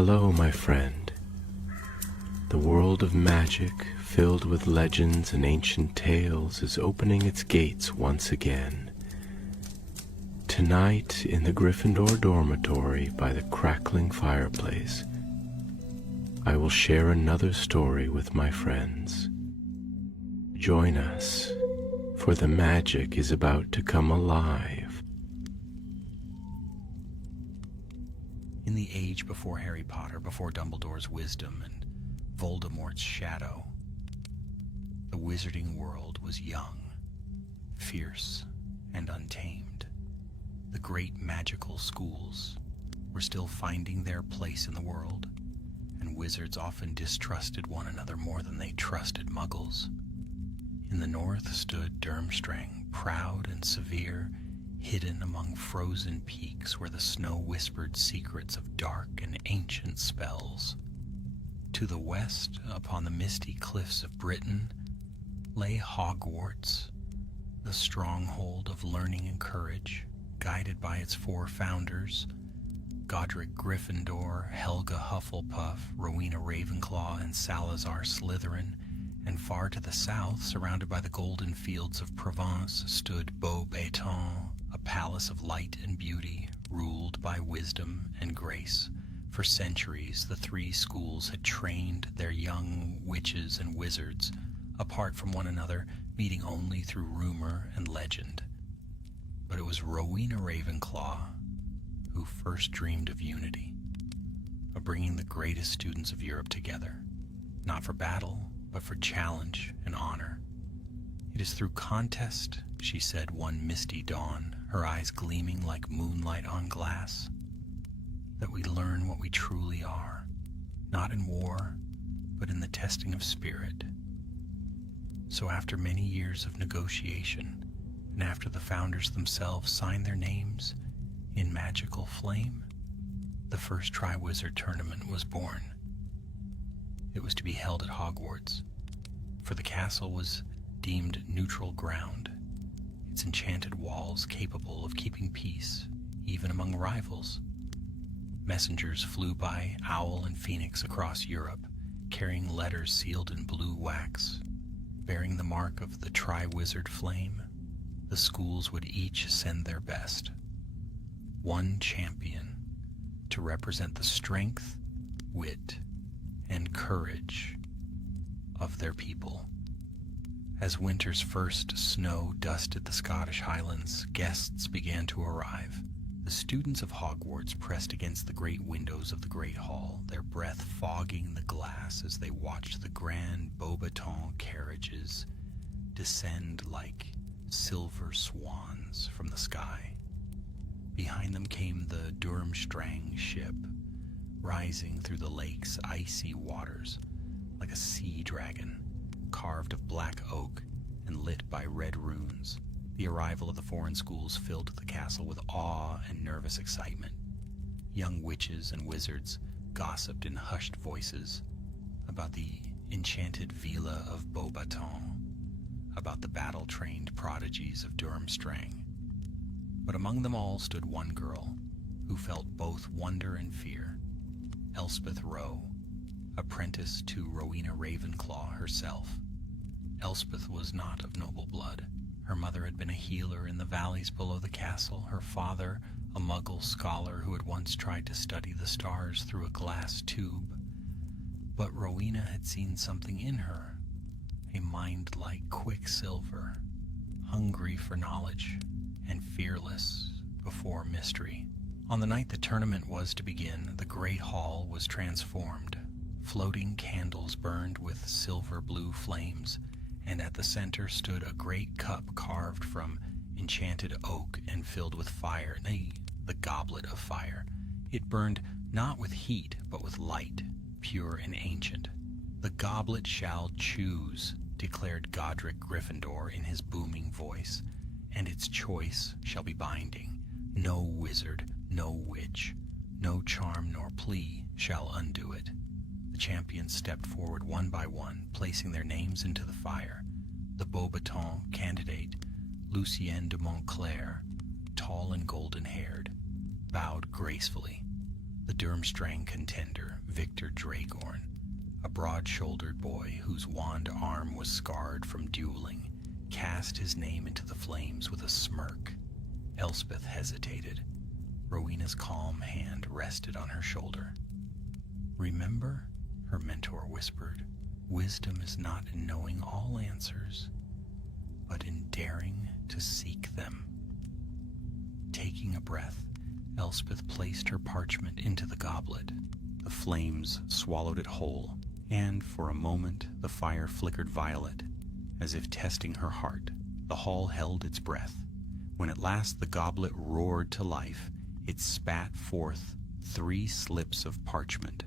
Hello, my friend. The world of magic, filled with legends and ancient tales, is opening its gates once again. Tonight, in the Gryffindor dormitory by the crackling fireplace, I will share another story with my friends. Join us, for the magic is about to come alive. In the age before Harry Potter, before Dumbledore's wisdom and Voldemort's shadow, the wizarding world was young, fierce, and untamed. The great magical schools were still finding their place in the world, and wizards often distrusted one another more than they trusted muggles. In the north stood Durmstrang, proud and severe, hidden among frozen peaks where the snow whispered secrets of dark and ancient spells. To the west, upon the misty cliffs of Britain, lay Hogwarts, the stronghold of learning and courage, guided by its four founders, Godric Gryffindor, Helga Hufflepuff, Rowena Ravenclaw, and Salazar Slytherin. And far to the south, surrounded by the golden fields of Provence, stood Bedtime, a palace of light and beauty, ruled by wisdom and grace. For centuries, the three schools had trained their young witches and wizards apart from one another, meeting only through rumor and legend. But it was Rowena Ravenclaw who first dreamed of unity, of bringing the greatest students of Europe together, not for battle, but for challenge and honor. "It is through contest," she said one misty dawn, her eyes gleaming like moonlight on glass, "that we learn what we truly are, not in war, but in the testing of spirit." So after many years of negotiation, and after the founders themselves signed their names in magical flame, the first Triwizard tournament was born. It was to be held at Hogwarts, for the castle was deemed neutral ground, its enchanted walls capable of keeping peace, even among rivals. Messengers flew by owl and phoenix across Europe, carrying letters sealed in blue wax, bearing the mark of the Triwizard flame. The schools would each send their best, one champion, to represent the strength, wit, and courage of their people. As winter's first snow dusted the Scottish Highlands, guests began to arrive. The students of Hogwarts pressed against the great windows of the great hall, their breath fogging the glass as they watched the grand Beauxbatons carriages descend like silver swans from the sky. Behind them came the Durmstrang ship, rising through the lake's icy waters like a sea dragon, carved of black oak and lit by red runes. The arrival of the foreign schools filled the castle with awe and nervous excitement. Young witches and wizards gossiped in hushed voices about the enchanted villa of Beauxbatons, about the battle-trained prodigies of Durmstrang. But among them all stood one girl who felt both wonder and fear, Elspeth Rowe, apprentice to Rowena Ravenclaw herself. Elspeth was not of noble blood. Her mother had been a healer in the valleys below the castle, her father a Muggle scholar who had once tried to study the stars through a glass tube. But Rowena had seen something in her, a mind like quicksilver, hungry for knowledge and fearless before mystery. On the night the tournament was to begin, the great hall was transformed. Floating candles burned with silver blue flames, and at the center stood a great cup carved from enchanted oak and filled with fire, nay, the goblet of fire. It burned not with heat, but with light, pure and ancient. "The goblet shall choose," declared Godric Gryffindor in his booming voice, "and its choice shall be binding. No wizard, no witch, no charm nor plea shall undo it." The champions stepped forward one by one, placing their names into the fire. The Beauxbatons candidate, Lucienne de Montclair, tall and golden-haired, bowed gracefully. The Durmstrang contender, Victor Dragorn, a broad-shouldered boy whose wand arm was scarred from dueling, cast his name into the flames with a smirk. Elspeth hesitated. Rowena's calm hand rested on her shoulder. "Remember," her mentor whispered, "wisdom is not in knowing all answers, but in daring to seek them." Taking a breath, Elspeth placed her parchment into the goblet. The flames swallowed it whole, and for a moment the fire flickered violet, as if testing her heart. The hall held its breath. When at last the goblet roared to life, it spat forth 3 slips of parchment.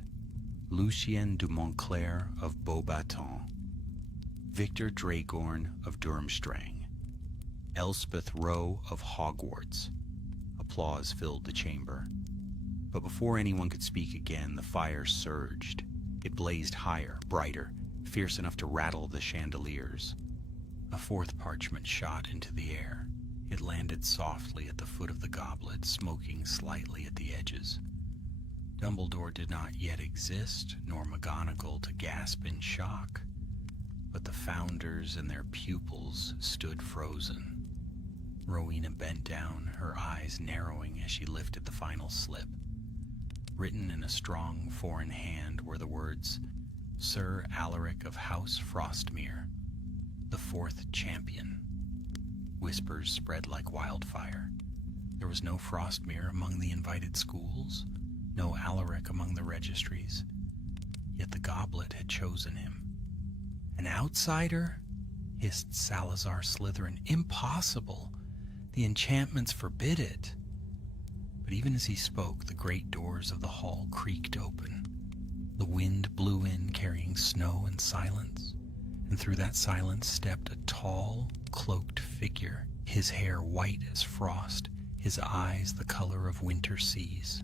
Lucien de Montclair of Beaubaton, Victor Dragorn of Durmstrang, Elspeth Rowe of Hogwarts. Applause filled the chamber. But before anyone could speak again, the fire surged. It blazed higher, brighter, fierce enough to rattle the chandeliers. A 4th parchment shot into the air. It landed softly at the foot of the goblet, smoking slightly at the edges. Dumbledore did not yet exist, nor McGonagall to gasp in shock, but the founders and their pupils stood frozen. Rowena bent down, her eyes narrowing as she lifted the final slip. Written in a strong foreign hand were the words, "Sir Alaric of House Frostmere, the 4th champion." Whispers spread like wildfire. There was no Frostmere among the invited schools, no Alaric among the registries, yet the goblet had chosen him. "An outsider?" hissed Salazar Slytherin. "Impossible! The enchantments forbid it." But even as he spoke, the great doors of the hall creaked open. The wind blew in, carrying snow and silence, and through that silence stepped a tall, cloaked figure, his hair white as frost, his eyes the color of winter seas.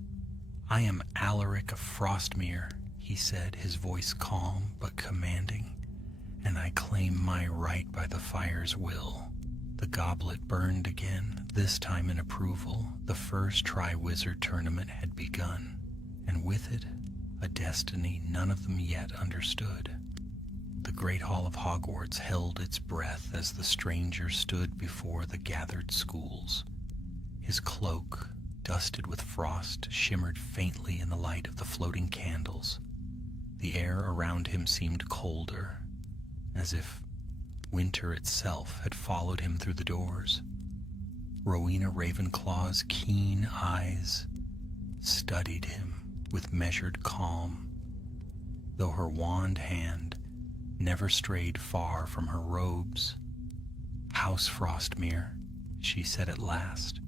"I am Alaric of Frostmere," he said, his voice calm but commanding, "and I claim my right by the fire's will." The goblet burned again, this time in approval. The first Triwizard tournament had begun, and with it, a destiny none of them yet understood. The great hall of Hogwarts held its breath as the stranger stood before the gathered schools. His cloak, dusted with frost, shimmered faintly in the light of the floating candles. The air around him seemed colder, as if winter itself had followed him through the doors. Rowena Ravenclaw's keen eyes studied him with measured calm, though her wand hand never strayed far from her robes. "House Frostmere," she said at last.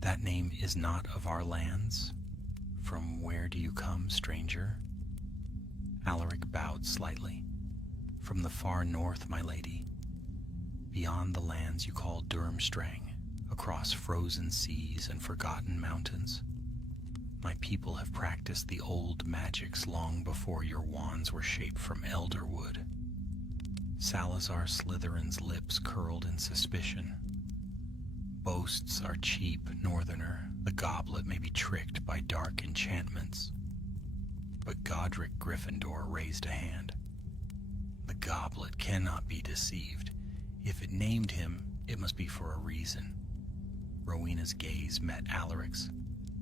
"That name is not of our lands. From where do you come, stranger?" Alaric bowed slightly. "From the far north, my lady. Beyond the lands you call Durmstrang, across frozen seas and forgotten mountains. My people have practiced the old magics long before your wands were shaped from elderwood." Salazar Slytherin's lips curled in suspicion. "Boasts are cheap, Northerner. The goblet may be tricked by dark enchantments." But Godric Gryffindor raised a hand. "The goblet cannot be deceived. If it named him, it must be for a reason." Rowena's gaze met Alaric's.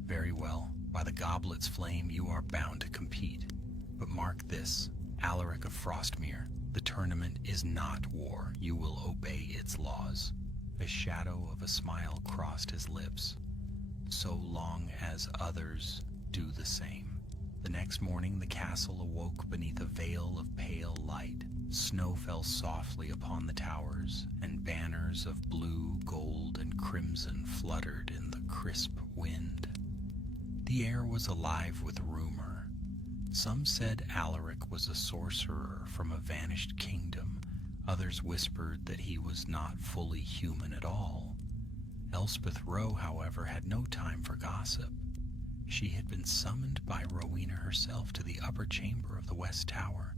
"Very well. By the goblet's flame, you are bound to compete. But mark this, Alaric of Frostmere, the tournament is not war. You will obey its laws." A shadow of a smile crossed his lips. "So long as others do the same." The next morning, the castle awoke beneath a veil of pale light. Snow fell softly upon the towers, and banners of blue, gold, and crimson fluttered in the crisp wind. The air was alive with rumor. Some said Alaric was a sorcerer from a vanished kingdom. Others whispered that he was not fully human at all. Elspeth Rowe, however, had no time for gossip. She had been summoned by Rowena herself to the upper chamber of the West Tower,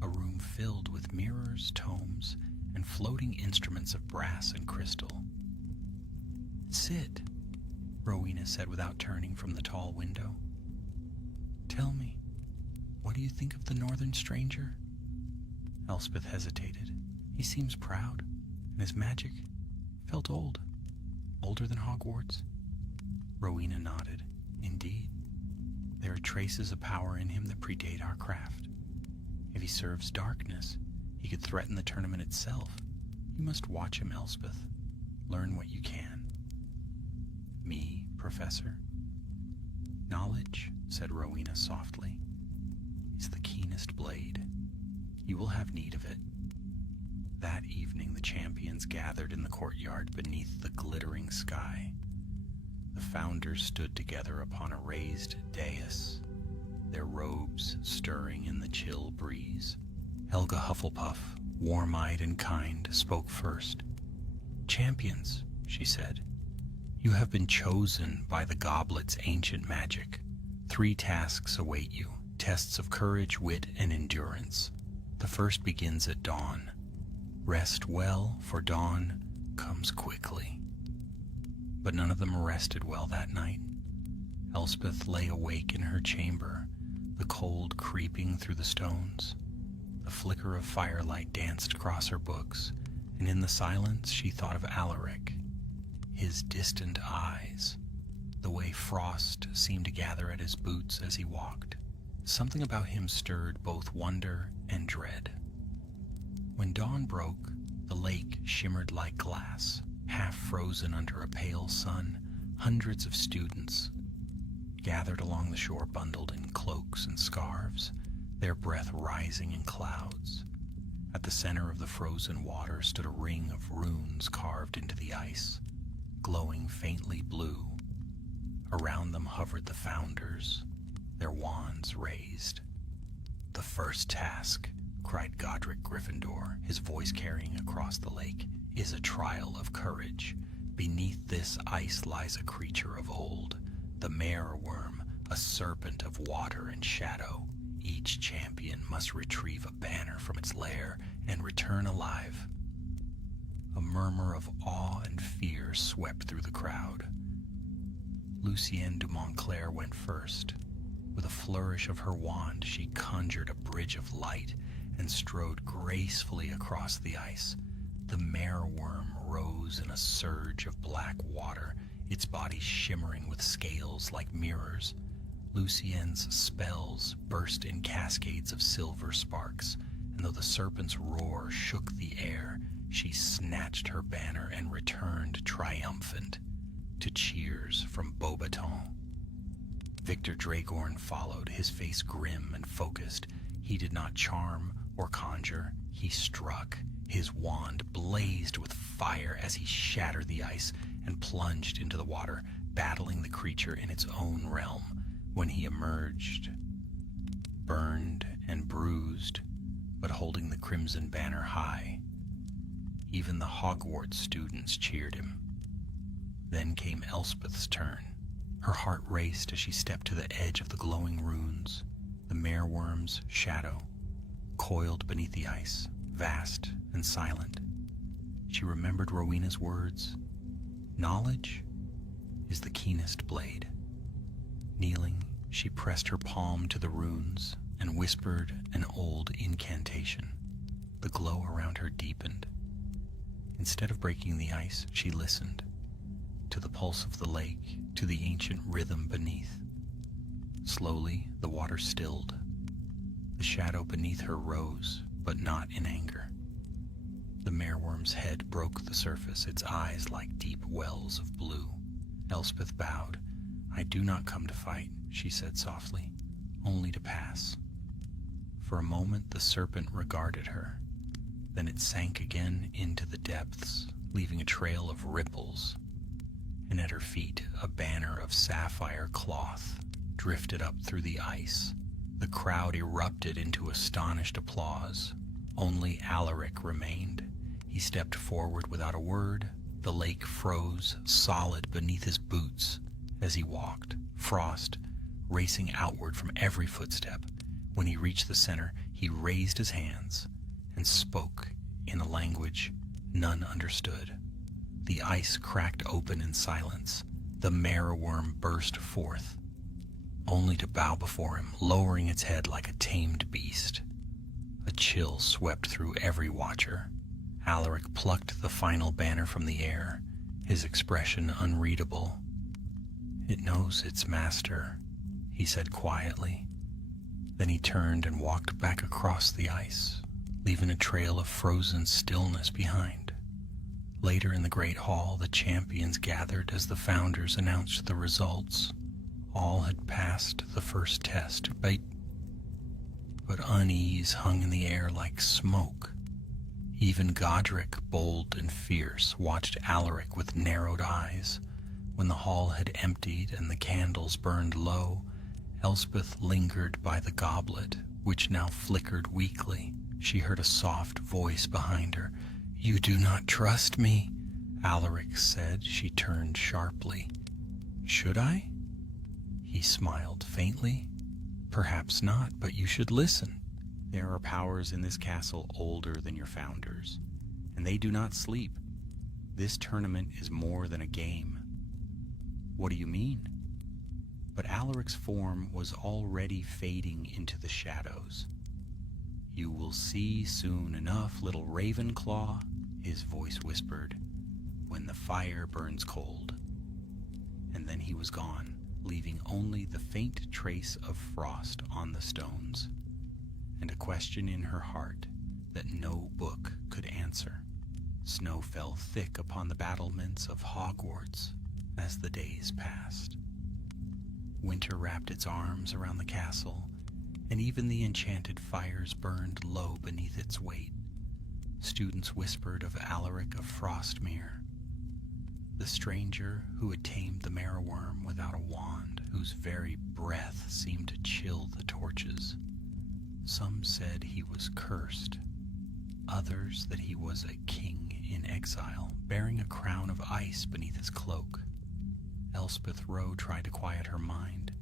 a room filled with mirrors, tomes, and floating instruments of brass and crystal. "Sit," Rowena said without turning from the tall window. Tell me, what do you think of the northern stranger? Elspeth hesitated. He seems proud, and his magic felt old. Older than Hogwarts? Rowena nodded. Indeed. There are traces of power in him that predate our craft. If he serves darkness, he could threaten the tournament itself. You must watch him, Elspeth. Learn what you can. Me, Professor? Knowledge, said Rowena softly, is the keenest blade. You will have need of it. That evening the champions gathered in the courtyard beneath the glittering sky. The founders stood together upon a raised dais, their robes stirring in the chill breeze. Helga Hufflepuff, warm-eyed and kind, spoke first. Champions, she said, you have been chosen by the goblet's ancient magic. 3 tasks await you, tests of courage, wit, and endurance. The first begins at dawn. Rest well, for dawn comes quickly. But none of them rested well that night. Elspeth lay awake in her chamber, the cold creeping through the stones. The flicker of firelight danced across her books, and in the silence she thought of Alaric, his distant eyes, the way frost seemed to gather at his boots as he walked. Something about him stirred both wonder and dread. When dawn broke, the lake shimmered like glass. Half frozen under a pale sun, hundreds of students gathered along the shore, bundled in cloaks and scarves, their breath rising in clouds. At the center of the frozen water stood a ring of runes carved into the ice, glowing faintly blue. Around them hovered the founders, their wands raised. The first task, cried Godric Gryffindor, his voice carrying across the lake, is a trial of courage. Beneath this ice lies a creature of old, the mare worm, a serpent of water and shadow. Each champion must retrieve a banner from its lair and return alive. A murmur of awe and fear swept through the crowd. Lucienne de Montclair went first. With a flourish of her wand, she conjured a bridge of light and strode gracefully across the ice. The mare worm rose in a surge of black water, its body shimmering with scales like mirrors. Lucienne's spells burst in cascades of silver sparks, and though the serpent's roar shook the air, she snatched her banner and returned triumphant to cheers from Beauxbatons. Victor Dragorn followed, his face grim and focused. He did not charm or conjure, he struck. His wand blazed with fire as he shattered the ice and plunged into the water, battling the creature in its own realm. When he emerged, burned and bruised, but holding the crimson banner high, even the Hogwarts students cheered him. Then came Elspeth's turn. Her heart raced as she stepped to the edge of the glowing runes. The mare-worm's shadow coiled beneath the ice, vast and silent. She remembered Rowena's words. Knowledge is the keenest blade. Kneeling, she pressed her palm to the runes and whispered an old incantation. The glow around her deepened. Instead of breaking the ice, she listened to the pulse of the lake, to the ancient rhythm beneath. Slowly, the water stilled. The shadow beneath her rose, but not in anger. The mare-worm's head broke the surface, its eyes like deep wells of blue. Elspeth bowed. "I do not come to fight," she said softly, "only to pass." For a moment the serpent regarded her. Then it sank again into the depths, leaving a trail of ripples. And at her feet, a banner of sapphire cloth drifted up through the ice. The crowd erupted into astonished applause. Only Alaric remained. He stepped forward without a word. The lake froze solid beneath his boots as he walked, frost racing outward from every footstep. When he reached the center, he raised his hands and spoke in a language none understood. The ice cracked open in silence. The mare-worm burst forth. only to bow before him, lowering its head like a tamed beast. A chill swept through every watcher. Alaric plucked the final banner from the air, his expression unreadable. "It knows its master," he said quietly. Then he turned and walked back across the ice, leaving a trail of frozen stillness behind. Later in the great hall, the champions gathered as the founders announced the results. All had passed the first test, but unease hung in the air like smoke. Even Godric, bold and fierce, watched Alaric with narrowed eyes. When the hall had emptied and the candles burned low, Elspeth lingered by the goblet, which now flickered weakly. She heard a soft voice behind her. "You do not trust me," Alaric said. She turned sharply. "Should I?" He smiled faintly. "Perhaps not, but you should listen. There are powers in this castle older than your founders, and they do not sleep. This tournament is more than a game." "What do you mean?" But Alaric's form was already fading into the shadows. "You will see soon enough, little Ravenclaw," his voice whispered, "when the fire burns cold." And then he was gone, leaving only the faint trace of frost on the stones, and a question in her heart that no book could answer. Snow fell thick upon the battlements of Hogwarts as the days passed. Winter wrapped its arms around the castle, and even the enchanted fires burned low beneath its weight. Students whispered of Alaric of Frostmere, the stranger who had tamed the Merrowworm without a wand, whose very breath seemed to chill the torches. Some said he was cursed, others that he was a king in exile, bearing a crown of ice beneath his cloak. Elspeth Rowe tried to quiet her mind,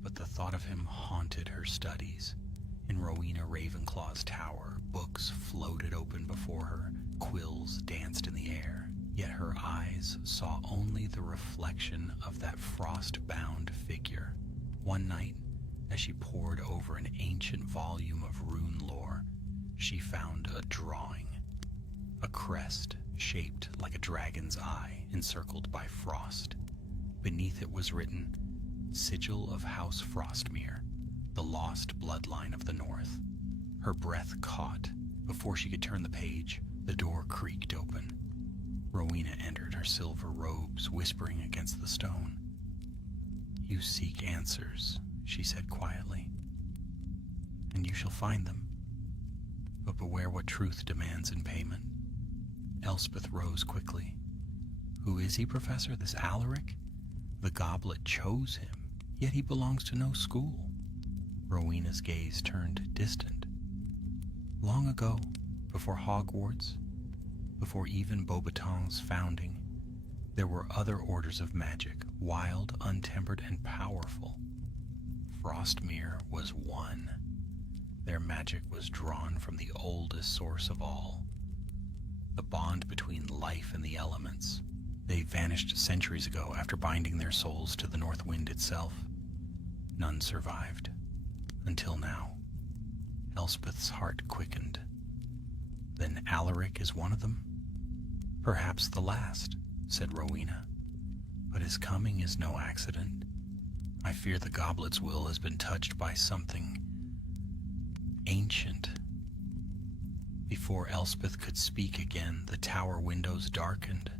but the thought of him haunted her studies. In Rowena Ravenclaw's tower, books floated open before her, quills danced in the air, yet her eyes saw only the reflection of that frost-bound figure. One night, as she pored over an ancient volume of rune lore, she found a drawing, a crest shaped like a dragon's eye encircled by frost. Beneath it was written, "Sigil of House Frostmere, the lost bloodline of the North." Her breath caught. Before she could turn the page, the door creaked open. Rowena entered, her silver robes whispering against the stone. "You seek answers," she said quietly, "and you shall find them. But beware what truth demands in payment." Elspeth rose quickly. "Who is he, Professor, this Alaric? The goblet chose him, yet he belongs to no school." Rowena's gaze turned distant. "Long ago, before Hogwarts, before even Beauxbaton's founding, there were other orders of magic, wild, untempered, and powerful. Frostmere was one. Their magic was drawn from the oldest source of all, the bond between life and the elements. They vanished centuries ago after binding their souls to the North Wind itself. None survived, until now." Elspeth's heart quickened. "Then Alaric is one of them?" "Perhaps the last," said Rowena. "But his coming is no accident. I fear the goblet's will has been touched by something ancient." Before Elspeth could speak again, the tower windows darkened.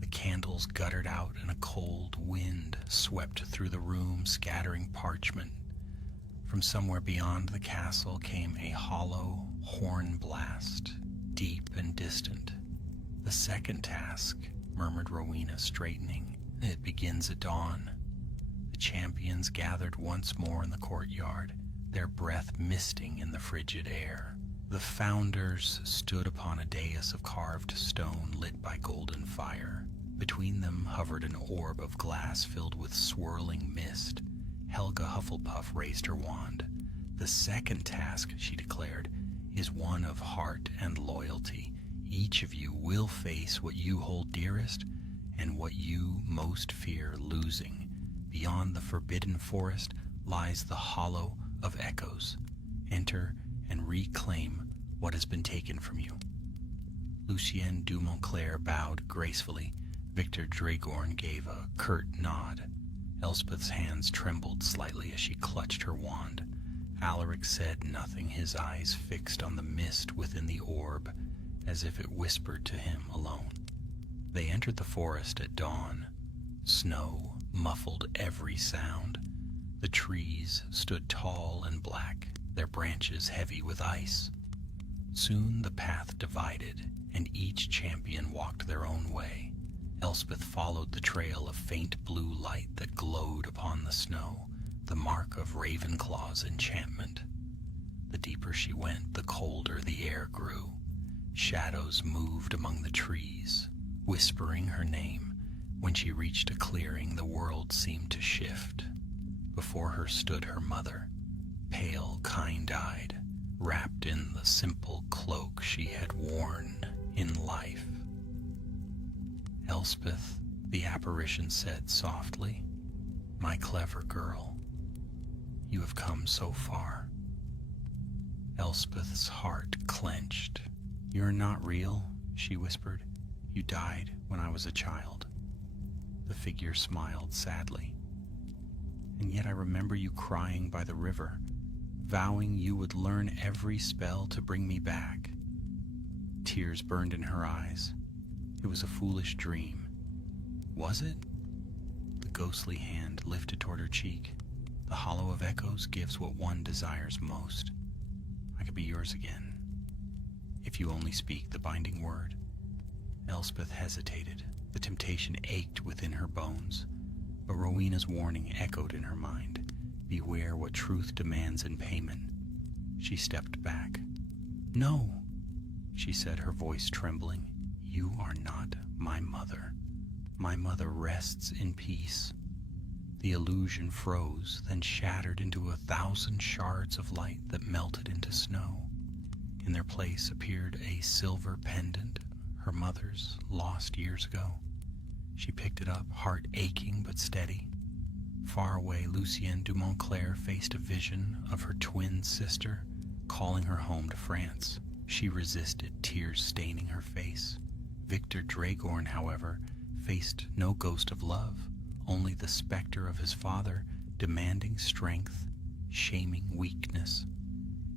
The candles guttered out and a cold wind swept through the room, scattering parchment. From somewhere beyond the castle came a hollow horn blast, deep and distant. "The second task," murmured Rowena, straightening. "It begins at dawn." The champions gathered once more in the courtyard, their breath misting in the frigid air. The founders stood upon a dais of carved stone lit by golden fire. Between them hovered an orb of glass filled with swirling mist. Helga Hufflepuff raised her wand. "The second task," she declared, "is one of heart and loyalty. Each of you will face what you hold dearest and what you most fear losing. Beyond the forbidden forest lies the Hollow of Echoes. Enter and reclaim what has been taken from you." Lucien de Montclair bowed gracefully. Victor Dragorn gave a curt nod. Elspeth's hands trembled slightly as she clutched her wand. Alaric said nothing, his eyes fixed on the mist within the orb, as if it whispered to him alone. They entered the forest at dawn. Snow muffled every sound. The trees stood tall and black, their branches heavy with ice. Soon the path divided, and each champion walked their own way. Elspeth followed the trail of faint blue light that glowed upon the snow, the mark of Ravenclaw's enchantment. The deeper she went, the colder the air grew. Shadows moved among the trees, whispering her name. When she reached a clearing, the world seemed to shift. Before her stood her mother, pale, kind-eyed, wrapped in the simple cloak she had worn in life. "Elspeth," the apparition said softly, "my clever girl, you have come so far." Elspeth's heart clenched. "You're not real," she whispered. "You died when I was a child." The figure smiled sadly. "And yet I remember you crying by the river, vowing you would learn every spell to bring me back." Tears burned in her eyes. "It was a foolish dream." "Was it?" The ghostly hand lifted toward her cheek. "The Hollow of Echoes gives what one desires most. I could be yours again, if you only speak the binding word." Elspeth hesitated. The temptation ached within her bones, but Rowena's warning echoed in her mind. Beware what truth demands in payment. She stepped back. "No," she said, her voice trembling. "You are not my mother. My mother rests in peace." The illusion froze, then shattered into 1,000 shards of light that melted into snow. In their place appeared a silver pendant, her mother's, lost years ago. She picked it up, heart aching but steady. Far away, Lucien de Montclair faced a vision of her twin sister, calling her home to France. She resisted, tears staining her face. Victor Dragorn, however, faced no ghost of love, only the specter of his father, demanding strength, shaming weakness.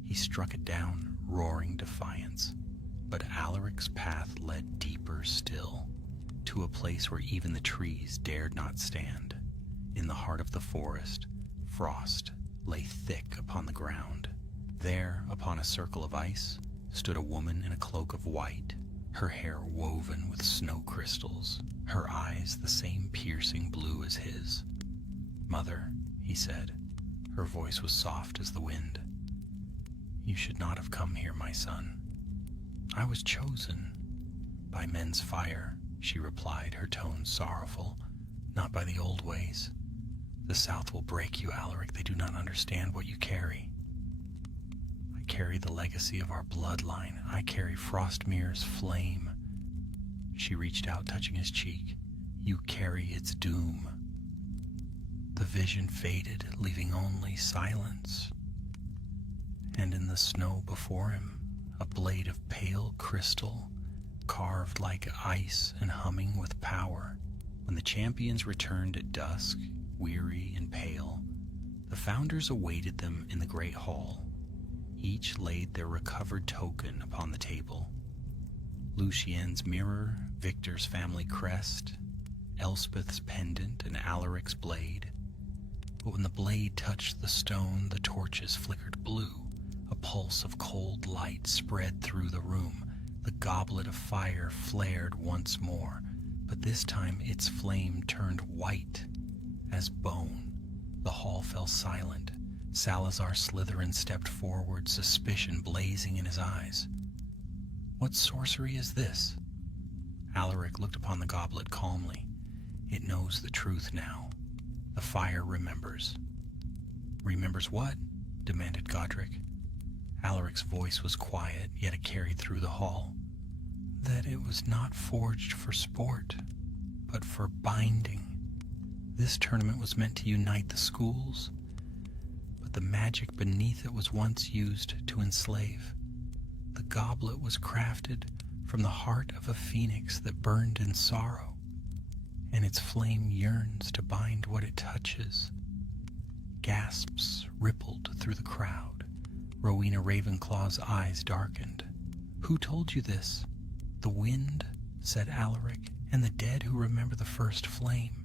He struck it down, roaring defiance. But Alaric's path led deeper still, to a place where even the trees dared not stand. In the heart of the forest, frost lay thick upon the ground. There, upon a circle of ice, stood a woman in a cloak of white, her hair woven with snow crystals, her eyes the same piercing blue as his. "Mother," he said. Her voice was soft as the wind. "You should not have come here, my son." "I was chosen by men's fire," she replied, her tone sorrowful, "not by the old ways. The South will break you, Alaric. They do not understand what you carry." "I carry the legacy of our bloodline. I carry Frostmere's flame." She reached out, touching his cheek. "You carry its doom." The vision faded, leaving only silence. And in the snow before him, a blade of pale crystal, carved like ice and humming with power. When the champions returned at dusk, weary and pale, the founders awaited them in the great hall. Each laid their recovered token upon the table. Lucien's mirror, Victor's family crest, Elspeth's pendant, and Alaric's blade. But when the blade touched the stone, the torches flickered blue. A pulse of cold light spread through the room. The goblet of fire flared once more, but this time its flame turned white as bone. The hall fell silent. Salazar Slytherin stepped forward, suspicion blazing in his eyes. "What sorcery is this?" Alaric looked upon the goblet calmly. "It knows the truth now. The fire remembers." "Remembers what?" demanded Godric. Alaric's voice was quiet, yet it carried through the hall. "That it was not forged for sport, but for binding. This tournament was meant to unite the schools, but the magic beneath it was once used to enslave. The goblet was crafted from the heart of a phoenix that burned in sorrow, and its flame yearns to bind what it touches. Gasps rippled through the crowd. Rowena Ravenclaw's eyes darkened. "Who told you this?" "The wind," said Alaric, "and the dead who remember the first flame."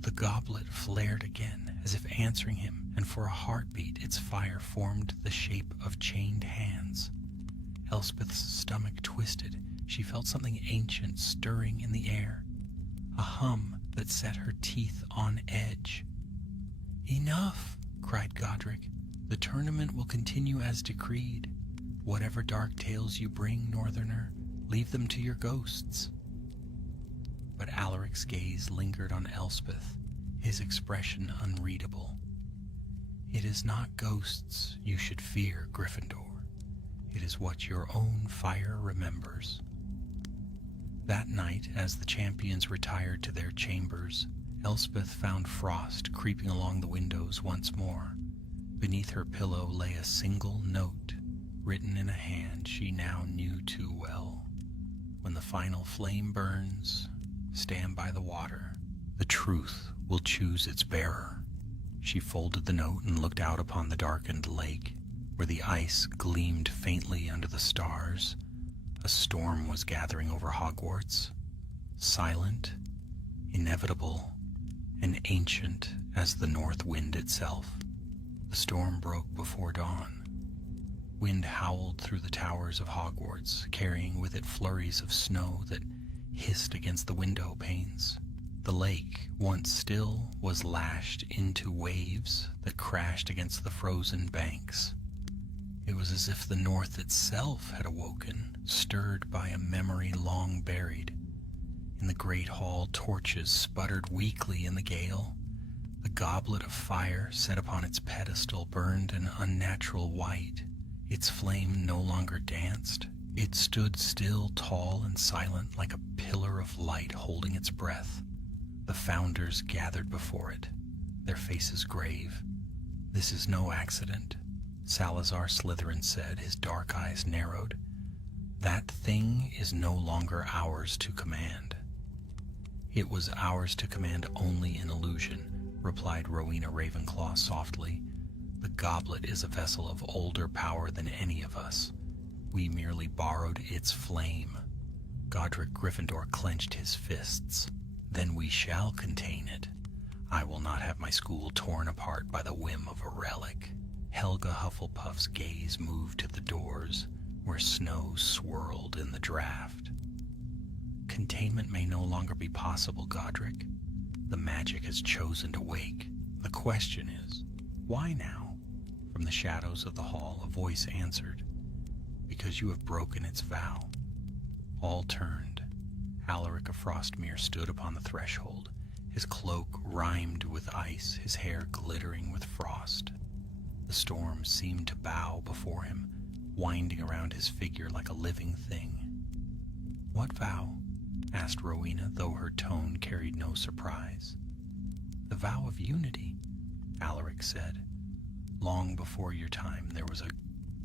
The goblet flared again, as if answering him, and for a heartbeat its fire formed the shape of chained hands. Elspeth's stomach twisted. She felt something ancient stirring in the air, a hum that set her teeth on edge. "Enough!" cried Godric. "The tournament will continue as decreed. Whatever dark tales you bring, Northerner, leave them to your ghosts." But Alaric's gaze lingered on Elspeth, his expression unreadable. "It is not ghosts you should fear, Gryffindor. It is what your own fire remembers." That night, as the champions retired to their chambers, Elspeth found frost creeping along the windows once more. Beneath her pillow lay a single note, written in a hand she now knew too well. "When the final flame burns, stand by the water. The truth will choose its bearer." She folded the note and looked out upon the darkened lake, where the ice gleamed faintly under the stars. A storm was gathering over Hogwarts, silent, inevitable, and ancient as the north wind itself. The storm broke before dawn. Wind howled through the towers of Hogwarts, carrying with it flurries of snow that hissed against the window panes. The lake, once still, was lashed into waves that crashed against the frozen banks. It was as if the north itself had awoken, stirred by a memory long buried. In the great hall, torches sputtered weakly in the gale. The goblet of fire set upon its pedestal burned an unnatural white. Its flame no longer danced. It stood still, tall and silent, like a pillar of light holding its breath. The founders gathered before it, their faces grave. "This is no accident," Salazar Slytherin said, his dark eyes narrowed. "That thing is no longer ours to command." "It was ours to command only in illusion," replied Rowena Ravenclaw softly. "The goblet is a vessel of older power than any of us. We merely borrowed its flame." Godric Gryffindor clenched his fists. "Then we shall contain it. I will not have my school torn apart by the whim of a relic." Helga Hufflepuff's gaze moved to the doors, where snow swirled in the draft. "Containment may no longer be possible, Godric. The magic has chosen to wake. The question is, why now?" From the shadows of the hall, a voice answered, "Because you have broken its vow." All turned. Alaric of Frostmere stood upon the threshold, his cloak rimed with ice, his hair glittering with frost. The storm seemed to bow before him, winding around his figure like a living thing. "What vow?" asked Rowena, though her tone carried no surprise. "The vow of unity," Alaric said. "Long before your time there was a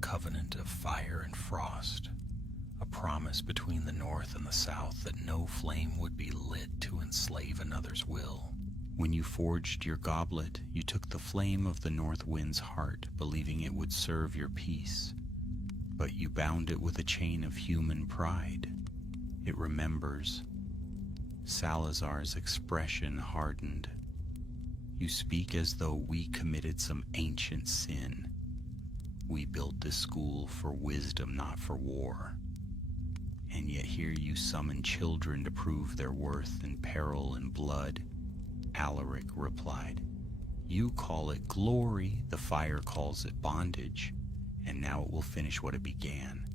covenant of fire and frost, a promise between the North and the South that no flame would be lit to enslave another's will. When you forged your goblet, you took the flame of the North Wind's heart, believing it would serve your peace. But you bound it with a chain of human pride. It remembers." Salazar's expression hardened. "You speak as though we committed some ancient sin. We built this school for wisdom, not for war. And yet here you summon children to prove their worth in peril and blood." Alaric replied, "You call it glory, the fire calls it bondage, and now it will finish what it began."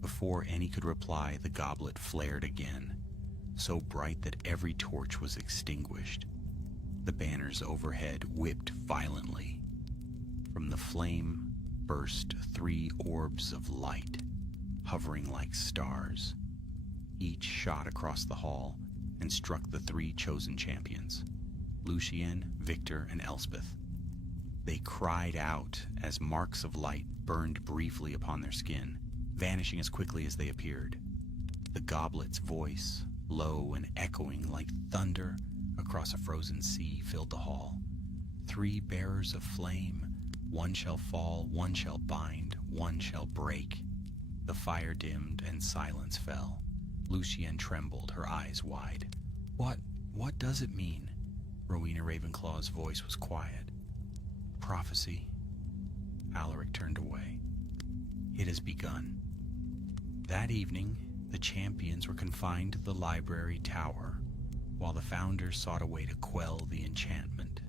Before any could reply, the goblet flared again, so bright that every torch was extinguished. The banners overhead whipped violently. From the flame burst 3 orbs of light, hovering like stars. Each shot across the hall and struck the 3 chosen champions. Lucien, Victor, and Elspeth. They cried out as marks of light burned briefly upon their skin, vanishing as quickly as they appeared. The goblet's voice, low and echoing like thunder across a frozen sea, filled the hall. 3 bearers of flame, one shall fall, one shall bind, one shall break. The fire dimmed and silence fell. Lucienne trembled, her eyes wide. What does it mean? Rowena Ravenclaw's voice was quiet. Prophecy. Alaric turned away. It has begun. That evening, the champions were confined to the library tower, while the founders sought a way to quell the enchantment.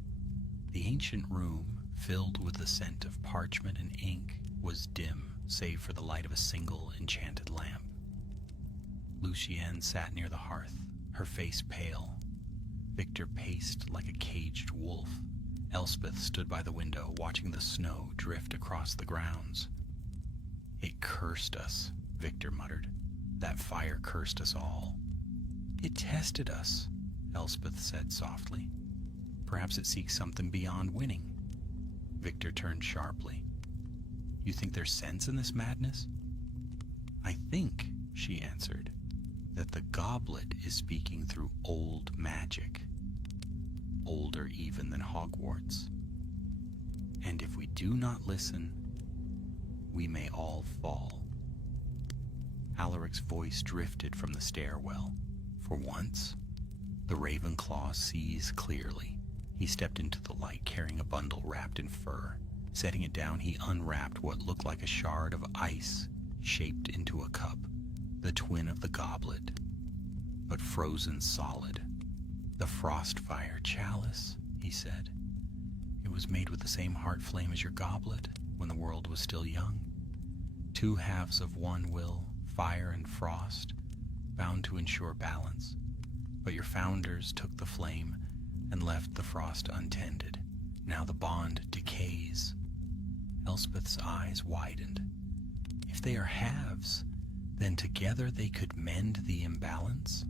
The ancient room, filled with the scent of parchment and ink, was dim, save for the light of a single enchanted lamp. Lucienne sat near the hearth, her face pale. Victor paced like a caged wolf. Elspeth stood by the window, watching the snow drift across the grounds. It cursed us, Victor muttered. That fire cursed us all. It tested us, Elspeth said softly. Perhaps it seeks something beyond winning. Victor turned sharply. You think there's sense in this madness? I think, she answered, that the goblet is speaking through old magic, older even than Hogwarts. And if we do not listen, we may all fall. Alaric's voice drifted from the stairwell. For once, the Ravenclaw sees clearly. He stepped into the light carrying a bundle wrapped in fur. Setting it down, he unwrapped what looked like a shard of ice shaped into a cup, the twin of the goblet, but frozen solid. The Frostfire chalice, he said. It was made with the same heart flame as your goblet when the world was still young. 2 halves of one will, fire and frost, bound to ensure balance. But your founders took the flame and left the frost untended. Now the bond decays. Elspeth's eyes widened. If they are halves, then together they could mend the imbalance,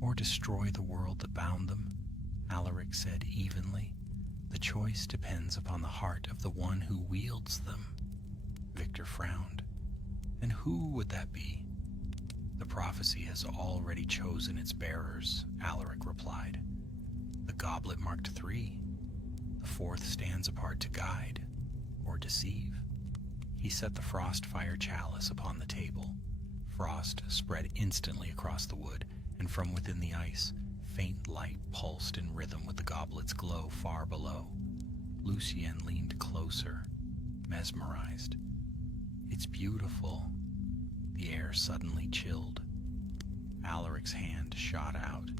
or destroy the world that bound them, Alaric said evenly. The choice depends upon the heart of the one who wields them. Victor frowned. And who would that be? The prophecy has already chosen its bearers, Alaric replied. The goblet marked 3. The 4th stands apart to guide or deceive. He set the Frostfire chalice upon the table. Frost spread instantly across the wood, and from within the ice, faint light pulsed in rhythm with the goblet's glow far below. Lucienne leaned closer, mesmerized. It's beautiful. The air suddenly chilled. Alaric's hand shot out.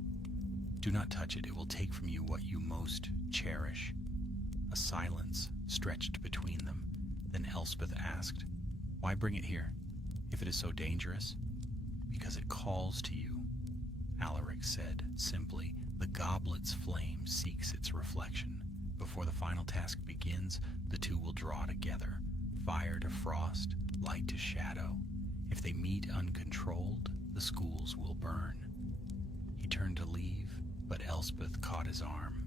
Do not touch it. It will take from you what you most cherish. A silence stretched between them. Then Elspeth asked, Why bring it here, if it is so dangerous? Because it calls to you, Alaric said simply. The goblet's flame seeks its reflection. Before the final task begins, the 2 will draw together, fire to frost, light to shadow. If they meet uncontrolled, the schools will burn. He turned to leave, but Elspeth caught his arm.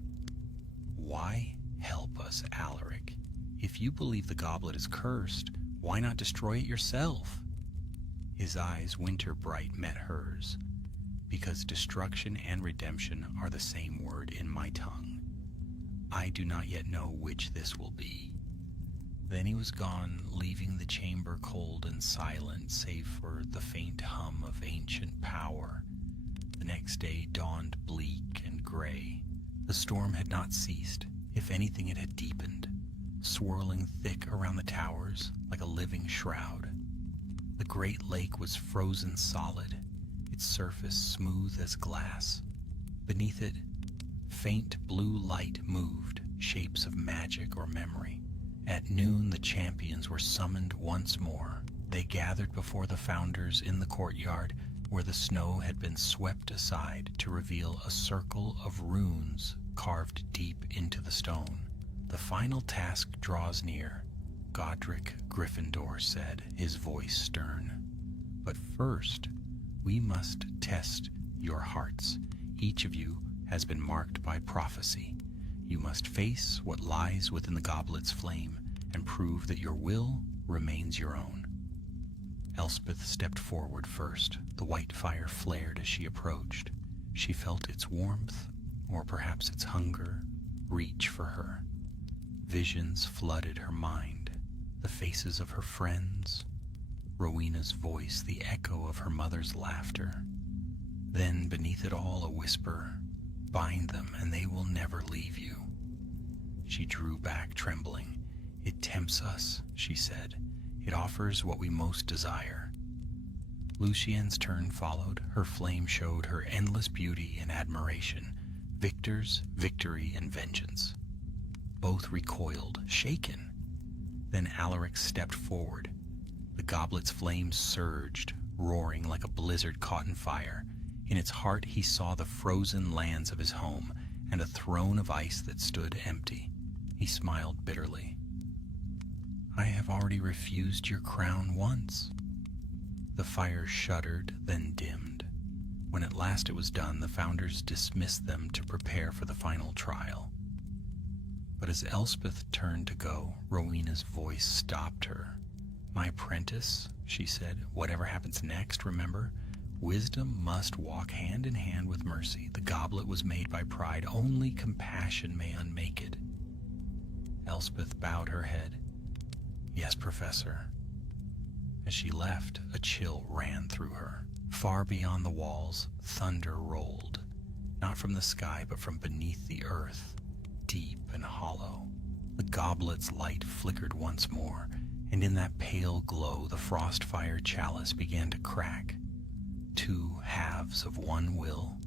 Why help us, Alaric? If you believe the goblet is cursed, why not destroy it yourself? His eyes, winter bright, met hers. Because destruction and redemption are the same word in my tongue. I do not yet know which this will be. Then he was gone, leaving the chamber cold and silent, save for the faint hum of ancient power. The next day dawned bleak and gray. The storm had not ceased. If anything, it had deepened, swirling thick around the towers like a living shroud. The great lake was frozen solid, its surface smooth as glass. Beneath it, faint blue light moved, shapes of magic or memory. At noon, the champions were summoned once more. They gathered before the founders in the courtyard, where the snow had been swept aside to reveal a circle of runes carved deep into the stone. The final task draws near, Godric Gryffindor said, his voice stern. But first, we must test your hearts. Each of you has been marked by prophecy. You must face what lies within the goblet's flame and prove that your will remains your own. Elspeth stepped forward first. The white fire flared as she approached. She felt its warmth, or perhaps its hunger, reach for her. Visions flooded her mind. The faces of her friends, Rowena's voice, the echo of her mother's laughter. Then, beneath it all, a whisper, "Bind them, and they will never leave you." She drew back, trembling. "It tempts us," she said. "It offers what we most desire." Lucien's turn followed. Her flame showed her endless beauty and admiration, Victor's victory and vengeance. Both recoiled, shaken. Then Alaric stepped forward. The goblet's flame surged, roaring like a blizzard caught in fire. In its heart he saw the frozen lands of his home and a throne of ice that stood empty. He smiled bitterly. "I have already refused your crown once." The fire shuddered, then dimmed. When at last it was done, the founders dismissed them to prepare for the final trial. But as Elspeth turned to go, Rowena's voice stopped her. "My apprentice," she said, "whatever happens next, remember, wisdom must walk hand in hand with mercy. The goblet was made by pride. Only compassion may unmake it." Elspeth bowed her head. "Yes, Professor." As she left, a chill ran through her. Far beyond the walls, thunder rolled, not from the sky, but from beneath the earth, deep and hollow. The goblet's light flickered once more, and in that pale glow the frost-fire chalice began to crack. Two halves of one will,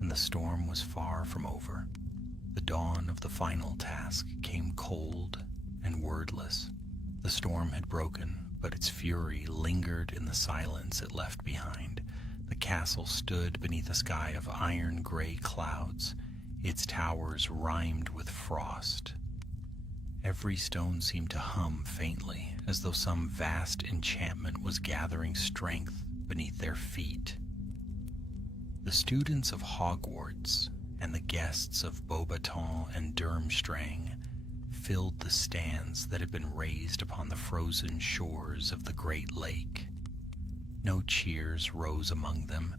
and the storm was far from over. The dawn of the final task came cold and wordless. The storm had broken, but its fury lingered in the silence it left behind. The castle stood beneath a sky of iron-gray clouds, its towers rimed with frost. Every stone seemed to hum faintly, as though some vast enchantment was gathering strength beneath their feet. The students of Hogwarts and the guests of Beauxbatons and Durmstrang filled the stands that had been raised upon the frozen shores of the great lake. No cheers rose among them.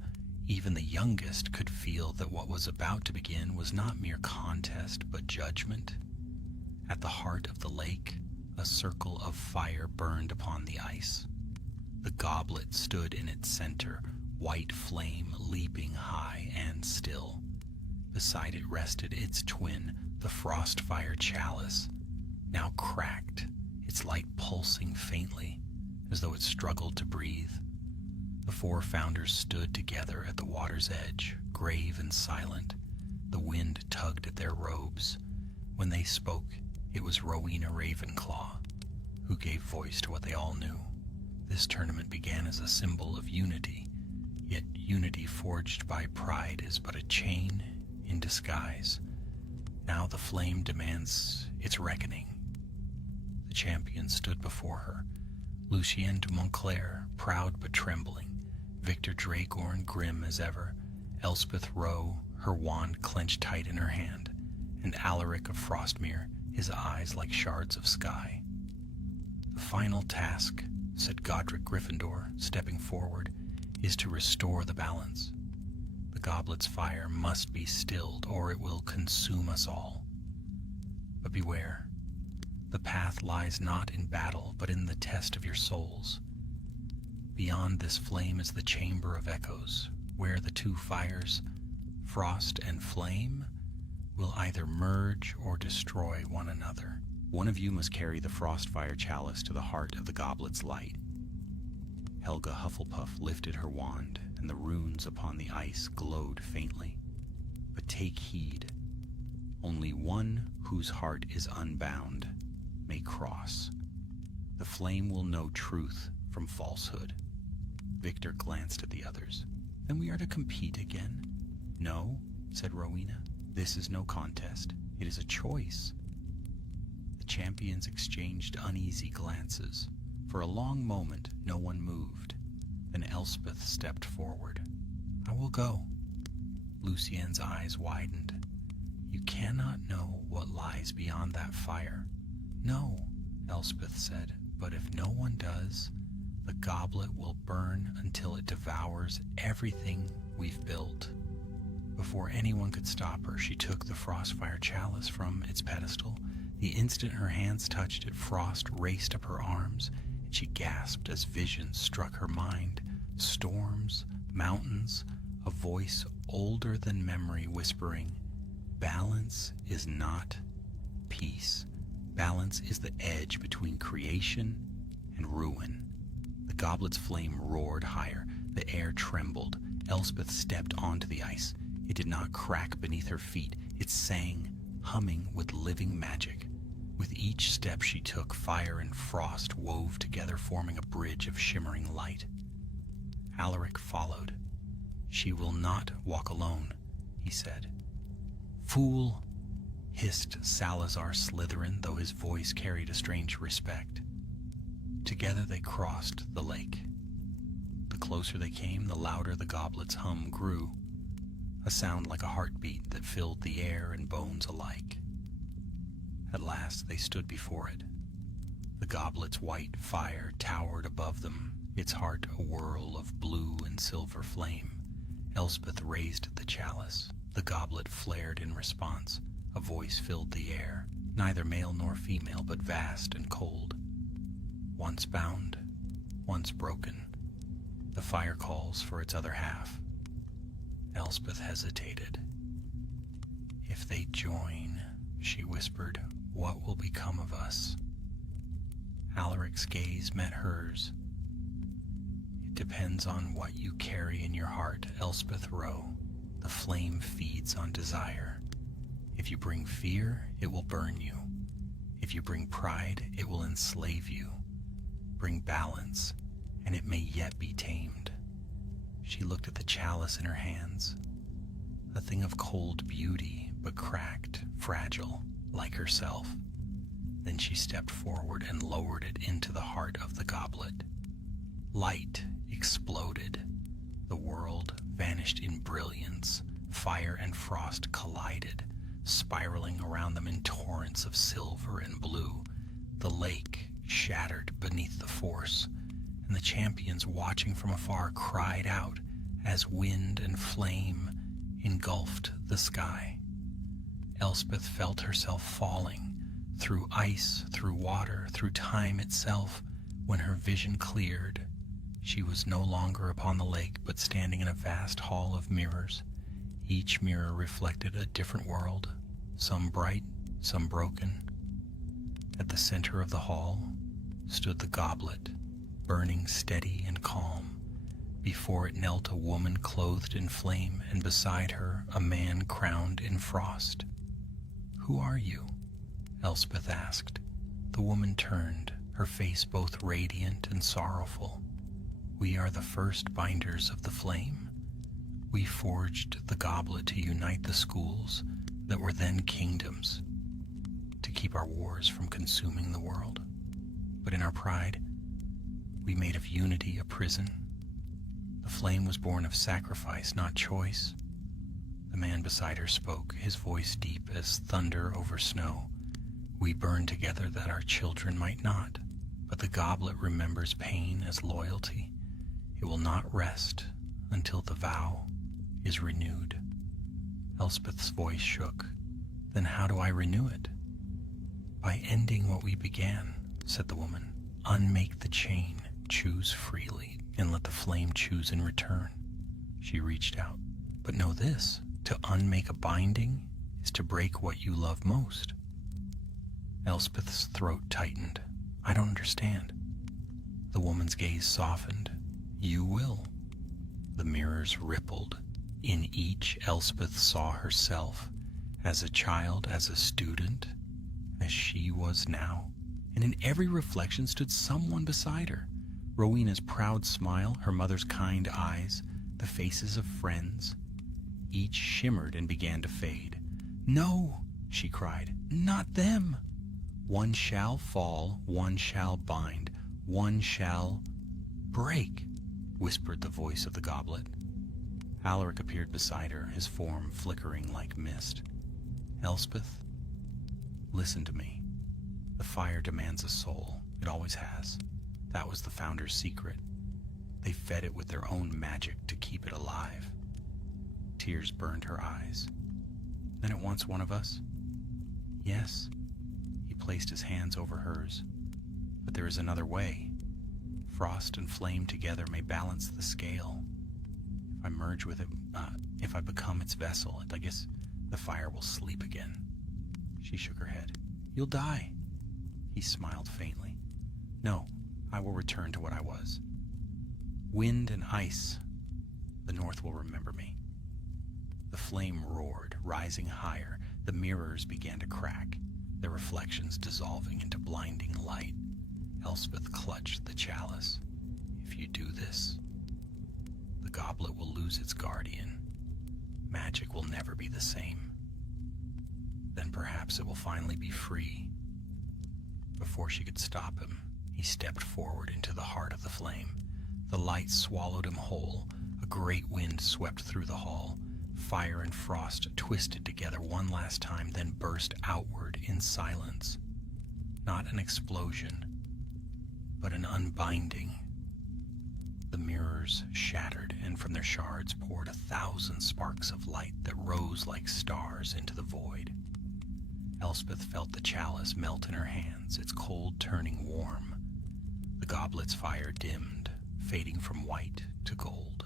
Even the youngest could feel that what was about to begin was not mere contest, but judgment. At the heart of the lake, a circle of fire burned upon the ice. The goblet stood in its center, white flame leaping high and still. Beside it rested its twin, the frost-fire chalice, now cracked, its light pulsing faintly, as though it struggled to breathe. The four founders stood together at the water's edge, grave and silent. The wind tugged at their robes. When they spoke, it was Rowena Ravenclaw who gave voice to what they all knew. This tournament began as a symbol of unity, yet unity forged by pride is but a chain in disguise. Now the flame demands its reckoning. The champion stood before her. Lucien de Montclair, proud but trembling. Victor Dragorn, grim as ever. Elspeth Rowe, her wand clenched tight in her hand. And Alaric of Frostmere, his eyes like shards of sky. "The final task," said Godric Gryffindor, stepping forward, "is to restore the balance. The goblet's fire must be stilled, or it will consume us all. But beware. The path lies not in battle, but in the test of your souls. Beyond this flame is the Chamber of Echoes, where the two fires, frost and flame, will either merge or destroy one another. One of you must carry the frost-fire chalice to the heart of the goblet's light." Helga Hufflepuff lifted her wand, and the runes upon the ice glowed faintly. "But take heed. Only one whose heart is unbound may cross. The flame will know truth from falsehood." Victor glanced at the others. "Then we are to compete again?" "No," said Rowena. "This is no contest. It is a choice." The champions exchanged uneasy glances. For a long moment, no one moved. Then Elspeth stepped forward. "I will go." Lucien's eyes widened. You cannot know what lies beyond that fire. No, Elspeth said, but if no one does, the goblet will burn until it devours everything we've built. Before anyone could stop her, she took the frostfire chalice from its pedestal. The instant her hands touched it, frost raced up her arms, and she gasped as visions struck her mind. Storms, mountains, a voice older than memory whispering, "Balance is not peace. Balance is the edge between creation and ruin." The goblet's flame roared higher. The air trembled. Elspeth stepped onto the ice. It did not crack beneath her feet. It sang, humming with living magic. With each step she took, fire and frost wove together, forming a bridge of shimmering light. Alaric followed. "She will not walk alone," he said. "Fool," hissed Salazar Slytherin, though his voice carried a strange respect. Together they crossed the lake. The closer they came, the louder the goblet's hum grew, a sound like a heartbeat that filled the air and bones alike. At last they stood before it. The goblet's white fire towered above them, its heart a whirl of blue and silver flame. Elspeth raised the chalice. The goblet flared in response. A voice filled the air, neither male nor female, but vast and cold. Once bound, once broken, the fire calls for its other half. Elspeth hesitated. "If they join," she whispered, "what will become of us?" Alaric's gaze met hers. "It depends on what you carry in your heart, Elspeth Rowe. The flame feeds on desire. If you bring fear, it will burn you. If you bring pride, it will enslave you. Bring balance, and it may yet be tamed." She looked at the chalice in her hands, a thing of cold beauty, but cracked, fragile, like herself. Then she stepped forward and lowered it into the heart of the goblet. Light exploded. The world vanished in brilliance. Fire and frost collided, spiraling around them in torrents of silver and blue. The lake shattered beneath the force, and the champions watching from afar cried out as wind and flame engulfed the sky. Elspeth felt herself falling, through ice, through water, through time itself. When her vision cleared, she was no longer upon the lake, but standing in a vast hall of mirrors. Each mirror reflected a different world, some bright, some broken. At the center of the hall stood the goblet, burning steady and calm. Before it knelt a woman clothed in flame, and beside her a man crowned in frost. "Who are you?" Elspeth asked. The woman turned, her face both radiant and sorrowful. "We are the first binders of the flame. We forged the goblet to unite the schools that were then kingdoms, to keep our wars from consuming the world. But in our pride, we made of unity a prison. The flame was born of sacrifice, not choice." The man beside her spoke, his voice deep as thunder over snow. "We burn together that our children might not, but the goblet remembers pain as loyalty. It will not rest until the vow is renewed." Elspeth's voice shook. "Then how do I renew it?" "By ending what we began," said the woman. "Unmake the chain, choose freely, and let the flame choose in return." She reached out. "But know this, to unmake a binding is to break what you love most." Elspeth's throat tightened. "I don't understand." The woman's gaze softened. "You will." The mirrors rippled. In each, Elspeth saw herself, as a child, as a student, as she was now. And in every reflection stood someone beside her. Rowena's proud smile, her mother's kind eyes, the faces of friends. Each shimmered and began to fade. "No," she cried, "not them. One shall fall, one shall bind, one shall break," whispered the voice of the goblet. Alaric appeared beside her, his form flickering like mist. Elspeth, listen to me. The fire demands a soul. It always has. That was the Founder's secret. They fed it with their own magic to keep it alive. Tears burned her eyes. Then it wants one of us? Yes. He placed his hands over hers. But there is another way. Frost and flame together may balance the scale. If I merge with it, if I become its vessel, I guess the fire will sleep again. She shook her head. You'll die. He smiled faintly. No, I will return to what I was. Wind and ice. The north will remember me. The flame roared, rising higher. The mirrors began to crack, their reflections dissolving into blinding light. Elspeth clutched the chalice. If you do this, the goblet will lose its guardian. Magic will never be the same. Then perhaps it will finally be free. Before she could stop him, he stepped forward into the heart of the flame. The light swallowed him whole. A great wind swept through the hall. Fire and frost twisted together one last time, then burst outward in silence. Not an explosion, but an unbinding. The mirrors shattered, and from their shards poured 1,000 sparks of light that rose like stars into the void. Elspeth felt the chalice melt in her hands, its cold turning warm. The goblet's fire dimmed, fading from white to gold.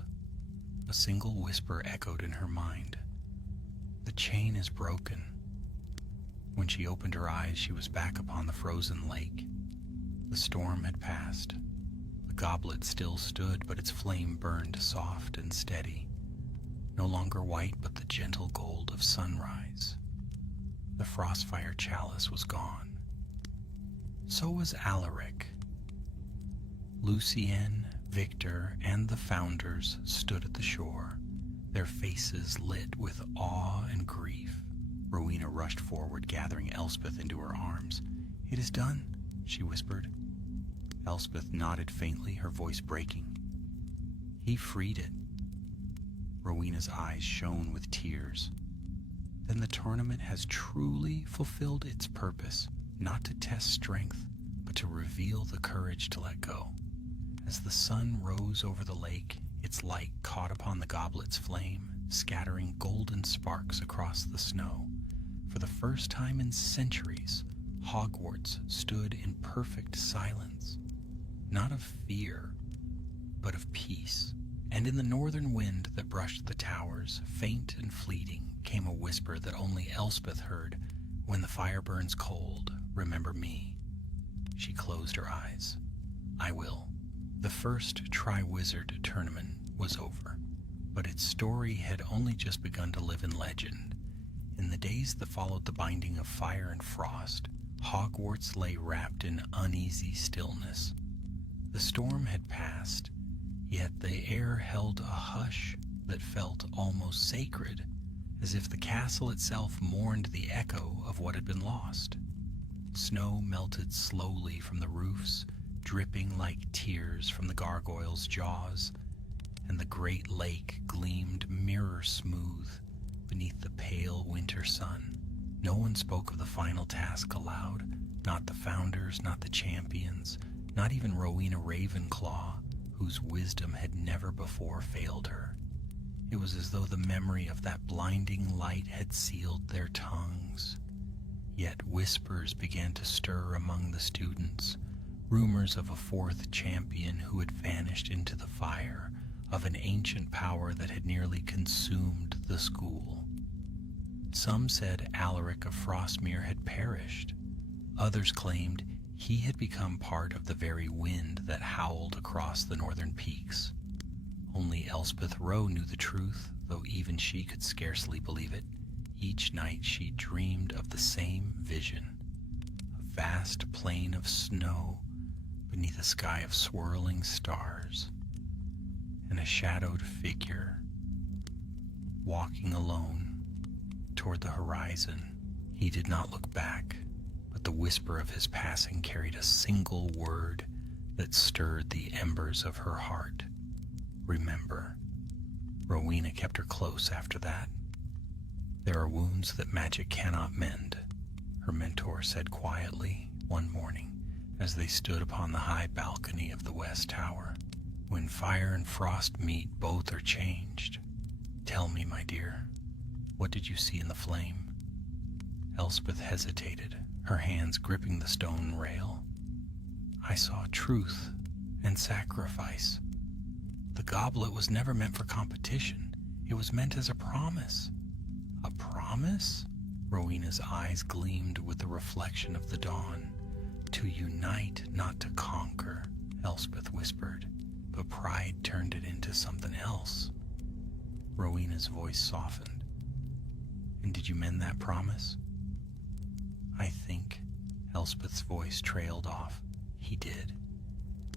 A single whisper echoed in her mind. The chain is broken. When she opened her eyes, she was back upon the frozen lake. The storm had passed. The goblet still stood, but its flame burned soft and steady. No longer white, but the gentle gold of sunrise. The frostfire chalice was gone. So was Alaric. Lucien, Victor, and the Founders stood at the shore, their faces lit with awe and grief. Rowena rushed forward, gathering Elspeth into her arms. It is done, she whispered. Elspeth nodded faintly, her voice breaking. He freed it. Rowena's eyes shone with tears. Then the tournament has truly fulfilled its purpose, not to test strength, but to reveal the courage to let go. As the sun rose over the lake, its light caught upon the goblet's flame, scattering golden sparks across the snow. For the first time in centuries, Hogwarts stood in perfect silence, not of fear, but of peace. And in the northern wind that brushed the towers, faint and fleeting, came a whisper that only Elspeth heard. When the fire burns cold, remember me. She closed her eyes. I will. The first Triwizard tournament was over, but its story had only just begun to live in legend. In the days that followed the binding of fire and frost, Hogwarts lay wrapped in uneasy stillness. The storm had passed, yet the air held a hush that felt almost sacred, as if the castle itself mourned the echo of what had been lost. Snow melted slowly from the roofs, dripping like tears from the gargoyles' jaws, and the great lake gleamed mirror-smooth beneath the pale winter sun. No one spoke of the final task aloud, not the Founders, not the champions, not even Rowena Ravenclaw, whose wisdom had never before failed her. It was as though the memory of that blinding light had sealed their tongues. Yet whispers began to stir among the students, rumors of a fourth champion who had vanished into the fire, of an ancient power that had nearly consumed the school. Some said Alaric of Frostmere had perished. Others claimed he had become part of the very wind that howled across the northern peaks. Only Elspeth Rowe knew the truth, though even she could scarcely believe it. Each night she dreamed of the same vision, a vast plain of snow beneath a sky of swirling stars, and a shadowed figure walking alone toward the horizon. He did not look back, but the whisper of his passing carried a single word that stirred the embers of her heart. Remember. Rowena kept her close after that. There are wounds that magic cannot mend, her mentor said quietly one morning as they stood upon the high balcony of the West Tower. When fire and frost meet, both are changed. Tell me, my dear, what did you see in the flame? Elspeth hesitated, her hands gripping the stone rail. I saw truth and sacrifice. The goblet was never meant for competition. It was meant as a promise. A promise? Rowena's eyes gleamed with the reflection of the dawn. To unite, not to conquer, Elspeth whispered, but pride turned it into something else. Rowena's voice softened. And did you mend that promise? I think, Elspeth's voice trailed off. He did.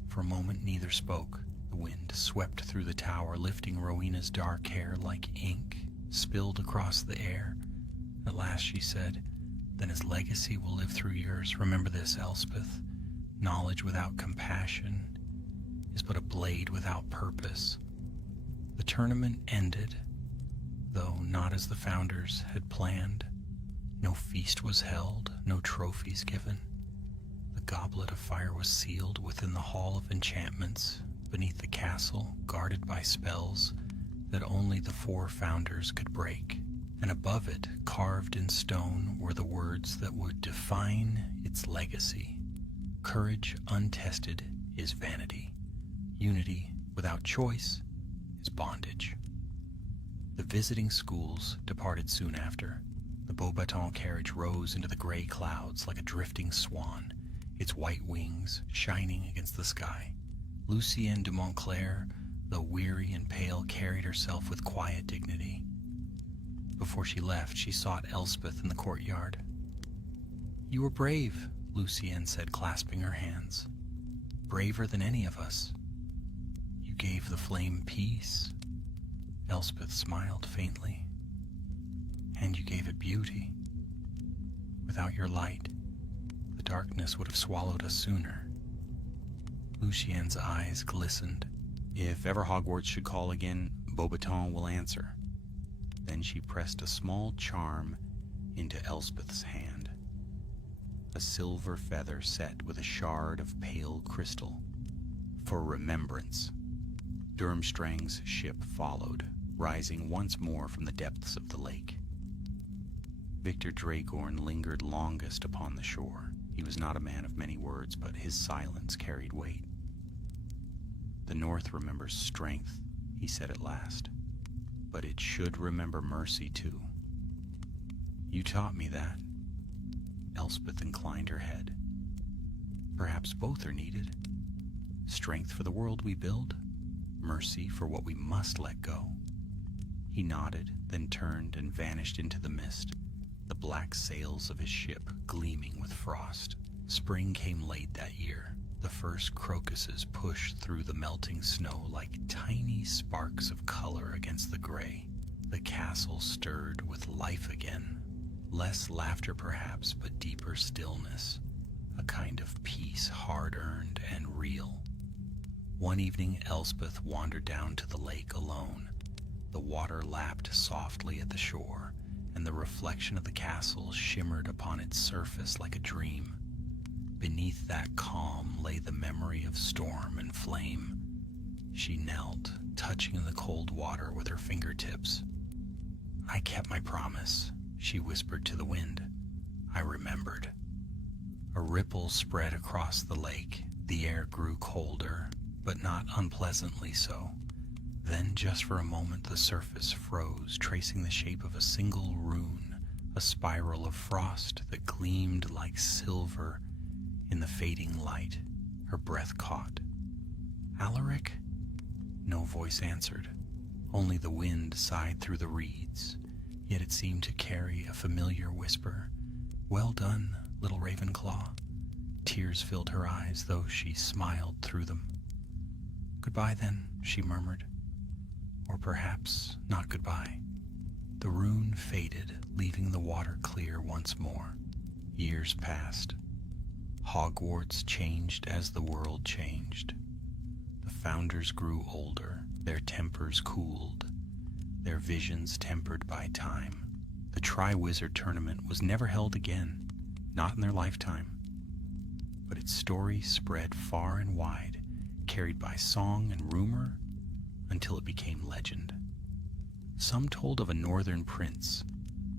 For a moment neither spoke. The wind swept through the tower, lifting Rowena's dark hair like ink, spilled across the air. At last she said, Then his legacy will live through yours. Remember this, Elspeth. Knowledge without compassion is but a blade without purpose. The tournament ended, though not as the founders had planned. No feast was held, no trophies given. The goblet of fire was sealed within the Hall of Enchantments, beneath the castle, guarded by spells that only the 4 founders could break. And above it, carved in stone, were the words that would define its legacy. Courage untested is vanity. Unity without choice is bondage. The visiting schools departed soon after. The Beauxbatons carriage rose into the gray clouds like a drifting swan, its white wings shining against the sky. Lucienne de Montclair, though weary and pale, carried herself with quiet dignity. Before she left, she sought Elspeth in the courtyard. You were brave, Lucienne said, clasping her hands. Braver than any of us. You gave the flame peace. Elspeth smiled faintly. And you gave it beauty. Without your light, the darkness would have swallowed us sooner. Lucienne's eyes glistened. If ever Hogwarts should call again, Beauxbatons will answer. Then she pressed a small charm into Elspeth's hand. A silver feather set with a shard of pale crystal. For remembrance. Durmstrang's ship followed, rising once more from the depths of the lake. Victor Dragorn lingered longest upon the shore. He was not a man of many words, but his silence carried weight. The North remembers strength, he said at last, but it should remember mercy too. You taught me that. Elspeth inclined her head. Perhaps both are needed. Strength for the world we build, mercy for what we must let go. He nodded, then turned and vanished into the mist, the black sails of his ship gleaming with frost. Spring came late that year. The first crocuses pushed through the melting snow like tiny sparks of color against the gray. The castle stirred with life again. Less laughter perhaps, but deeper stillness. A kind of peace hard-earned and real. One evening Elspeth wandered down to the lake alone. The water lapped softly at the shore, and the reflection of the castle shimmered upon its surface like a dream. Beneath that calm lay the memory of storm and flame. She knelt, touching the cold water with her fingertips. I kept my promise, she whispered to the wind. I remembered. A ripple spread across the lake. The air grew colder, but not unpleasantly so. Then, just for a moment, the surface froze, tracing the shape of a single rune, a spiral of frost that gleamed like silver in the fading light. Her breath caught. Alaric? No voice answered. Only the wind sighed through the reeds, yet it seemed to carry a familiar whisper. Well done, little Ravenclaw. Tears filled her eyes, though she smiled through them. Goodbye, then, she murmured. Or perhaps not goodbye. The rune faded, leaving the water clear once more. Years passed. Hogwarts changed as the world changed. The founders grew older, their tempers cooled, their visions tempered by time. The Triwizard tournament was never held again, not in their lifetime. But its story spread far and wide, carried by song and rumor, until it became legend. Some told of a northern prince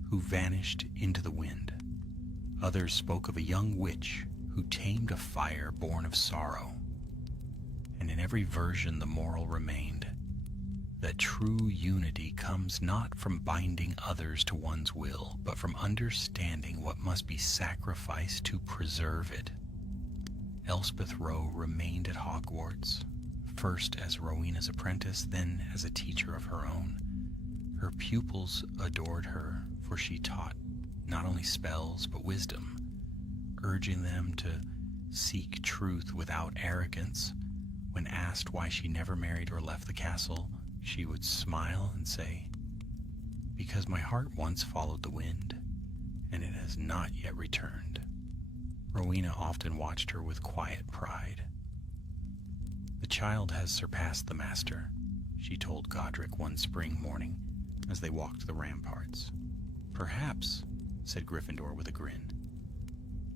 who vanished into the wind. Others spoke of a young witch who tamed a fire born of sorrow. And in every version the moral remained that true unity comes not from binding others to one's will, but from understanding what must be sacrificed to preserve it. Elspeth Rowe remained at Hogwarts, first as Rowena's apprentice, then as a teacher of her own. Her pupils adored her, for she taught not only spells but wisdom, urging them to seek truth without arrogance. When asked why she never married or left the castle, she would smile and say, "Because my heart once followed the wind, and it has not yet returned." Rowena often watched her with quiet pride. "The child has surpassed the master," she told Godric one spring morning as they walked the ramparts. "Perhaps," said Gryffindor with a grin.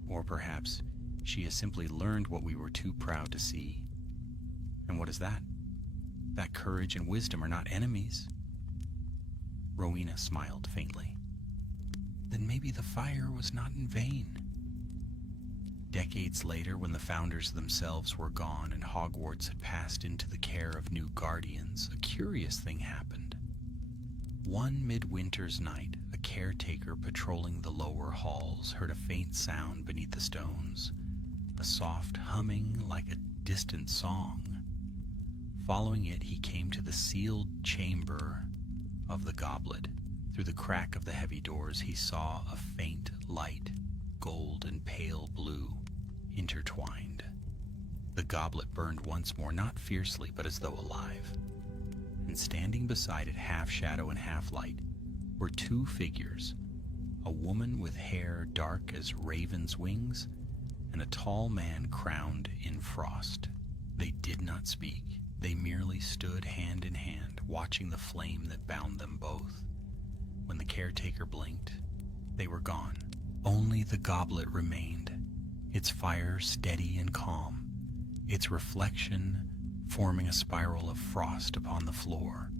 "Or perhaps she has simply learned what we were too proud to see." "And what is that?" "That courage and wisdom are not enemies." Rowena smiled faintly. "Then maybe the fire was not in vain." Decades later, when the founders themselves were gone and Hogwarts had passed into the care of new guardians, a curious thing happened. One midwinter's night, a caretaker patrolling the lower halls heard a faint sound beneath the stones, a soft humming like a distant song. Following it, he came to the sealed chamber of the goblet. Through the crack of the heavy doors, he saw a faint light, gold and pale blue, intertwined. The goblet burned once more, not fiercely, but as though alive. And standing beside it, half shadow and half light, were two figures, a woman with hair dark as raven's wings, and a tall man crowned in frost. They did not speak. They merely stood hand in hand, watching the flame that bound them both. When the caretaker blinked, they were gone. Only the goblet remained, its fire steady and calm, its reflection forming a spiral of frost upon the floor.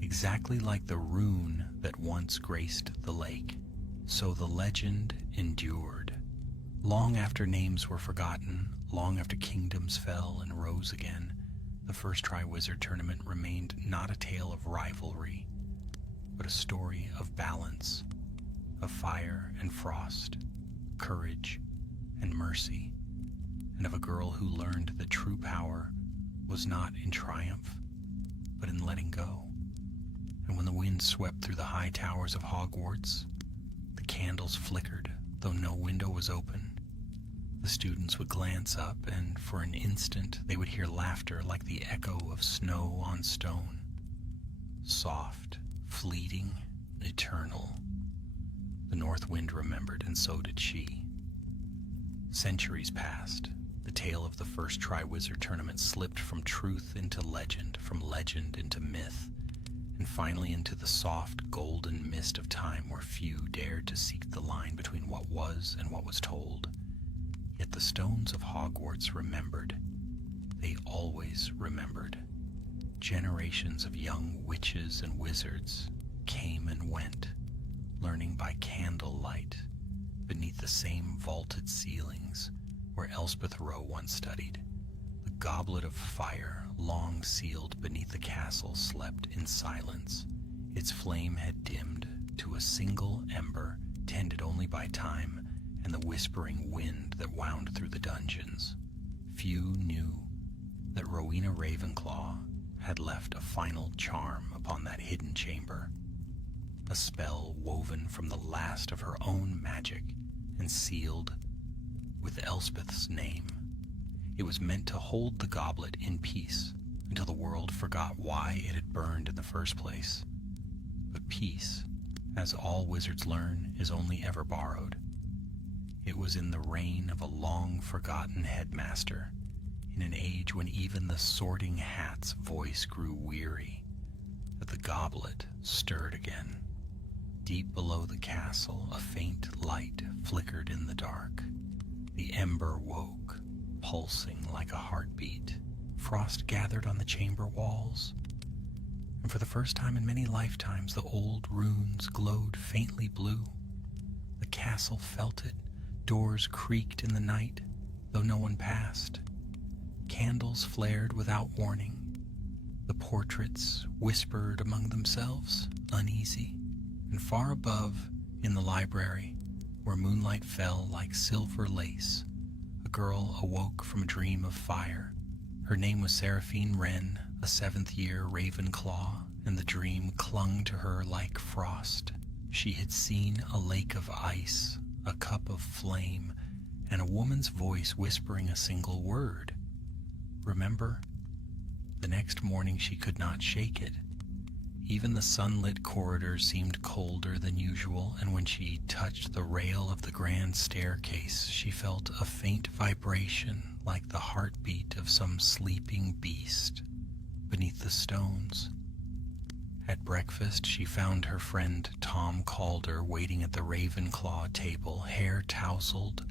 Exactly like the rune that once graced the lake, so the legend endured. Long after names were forgotten, long after kingdoms fell and rose again, the first Triwizard tournament remained not a tale of rivalry, but a story of balance, of fire and frost, courage and mercy, and of a girl who learned that true power was not in triumph, but in letting go. And when the wind swept through the high towers of Hogwarts, the candles flickered, though no window was open. The students would glance up, and for an instant they would hear laughter like the echo of snow on stone. Soft, fleeting, eternal. The north wind remembered, and so did she. Centuries passed. The tale of the first Triwizard tournament slipped from truth into legend, from legend into myth, and finally into the soft, golden mist of time where few dared to seek the line between what was and what was told. Yet the stones of Hogwarts remembered. They always remembered. Generations of young witches and wizards came and went, learning by candlelight beneath the same vaulted ceilings where Elspeth Rowe once studied. The goblet of fire, long sealed beneath the castle, slept in silence. Its flame had dimmed to a single ember, tended only by time and the whispering wind that wound through the dungeons. Few knew that Rowena Ravenclaw had left a final charm upon that hidden chamber, a spell woven from the last of her own magic and sealed with Elspeth's name. It was meant to hold the goblet in peace until the world forgot why it had burned in the first place. But peace, as all wizards learn, is only ever borrowed. It was in the reign of a long-forgotten headmaster, in an age when even the sorting hat's voice grew weary, that the goblet stirred again. Deep below the castle, a faint light flickered in the dark. The ember woke, pulsing like a heartbeat. Frost gathered on the chamber walls, and for the first time in many lifetimes, the old runes glowed faintly blue. The castle felt it. Doors creaked in the night, though no one passed. Candles flared without warning. The portraits whispered among themselves, uneasy. And far above, in the library, where moonlight fell like silver lace, a girl awoke from a dream of fire. Her name was Seraphine Wren, a 7th-year Ravenclaw, and the dream clung to her like frost. She had seen a lake of ice, a cup of flame, and a woman's voice whispering a single word. Remember? The next morning she could not shake it. Even the sunlit corridors seemed colder than usual, and when she touched the rail of the grand staircase, she felt a faint vibration like the heartbeat of some sleeping beast beneath the stones. At breakfast, she found her friend Tom Calder waiting at the Ravenclaw table, hair tousled,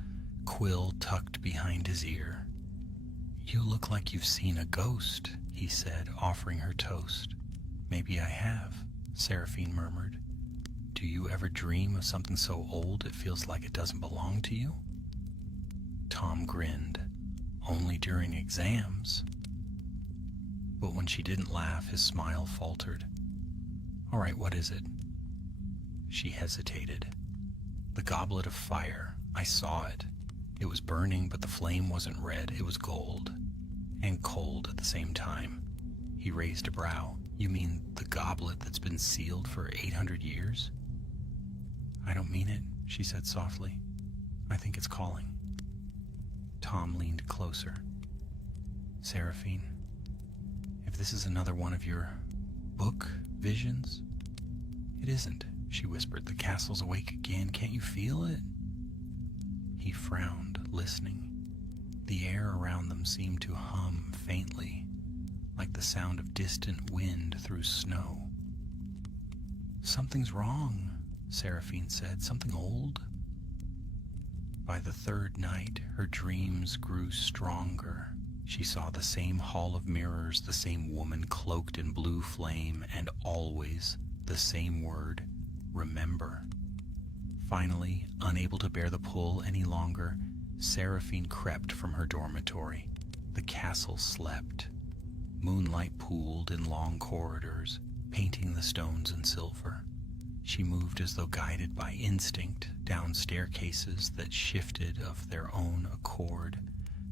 quill tucked behind his ear. "You look like you've seen a ghost," he said, offering her toast. "Maybe I have," Seraphine murmured. "Do you ever dream of something so old it feels like it doesn't belong to you?" Tom grinned. "Only during exams." But when she didn't laugh, his smile faltered. "All right, what is it?" She hesitated. "The goblet of fire. I saw it. It was burning, but the flame wasn't red. It was gold. And cold at the same time." He raised a brow. "You mean the goblet that's been sealed for 800 years? "I don't mean it," she said softly. "I think it's calling." Tom leaned closer. "Seraphine, if this is another one of your book visions?" "It isn't," she whispered. "The castle's awake again. Can't you feel it?" He frowned, listening. The air around them seemed to hum faintly, like the sound of distant wind through snow. "Something's wrong," Seraphine said. "Something old?" By the 3rd night, her dreams grew stronger. She saw the same hall of mirrors, the same woman cloaked in blue flame, and always the same word, remember. Finally, unable to bear the pull any longer, Seraphine crept from her dormitory. The castle slept. Moonlight pooled in long corridors, painting the stones in silver. She moved as though guided by instinct down staircases that shifted of their own accord,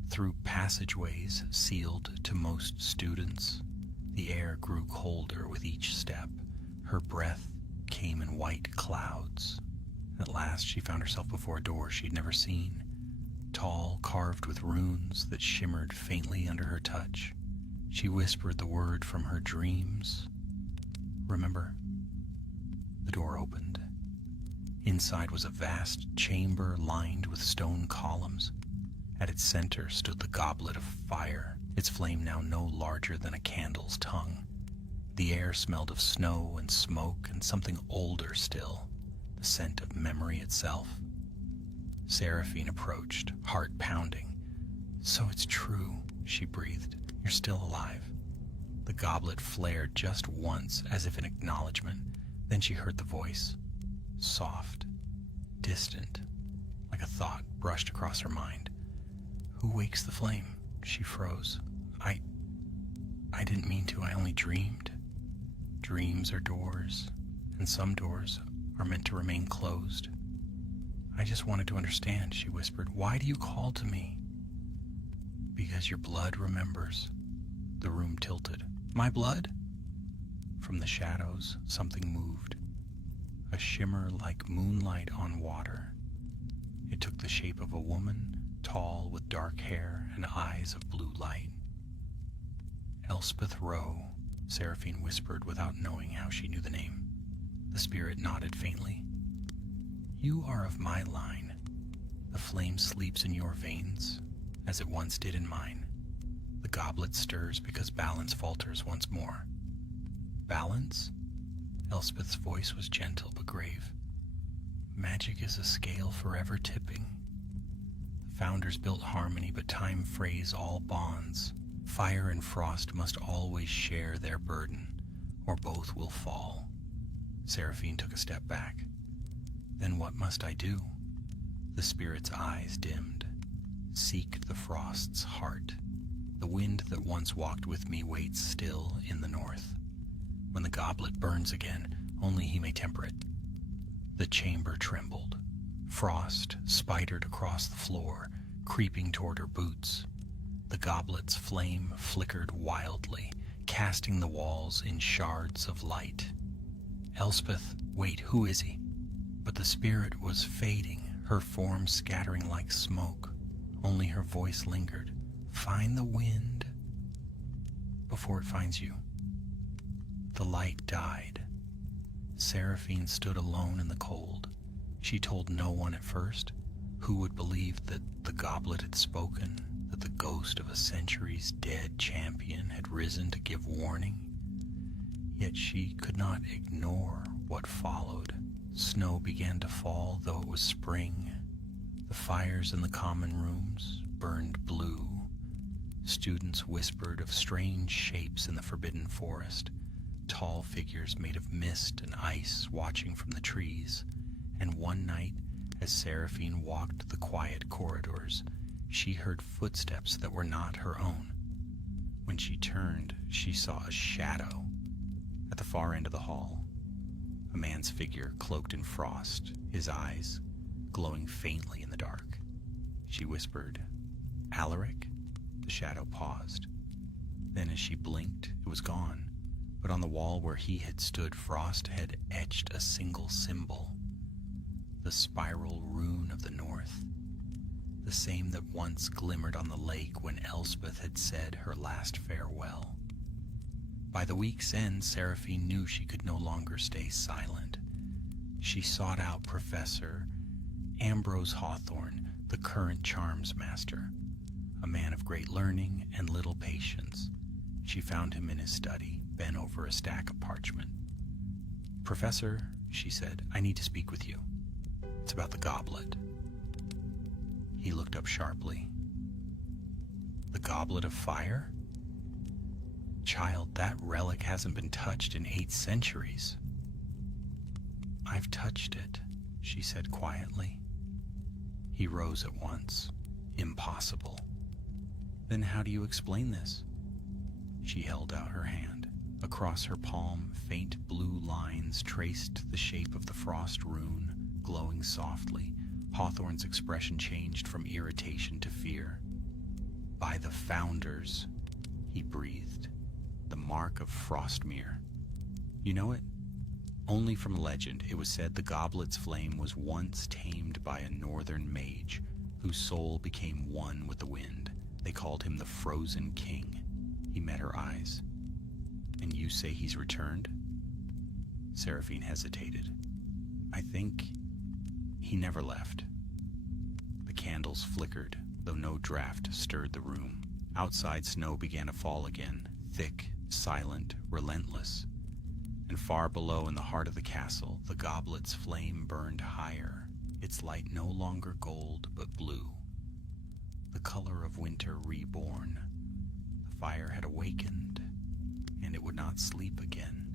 through passageways sealed to most students. The air grew colder with each step. Her breath came in white clouds. At last she found herself before a door she'd never seen, tall, carved with runes that shimmered faintly under her touch. She whispered the word from her dreams. "Remember." The door opened. Inside was a vast chamber lined with stone columns. At its center stood the goblet of fire, its flame now no larger than a candle's tongue. The air smelled of snow and smoke and something older still, the scent of memory itself. Seraphine approached, heart pounding. "So it's true," she breathed. "You're still alive." The goblet flared just once as if in acknowledgement. Then she heard the voice, soft, distant, like a thought brushed across her mind. "Who wakes the flame?" She froze. I didn't mean to. I only dreamed." Dreams are doors, and some doors are meant to remain closed. "I just wanted to understand," she whispered. "Why do you call to me?" "Because your blood remembers." The room tilted. "My blood?" From the shadows, something moved. A shimmer like moonlight on water. It took the shape of a woman, tall with dark hair and eyes of blue light. "Elspeth Rowe," Seraphine whispered without knowing how she knew the name. The spirit nodded faintly. "You are of my line. The flame sleeps in your veins, as it once did in mine. The goblet stirs because balance falters once more." "Balance?" Elspeth's voice was gentle but grave. magic is a scale forever tipping. The founders built harmony, but time frays all bonds. Fire and frost must always share their burden, or both will fall. Seraphine took a step back. Then what must I do? The spirit's eyes dimmed. Seek the frost's heart. The wind that once walked with me waits still in the north. When the goblet burns again, only he may temper it. The chamber trembled. Frost spidered across the floor, creeping toward her boots. The goblet's flame flickered wildly, casting the walls in shards of light. Elspeth, wait, who is he? But the spirit was fading, her form scattering like smoke. Only her voice lingered. Find the wind before it finds you. The light died. Seraphine stood alone in the cold. She told no one at first. Who would believe that the goblet had spoken, that the ghost of a centuries dead champion had risen to give warning? Yet she could not ignore what followed. Snow began to fall, though it was spring. The fires in the common rooms burned blue. Students whispered of strange shapes in the forbidden forest, tall figures made of mist and ice watching from the trees. And one night, as Seraphine walked the quiet corridors, she heard footsteps that were not her own. When she turned, she saw a shadow at the far end of the hall. A man's figure cloaked in frost, his eyes glowing faintly in the dark. She whispered, "Alaric?" The shadow paused. Then as she blinked, it was gone. But on the wall where he had stood, Frost had etched a single symbol. The spiral rune of the north. The same that once glimmered on the lake when Elspeth had said her last farewell. By the week's end, Seraphine knew she could no longer stay silent. She sought out Professor Ambrose Hawthorne, the current charms master, a man of great learning and little patience. She found him in his study, bent over a stack of parchment. "Professor," she said, "I need to speak with you. It's about the goblet." He looked up sharply. "The goblet of fire? Child, that relic hasn't been touched in 8 centuries. "I've touched it," she said quietly. He rose at once. "Impossible." "Then how do you explain this?" She held out her hand. Across her palm, faint blue lines traced the shape of the frost rune, glowing softly. Hawthorne's expression changed from irritation to fear. "By the founders," he breathed. "The mark of Frostmere. You know it? Only from legend, it was said the goblet's flame was once tamed by a northern mage, whose soul became one with the wind. They called him the Frozen King." He met her eyes. "And you say he's returned?" Seraphine hesitated. "I think he never left." The candles flickered, though no draft stirred the room. Outside, snow began to fall again, thick, silent, relentless. And far below, in the heart of the castle, the goblet's flame burned higher, its light no longer gold but blue. The color of winter reborn. The fire had awakened, and it would not sleep again.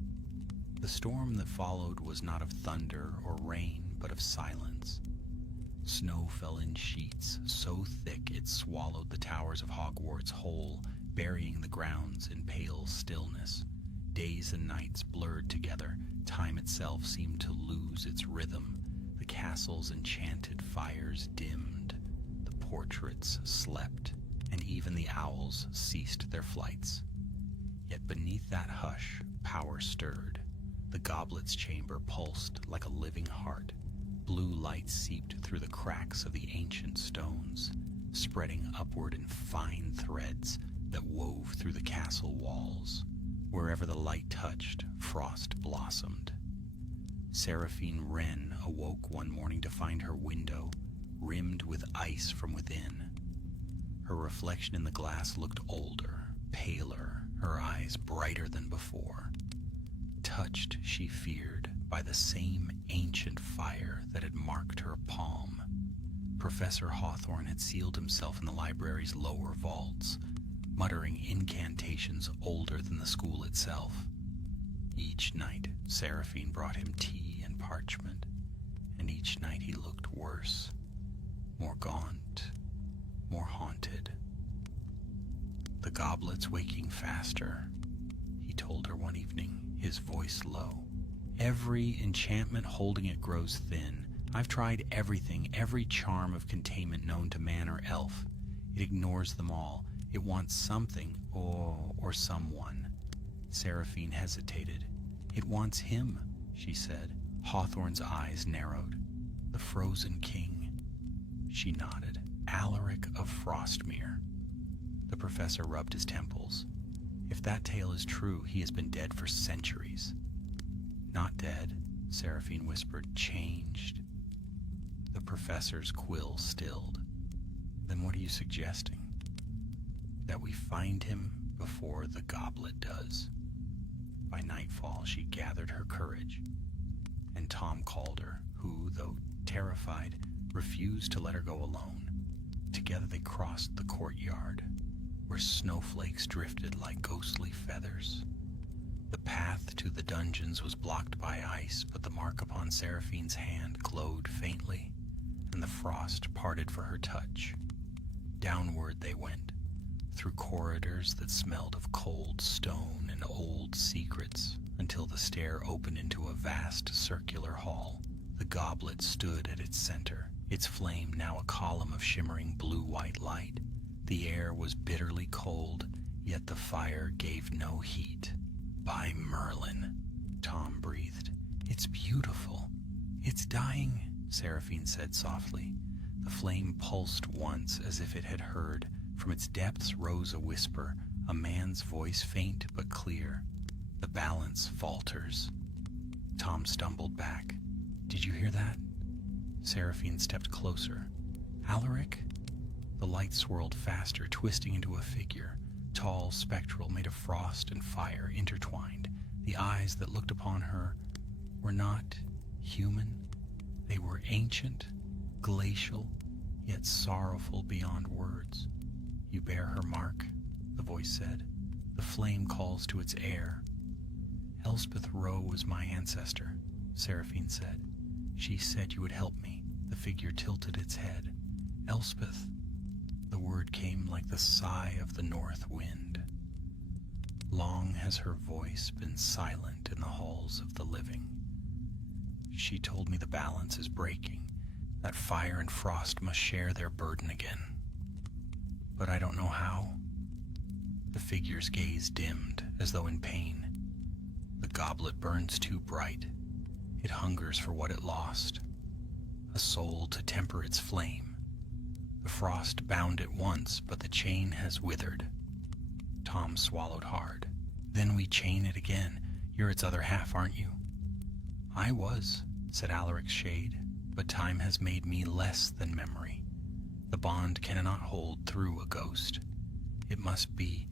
The storm that followed was not of thunder or rain, but of silence. Snow fell in sheets, so thick it swallowed the towers of Hogwarts whole, burying the grounds in pale stillness. Days and nights blurred together. Time itself seemed to lose its rhythm. The castle's enchanted fires dimmed. The portraits slept, and even the owls ceased their flights. Yet beneath that hush, power stirred. The goblet's chamber pulsed like a living heart. Blue light seeped through the cracks of the ancient stones, spreading upward in fine threads that wove through the castle walls. Wherever the light touched, frost blossomed. Seraphine Wren awoke one morning to find her window rimmed with ice from within. Her reflection in the glass looked older, paler, her eyes brighter than before. Touched, she feared, by the same ancient fire that had marked her palm. Professor Hawthorne had sealed himself in the library's lower vaults, muttering incantations older than the school itself. Each night, Seraphine brought him tea and parchment, and each night he looked worse, more gaunt, more haunted. "The goblet's waking faster," he told her one evening, his voice low. "Every enchantment holding it grows thin. I've tried everything, every charm of containment known to man or elf. It ignores them all. It wants something, or someone." Seraphine hesitated. "It wants him," she said. Hawthorne's eyes narrowed. "The Frozen King." She nodded. "Alaric of Frostmere." The professor rubbed his temples. "If that tale is true, he has been dead for centuries." "Not dead," Seraphine whispered. "Changed." The professor's quill stilled. "Then what are you suggesting?" "That we find him before the goblet does." By nightfall, she gathered her courage, and Tom called her, who, though terrified, refused to let her go alone. Together they crossed the courtyard, where snowflakes drifted like ghostly feathers. The path to the dungeons was blocked by ice, but the mark upon Seraphine's hand glowed faintly, and the frost parted for her touch. Downward they went, through corridors that smelled of cold stone and old secrets, until the stair opened into a vast circular hall. The goblet stood at its center, its flame now a column of shimmering blue-white light. The air was bitterly cold, yet the fire gave no heat. "By Merlin," Tom breathed. "It's beautiful." "It's dying," Seraphine said softly. The flame pulsed once as if it had heard. From its depths rose a whisper, a man's voice, faint but clear. "The balance falters." Tom stumbled back. "Did you hear that?" Seraphine stepped closer. "Alaric?" The light swirled faster, twisting into a figure, tall, spectral, made of frost and fire intertwined. The eyes that looked upon her were not human. They were ancient, glacial, yet sorrowful beyond words. "You bear her mark," the voice said. "The flame calls to its heir." "Elspeth Rowe was my ancestor," Seraphine said. "She said you would help me." The figure tilted its head. "Elspeth." The word came like the sigh of the north wind. "Long has her voice been silent in the halls of the living. She told me the balance is breaking, that fire and frost must share their burden again. But I don't know how." The figure's gaze dimmed, as though in pain. "The goblet burns too bright. It hungers for what it lost. A soul to temper its flame. The frost bound it once, but the chain has withered." Tom swallowed hard. "Then we chain it again. You're its other half, aren't you?" "I was," said Alaric's shade, "but time has made me less than memory. The bond cannot hold through a ghost. It must be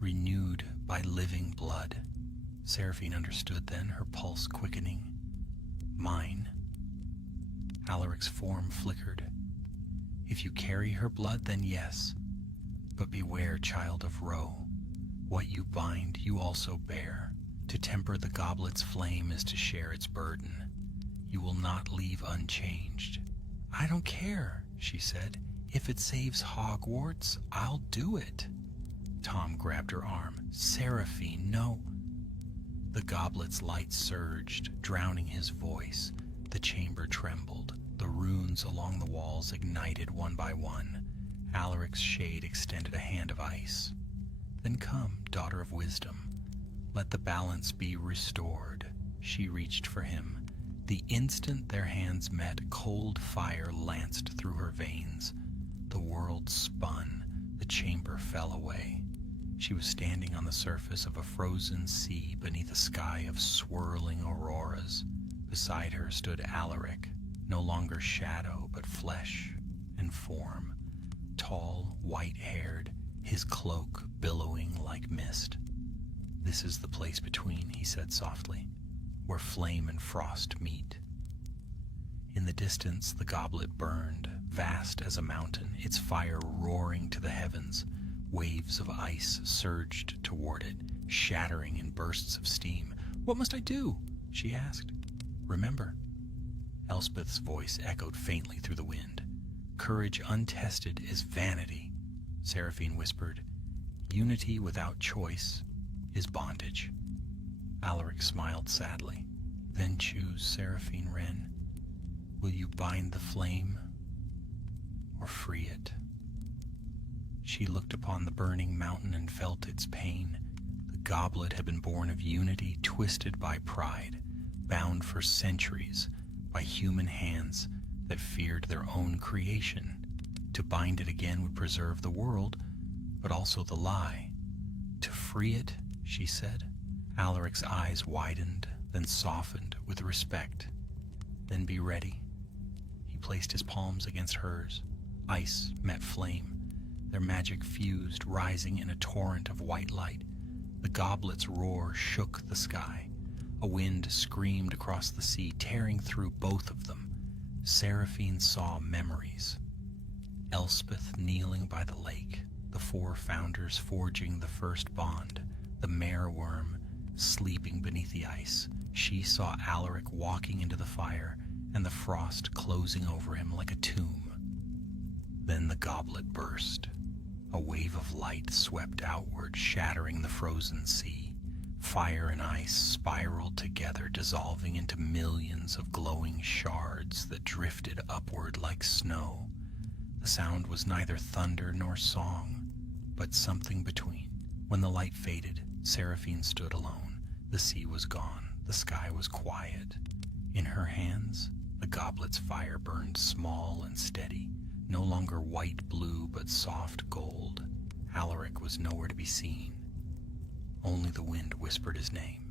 renewed by living blood." Seraphine understood then, her pulse quickening. "Mine?" Alaric's form flickered. "If you carry her blood, then yes. But beware, child of Ro. What you bind, you also bear. To temper the goblet's flame is to share its burden. You will not leave unchanged." "I don't care," she said. "If it saves Hogwarts, I'll do it." Tom grabbed her arm. "Seraphine, no." The goblet's light surged, drowning his voice. The chamber trembled. The runes along the walls ignited one by one. Alaric's shade extended a hand of ice. "Then come, daughter of wisdom. Let the balance be restored." She reached for him. The instant their hands met, cold fire lanced through her veins. The world spun. The chamber fell away. She was standing on the surface of a frozen sea beneath a sky of swirling auroras. Beside her stood Alaric, no longer shadow but flesh and form, tall, white-haired, his cloak billowing like mist. "This is the place between," he said softly. where flame and frost meet. In the distance, the goblet burned, vast as a mountain, its fire roaring to the heavens. Waves of ice surged toward it, shattering in bursts of steam. "What must I do?" she asked. "Remember." Elspeth's voice echoed faintly through the wind. "Courage untested is vanity," Seraphine whispered. "Unity without choice is bondage." Alaric smiled sadly. "Then choose, Seraphine Wren. Will you bind the flame or free it?" She looked upon the burning mountain and felt its pain. The goblet had been born of unity, twisted by pride, bound for centuries by human hands that feared their own creation. To bind it again would preserve the world, but also the lie. "To free it," she said. Alaric's eyes widened, then softened with respect. "Then be ready." He placed his palms against hers. Ice met flame. Their magic fused, rising in a torrent of white light. The goblet's roar shook the sky. A wind screamed across the sea, tearing through both of them. Seraphine saw memories. Elspeth kneeling by the lake, the four founders forging the first bond, the mereworm sleeping beneath the ice. She saw Alaric walking into the fire, and the frost closing over him like a tomb. Then the goblet burst. A wave of light swept outward, shattering the frozen sea. Fire and ice spiraled together, dissolving into millions of glowing shards that drifted upward like snow. The sound was neither thunder nor song, but something between. When the light faded, Seraphine stood alone. The sea was gone. The sky was quiet. In her hands, the goblet's fire burned small and steady, no longer white-blue but soft gold. Alaric was nowhere to be seen. Only the wind whispered his name.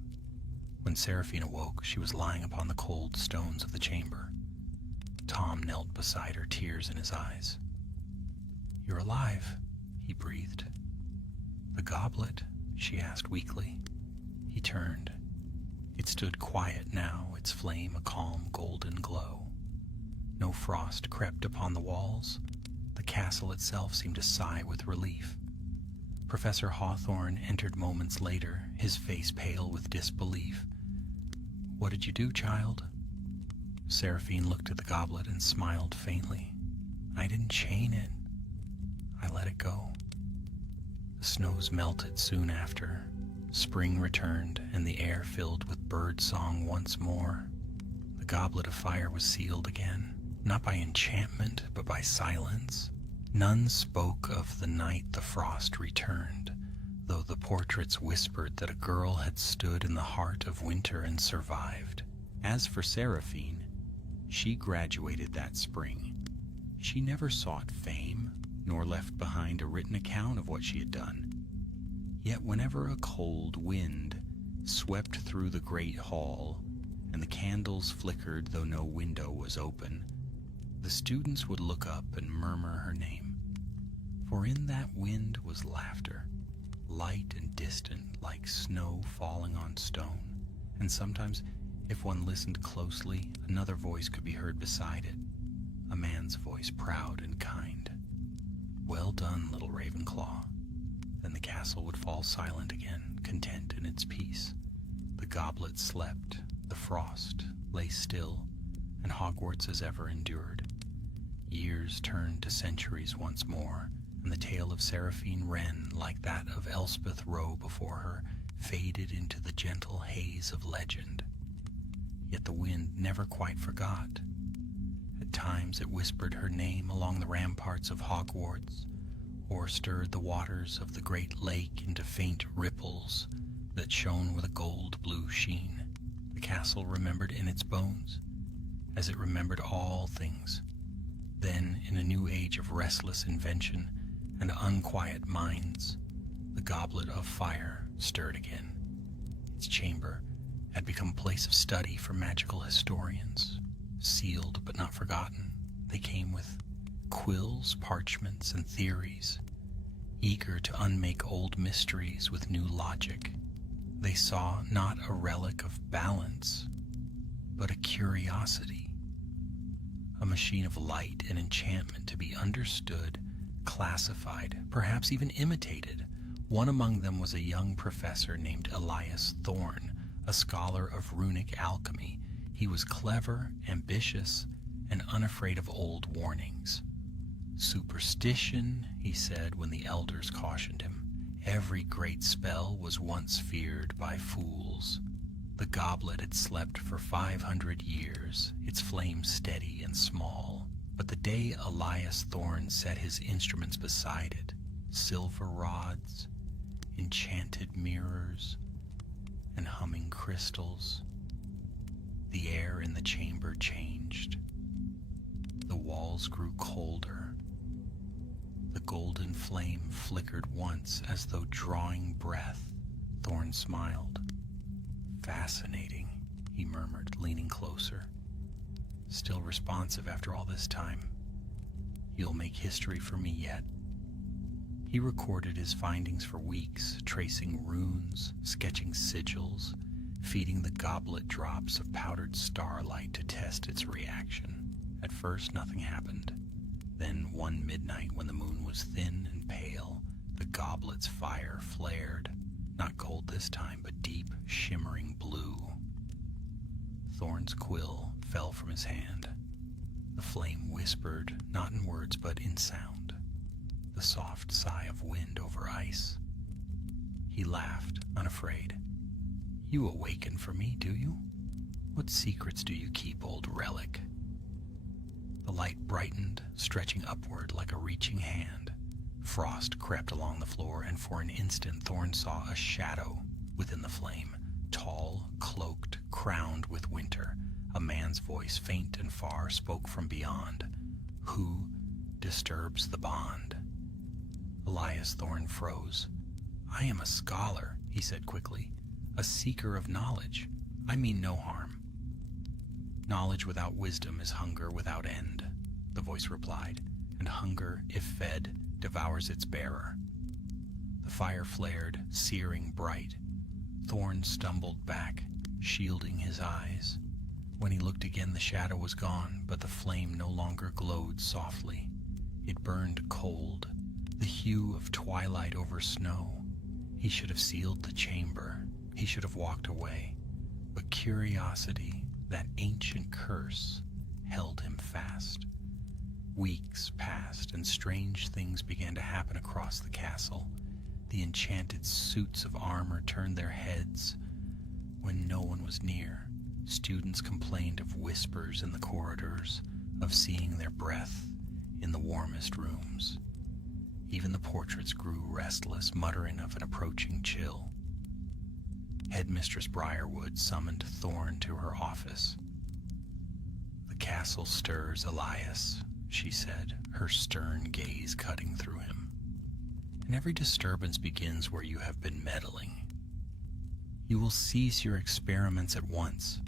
When Seraphine awoke, she was lying upon the cold stones of the chamber. Tom knelt beside her, tears in his eyes. "You're alive," he breathed. "The goblet?" she asked weakly. He turned. It stood quiet now, its flame a calm golden glow. No frost crept upon the walls. The castle itself seemed to sigh with relief. Professor Hawthorne entered moments later, his face pale with disbelief. "What did you do, child?" Seraphine looked at the goblet and smiled faintly. "I didn't chain it. I let it go." The snows melted soon after. Spring returned, and the air filled with bird song once more. The goblet of fire was sealed again, not by enchantment, but by silence. None spoke of the night the frost returned, though the portraits whispered that a girl had stood in the heart of winter and survived. As for Seraphine, she graduated that spring. She never sought fame, nor left behind a written account of what she had done. Yet whenever a cold wind swept through the great hall, and the candles flickered though no window was open, the students would look up and murmur her name. For in that wind was laughter, light and distant like snow falling on stone, and sometimes, if one listened closely, another voice could be heard beside it, a man's voice, proud and kind. "Well done, little Ravenclaw." Then the castle would fall silent again, content in its peace. The goblet slept, the frost lay still, and Hogwarts as ever endured. Years turned to centuries once more, and the tale of Seraphine Wren, like that of Elspeth Rowe before her, faded into the gentle haze of legend. Yet the wind never quite forgot. At times it whispered her name along the ramparts of Hogwarts, or stirred the waters of the great lake into faint ripples that shone with a gold-blue sheen. The castle remembered in its bones, as it remembered all things. Then, in a new age of restless invention and unquiet minds, the goblet of fire stirred again. Its chamber had become a place of study for magical historians. Sealed but not forgotten, they came with quills, parchments, and theories, eager to unmake old mysteries with new logic. They saw not a relic of balance, but a curiosity, a machine of light and enchantment to be understood, classified, perhaps even imitated. One among them was a young professor named Elias Thorne, a scholar of runic alchemy. He was clever, ambitious, and unafraid of old warnings. "Superstition," he said when the elders cautioned him. "Every great spell was once feared by fools." The goblet had slept for 500 years, its flame steady and small. But the day Elias Thorne set his instruments beside it, silver rods, enchanted mirrors, and humming crystals, the air in the chamber changed. The walls grew colder. The golden flame flickered once as though drawing breath. Thorne smiled. "Fascinating," he murmured, leaning closer. "Still responsive after all this time. You'll make history for me yet." He recorded his findings for weeks, tracing runes, sketching sigils, feeding the goblet drops of powdered starlight to test its reaction. At first, nothing happened. Then, one midnight, when the moon was thin and pale, the goblet's fire flared. Not gold this time, but deep, shimmering blue. Thorne's quill fell from his hand. The flame whispered, not in words, but in sound, the soft sigh of wind over ice. He laughed, unafraid. "You awaken for me, do you? What secrets do you keep, old relic?" The light brightened, stretching upward like a reaching hand. Frost crept along the floor, and for an instant Thorne saw a shadow within the flame, tall, cloaked, crowned with winter. A man's voice, faint and far, spoke from beyond. "Who disturbs the bond?" Elias Thorne froze. "I am a scholar," he said quickly, "a seeker of knowledge. I mean no harm." "Knowledge without wisdom is hunger without end," the voice replied, "and hunger, if fed, devours its bearer." The fire flared, searing bright. Thorne stumbled back, shielding his eyes. When he looked again, the shadow was gone, but the flame no longer glowed softly. It burned cold, the hue of twilight over snow. He should have sealed the chamber. He should have walked away. But curiosity, that ancient curse, held him fast. Weeks passed, and strange things began to happen across the castle. The enchanted suits of armor turned their heads when no one was near. Students complained of whispers in the corridors, of seeing their breath in the warmest rooms. Even the portraits grew restless, muttering of an approaching chill. Headmistress Briarwood summoned Thorne to her office. "The castle stirs, Elias," she said, her stern gaze cutting through him. "And every disturbance begins where you have been meddling. You will cease your experiments at once."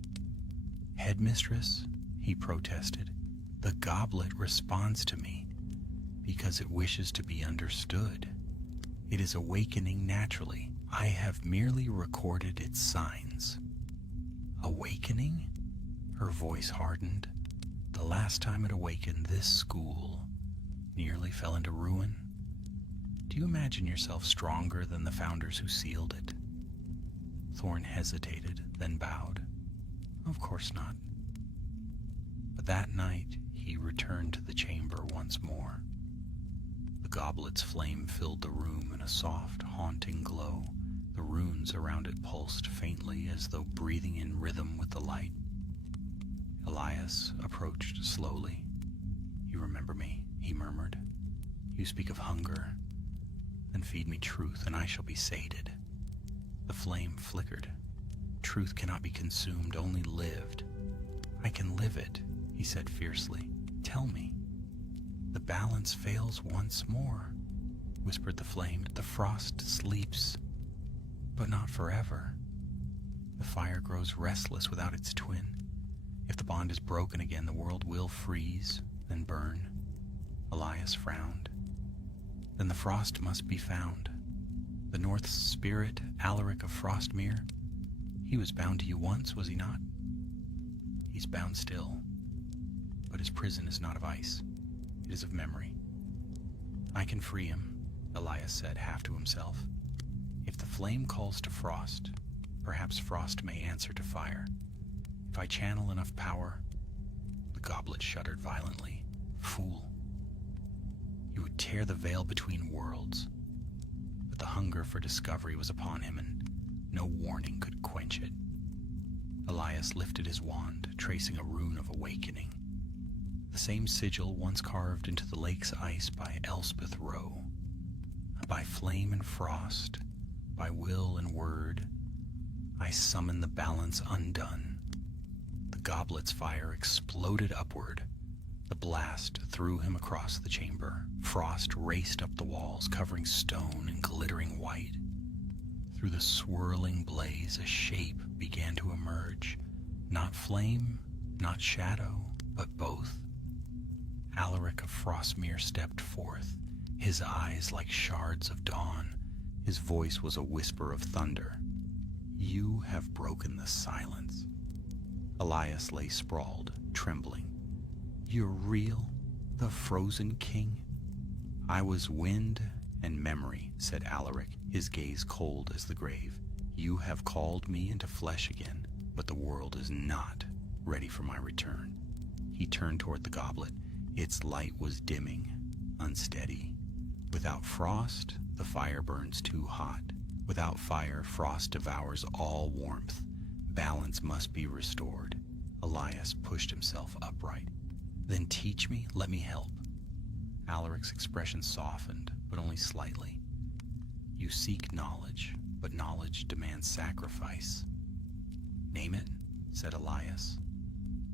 "Headmistress," he protested, "the goblet responds to me because it wishes to be understood. It is awakening naturally. I have merely recorded its signs." "Awakening?" Her voice hardened. "The last time it awakened, this school nearly fell into ruin. Do you imagine yourself stronger than the founders who sealed it?" Thorne hesitated, then bowed. "Of course not." But that night he returned to the chamber once more. The goblet's flame filled the room in a soft, haunting glow. The runes around it pulsed faintly as though breathing in rhythm with the light. Elias approached slowly. "You remember me," he murmured. "You speak of hunger. Then feed me truth, and I shall be sated." The flame flickered. "Truth cannot be consumed, only lived." "I can live it," he said fiercely. "Tell me." "The balance fails once more," whispered the flame. "The frost sleeps, but not forever. The fire grows restless without its twin. If the bond is broken again, the world will freeze, then burn." Elias frowned. "Then the frost must be found. The North Spirit, Alaric of Frostmere? He was bound to you once, was he not? He's bound still, but his prison is not of ice. It is of memory. I can free him, Elias said, half to himself. If the flame calls to frost, perhaps frost may answer to fire. If I channel enough power... The goblet shuddered violently. Fool. You would tear the veil between worlds. But the hunger for discovery was upon him, and no warning could quench it. Elias lifted his wand, tracing a rune of awakening. The same sigil once carved into the lake's ice by Elspeth Rowe. By flame and frost, by will and word, I summon the balance undone. The goblet's fire exploded upward. The blast threw him across the chamber. Frost raced up the walls, covering stone and glittering white. Through the swirling blaze, a shape began to emerge. Not flame, not shadow, but both. Alaric of Frostmere stepped forth, his eyes like shards of dawn. His voice was a whisper of thunder. You have broken the silence. Elias lay sprawled, trembling. You're real, the frozen king? I was wind and memory, said Alaric, his gaze cold as the grave. You have called me into flesh again, but the world is not ready for my return. He turned toward the goblet. Its light was dimming, unsteady. Without frost, the fire burns too hot. Without fire, frost devours all warmth. Balance must be restored. Elias pushed himself upright. Then teach me, let me help. Alaric's expression softened, but only slightly. You seek knowledge, but knowledge demands sacrifice. Name it, said Elias.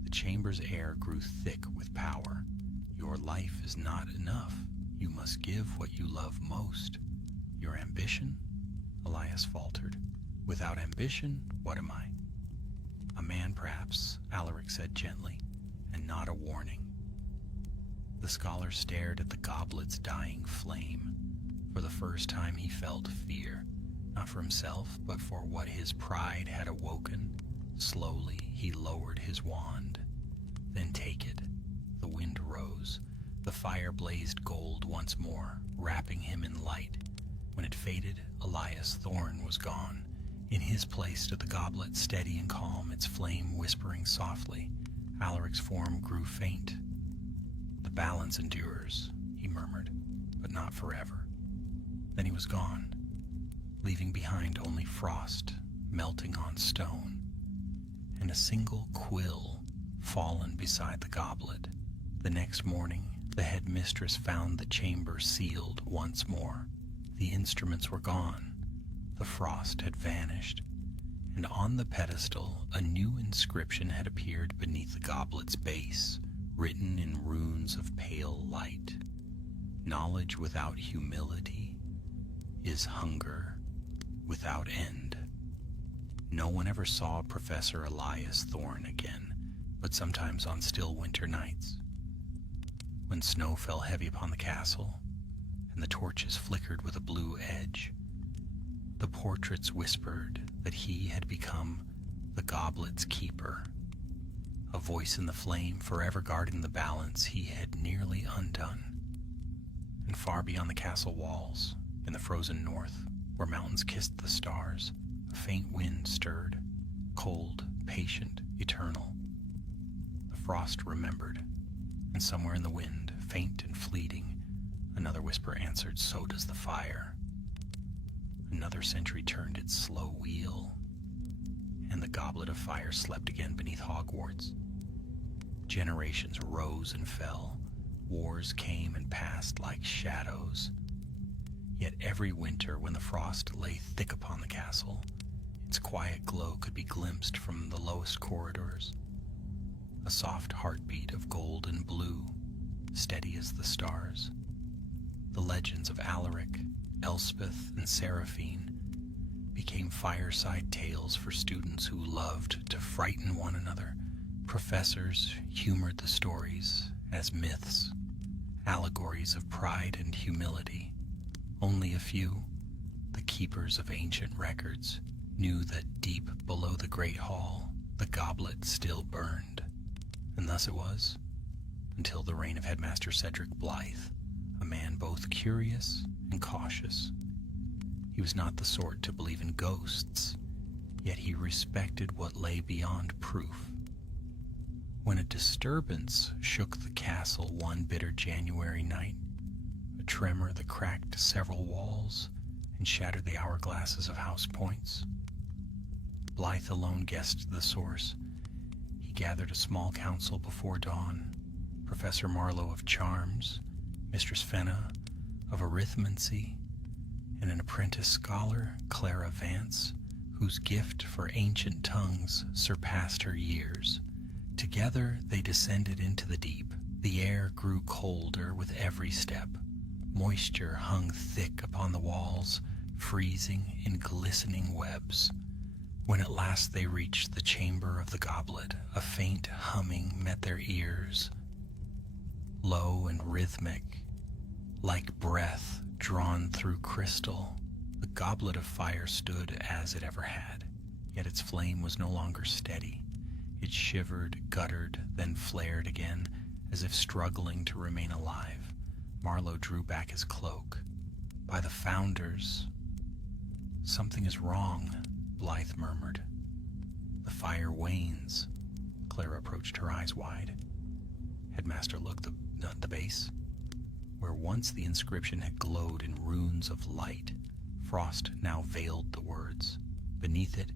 The chamber's air grew thick with power. Your life is not enough. You must give what you love most. Your ambition? Elias faltered. Without ambition, what am I? A man, perhaps, Alaric said gently, and not a warning. The scholar stared at the goblet's dying flame. For the first time he felt fear, not for himself, but for what his pride had awoken. Slowly he lowered his wand. Then take it. The wind rose. The fire blazed gold once more, wrapping him in light. When it faded, Elias Thorne was gone. In his place stood the goblet, steady and calm, its flame whispering softly. Alaric's form grew faint. The balance endures, he murmured, but not forever. Then he was gone, leaving behind only frost melting on stone, and a single quill fallen beside the goblet. The next morning, the headmistress found the chamber sealed once more. The instruments were gone. The frost had vanished, and on the pedestal a new inscription had appeared beneath the goblet's base, written in runes of pale light. Knowledge without humility is hunger without end. No one ever saw Professor Elias Thorne again, but sometimes on still winter nights, when snow fell heavy upon the castle and the torches flickered with a blue edge, the portraits whispered that he had become the goblet's keeper, a voice in the flame forever guarding the balance he had nearly undone. And far beyond the castle walls, in the frozen north, where mountains kissed the stars, a faint wind stirred, cold, patient, eternal. The frost remembered, and somewhere in the wind, faint and fleeting, another whisper answered, so does the fire. Another century turned its slow wheel, and the goblet of fire slept again beneath Hogwarts. Generations rose and fell. Wars came and passed like shadows. Yet every winter, when the frost lay thick upon the castle, its quiet glow could be glimpsed from the lowest corridors. A soft heartbeat of gold and blue, steady as the stars. The legends of Alaric, Elspeth, and Seraphine became fireside tales for students who loved to frighten one another. Professors humored the stories as myths, allegories of pride and humility. Only a few, the the keepers of ancient records, knew that deep below the great hall, the goblet still burned. And thus it was, until the reign of Headmaster Cedric Blythe, a man both curious and cautious. He was not the sort to believe in ghosts, yet he respected what lay beyond proof. When a disturbance shook the castle one bitter January night, a tremor that cracked several walls and shattered the hourglasses of house points, Blythe alone guessed the source. He gathered a small council before dawn, Professor Marlowe of charms, Mistress Fenna of arithmancy, and an apprentice scholar, Clara Vance, whose gift for ancient tongues surpassed her years. Together they descended into the deep. The air grew colder with every step. Moisture hung thick upon the walls, freezing in glistening webs. When at last they reached the chamber of the goblet, a faint humming met their ears, low and rhythmic, like breath drawn through crystal. The goblet of fire stood as it ever had, yet its flame was no longer steady. It shivered, guttered, then flared again, as if struggling to remain alive. Marlowe drew back his cloak. By the founders, something is wrong, Blythe murmured. The fire wanes. Clara approached, her eyes wide. Headmaster looked at the base, where once the inscription had glowed in runes of light. Frost now veiled the words. Beneath it,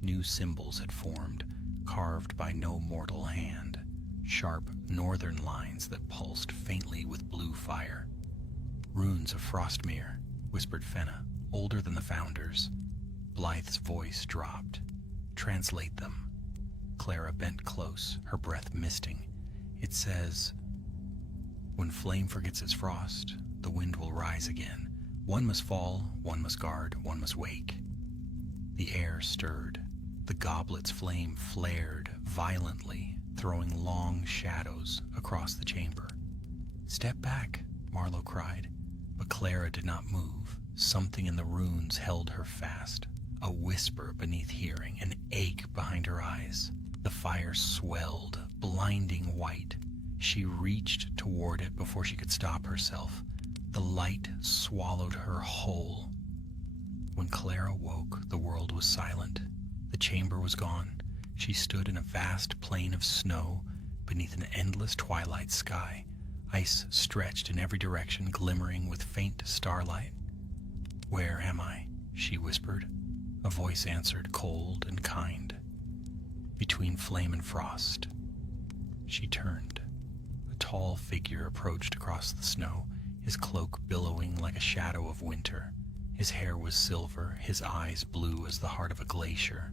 new symbols had formed, carved by no mortal hand, sharp northern lines that pulsed faintly with blue fire. Runes of Frostmere, whispered Fenna, older than the founders. Blythe's voice dropped. Translate them. Clara bent close, her breath misting. It says, when flame forgets its frost, the wind will rise again. One must fall, one must guard, one must wake. The air stirred. The goblet's flame flared violently, throwing long shadows across the chamber. Step back, Marlowe cried, but Clara did not move. Something in the runes held her fast, a whisper beneath hearing, an ache behind her eyes. The fire swelled, blinding white. She reached toward it before she could stop herself. The light swallowed her whole. When Clara woke, the world was silent. The chamber was gone. She stood in a vast plain of snow beneath an endless twilight sky. Ice stretched in every direction, glimmering with faint starlight. Where am I? She whispered. A voice answered, cold and kind. Between flame and frost. She turned. A tall figure approached across the snow, his cloak billowing like a shadow of winter. His hair was silver, his eyes blue as the heart of a glacier.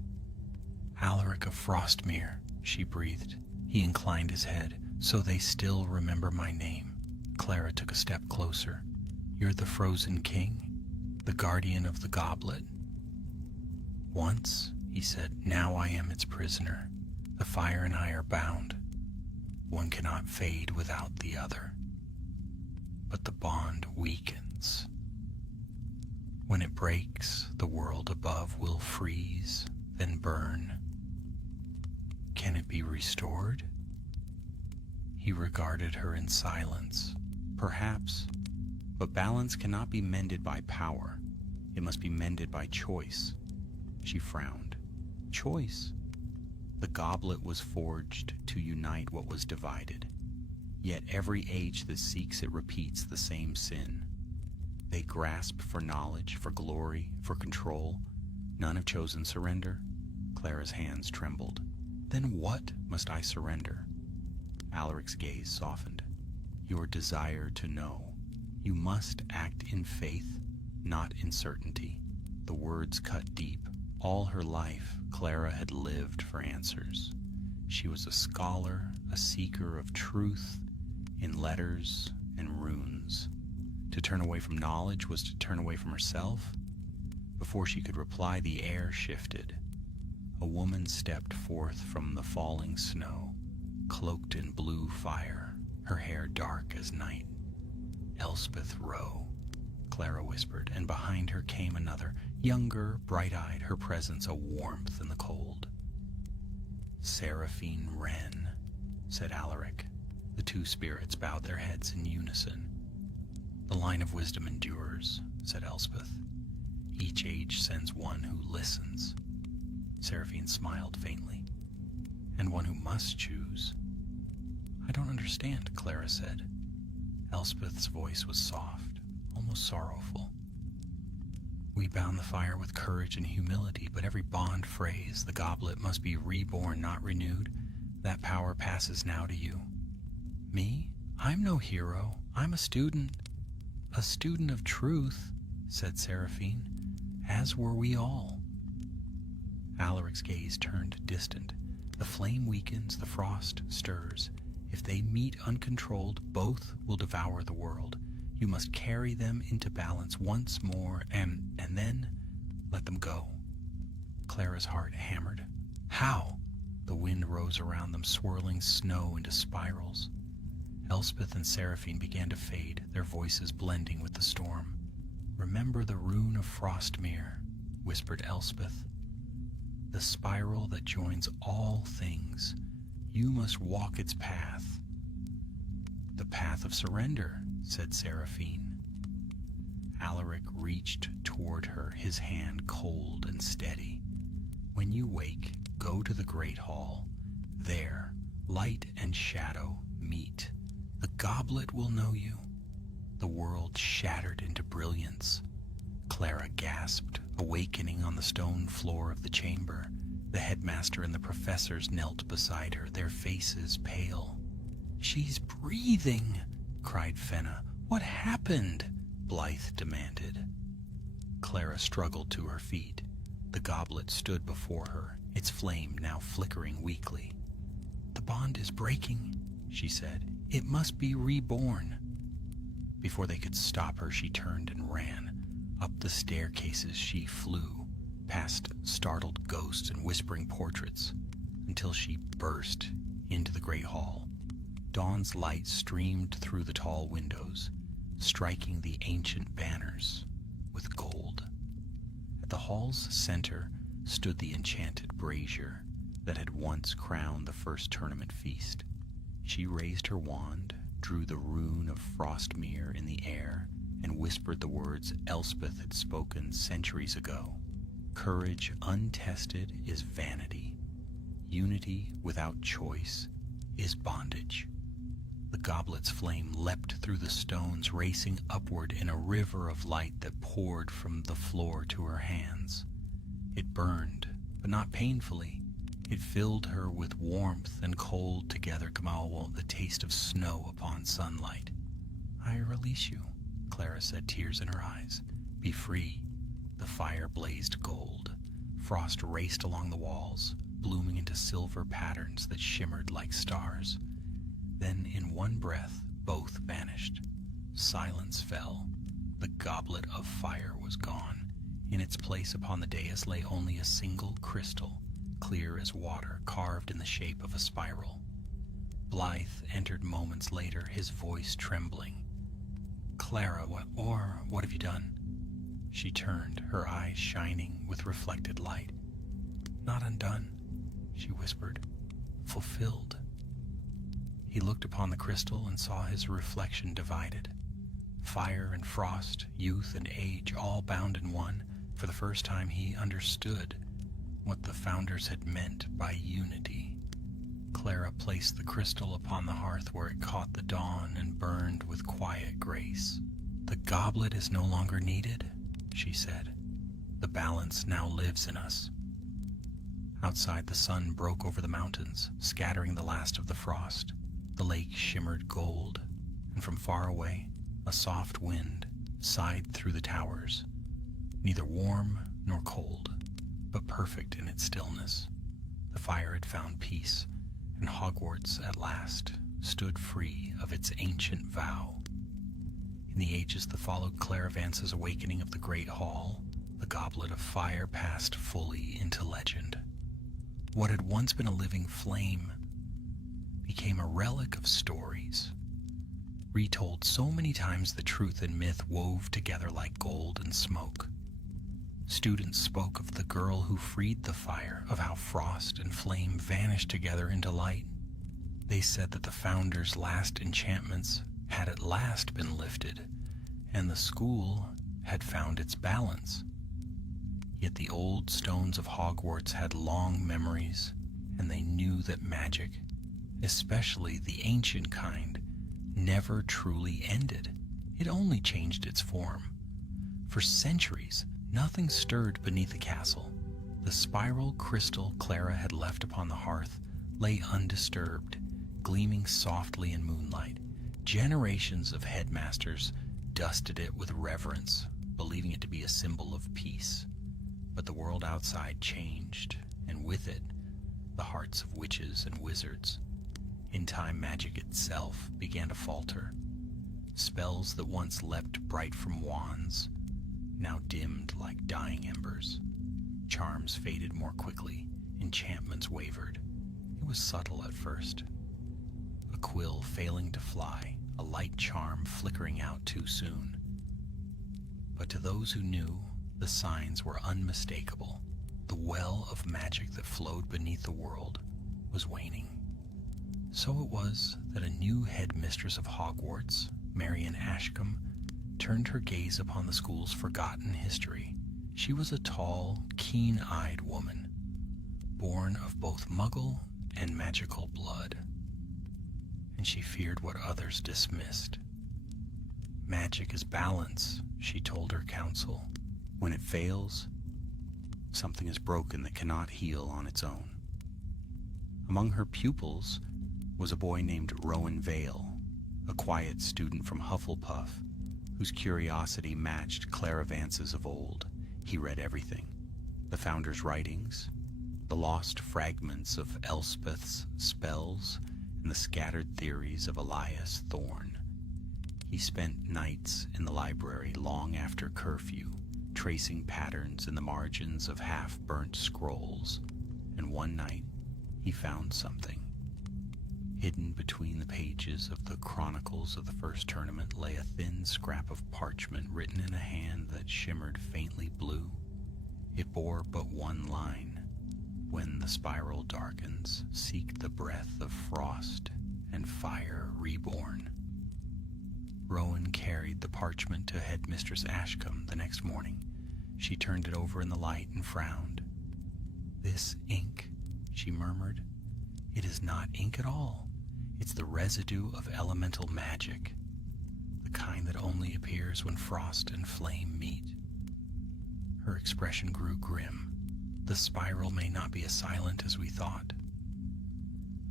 Alaric of Frostmere, she breathed. He inclined his head. So they still remember my name. Clara took a step closer. You're the Frozen King, the guardian of the goblet. Once, he said, now I am its prisoner. The fire and I are bound. One cannot fade without the other. But the bond weakens. When it breaks, the world above will freeze, then burn. Can it be restored? He regarded her in silence. Perhaps, but balance cannot be mended by power. It must be mended by choice. She frowned. Choice? The goblet was forged to unite what was divided. Yet every age that seeks it repeats the same sin. They grasp for knowledge, for glory, for control. None have chosen surrender. Clara's hands trembled. Then what must I surrender? Alaric's gaze softened. Your desire to know. You must act in faith, not in certainty. The words cut deep. All her life, Clara had lived for answers. She was a scholar, a seeker of truth in letters and runes. To turn away from knowledge was to turn away from herself. Before she could reply, the air shifted. A woman stepped forth from the falling snow, cloaked in blue fire, her hair dark as night. Elspeth Rowe. Clara whispered, and behind her came another, younger, bright-eyed, her presence a warmth in the cold. Seraphine Wren, said Alaric. The two spirits bowed their heads in unison. The line of wisdom endures, said Elspeth. Each age sends one who listens. Seraphine smiled faintly. And one who must choose. I don't understand, Clara said. Elspeth's voice was soft, almost sorrowful. We bound the fire with courage and humility, but every bond phrase, the goblet must be reborn, not renewed. That power passes now to you. Me? I'm no hero. I'm a student. A student of truth, said Seraphine, as were we all. Alaric's gaze turned distant. The flame weakens, the frost stirs. If they meet uncontrolled, both will devour the world. You must carry them into balance once more, and then let them go. Clara's heart hammered. How? The wind rose around them, swirling snow into spirals. Elspeth and Seraphine began to fade, their voices blending with the storm. Remember the rune of Frostmere, whispered Elspeth. The spiral that joins all things. You must walk its path. The path of surrender, said Seraphine. Alaric reached toward her, his hand cold and steady. When you wake, go to the great hall. There, light and shadow meet. The goblet will know you. The world shattered into brilliance. Clara gasped, awakening on the stone floor of the chamber. The headmaster and the professors knelt beside her, their faces pale. She's breathing, cried Fenna. What happened? Blythe demanded. Clara struggled to her feet. The goblet stood before her, its flame now flickering weakly. The bond is breaking, she said. It must be reborn. Before they could stop her, she turned and ran. Up the staircases she flew, past startled ghosts and whispering portraits, until she burst into the great hall. Dawn's light streamed through the tall windows, striking the ancient banners with gold. At the hall's center stood the enchanted brazier that had once crowned the first tournament feast. She raised her wand, drew the rune of Frostmere in the air, and whispered the words Elspeth had spoken centuries ago. Courage untested is vanity. Unity without choice is bondage. The goblet's flame leapt through the stones, racing upward in a river of light that poured from the floor to her hands. It burned, but not painfully. It filled her with warmth and cold together, Gmaul, the taste of snow upon sunlight. I release you, Clara said, tears in her eyes. Be free. The fire blazed gold. Frost raced along the walls, blooming into silver patterns that shimmered like stars. Then, in one breath, both vanished. Silence fell. The goblet of fire was gone. In its place upon the dais lay only a single crystal, clear as water, carved in the shape of a spiral. Blythe entered moments later, his voice trembling. Clara, what have you done? She turned, her eyes shining with reflected light. Not undone, she whispered. Fulfilled. He looked upon the crystal and saw his reflection divided. Fire and frost, youth and age, all bound in one. For the first time he understood what the founders had meant by unity. Clara placed the crystal upon the hearth where it caught the dawn and burned with quiet grace. The goblet is no longer needed, she said. The balance now lives in us. Outside, the sun broke over the mountains, scattering the last of the frost. The lake shimmered gold, and from far away, a soft wind sighed through the towers, neither warm nor cold, but perfect in its stillness. The fire had found peace, and Hogwarts at last stood free of its ancient vow. In the ages that followed Clara Vance's awakening of the Great Hall, the Goblet of Fire passed fully into legend. What had once been a living flame became a relic of stories. retold so many times the truth and myth wove together like gold and smoke. Students spoke of the girl who freed the fire, of how frost and flame vanished together into light. They said that the founder's last enchantments had at last been lifted, and the school had found its balance. Yet the old stones of Hogwarts had long memories, and they knew that magic, especially the ancient kind, never truly ended. It only changed its form. For centuries, nothing stirred beneath the castle. The spiral crystal Clara had left upon the hearth lay undisturbed, gleaming softly in moonlight. Generations of headmasters dusted it with reverence, believing it to be a symbol of peace. But the world outside changed, and with it, the hearts of witches and wizards. In time, magic itself began to falter. Spells that once leapt bright from wands now dimmed like dying embers. Charms faded more quickly. Enchantments wavered. It was subtle at first. A quill failing to fly, a light charm flickering out too soon. But to those who knew, the signs were unmistakable. The well of magic that flowed beneath the world was waning. So it was that a new headmistress of Hogwarts, Marian Ashcombe, turned her gaze upon the school's forgotten history. She was a tall, keen-eyed woman, born of both Muggle and magical blood, and she feared what others dismissed. Magic is balance, she told her council. When it fails, something is broken that cannot heal on its own. Among her pupils was a boy named Rowan Vale, a quiet student from Hufflepuff, whose curiosity matched Clara Vance's of old. He read everything: the Founder's writings, the lost fragments of Elspeth's spells, and the scattered theories of Elias Thorne. He spent nights in the library long after curfew, tracing patterns in the margins of half-burnt scrolls, and one night he found something. Hidden between the pages of the Chronicles of the First Tournament lay a thin scrap of parchment written in a hand that shimmered faintly blue. It bore but one line: "When the spiral darkens, seek the breath of frost and fire reborn." Rowan carried the parchment to Headmistress Ashcombe the next morning. She turned it over in the light and frowned. "This ink," she murmured. "It is not ink at all. It's the residue of elemental magic, the kind that only appears when frost and flame meet." Her expression grew grim. The spiral may not be as silent as we thought.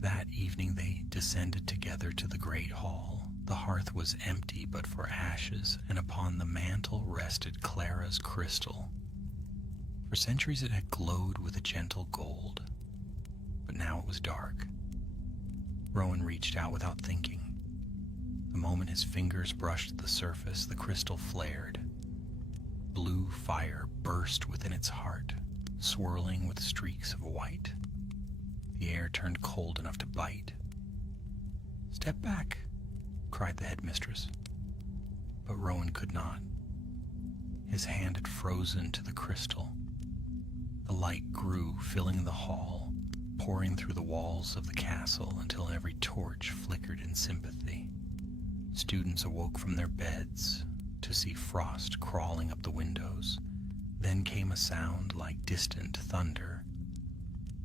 That evening they descended together to the great hall. The hearth was empty but for ashes, and upon the mantel rested Clara's crystal. For centuries it had glowed with a gentle gold, but now it was dark. Rowan reached out without thinking. The moment his fingers brushed the surface, the crystal flared. Blue fire burst within its heart, swirling with streaks of white. The air turned cold enough to bite. "Step back," cried the headmistress. But Rowan could not. His hand had frozen to the crystal. The light grew, filling the hall, pouring through the walls of the castle until every torch flickered in sympathy. Students awoke from their beds to see frost crawling up the windows. Then came a sound like distant thunder,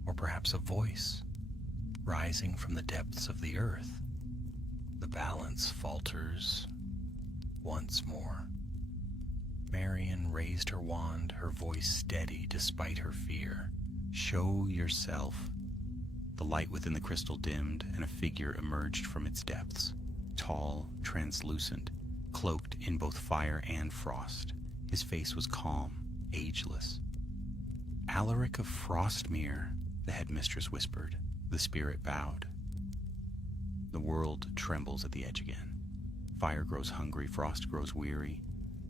or perhaps a voice rising from the depths of the earth. The balance falters once more. Marian raised her wand, her voice steady despite her fear. "Show yourself." The light within the crystal dimmed, and a figure emerged from its depths. Tall, translucent, cloaked in both fire and frost. His face was calm, ageless. "Alaric of Frostmere," the headmistress whispered. The spirit bowed. The world trembles at the edge again. Fire grows hungry, frost grows weary.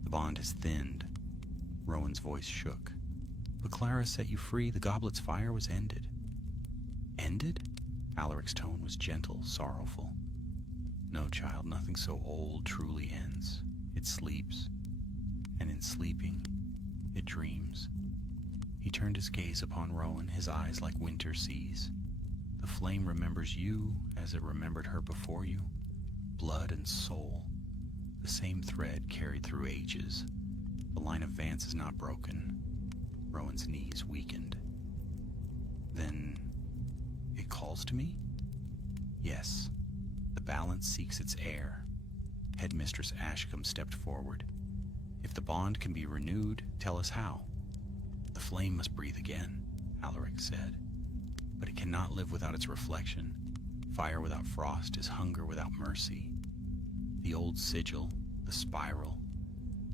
The bond has thinned. Rowan's voice shook. "But Clara set you free. The goblet's fire was ended." "Ended?" Alaric's tone was gentle, sorrowful. No, child, nothing so old truly ends. It sleeps, and in sleeping, it dreams. He turned his gaze upon Rowan, his eyes like winter seas. The flame remembers you as it remembered her before you. Blood and soul, the same thread carried through ages. The line of Vance is not broken. Rowan's knees weakened. Then, it calls to me? Yes, the balance seeks its heir. Headmistress Ashcombe stepped forward. If the bond can be renewed, tell us how. The flame must breathe again, Alaric said. But it cannot live without its reflection. Fire without frost is hunger without mercy. The old sigil, the spiral,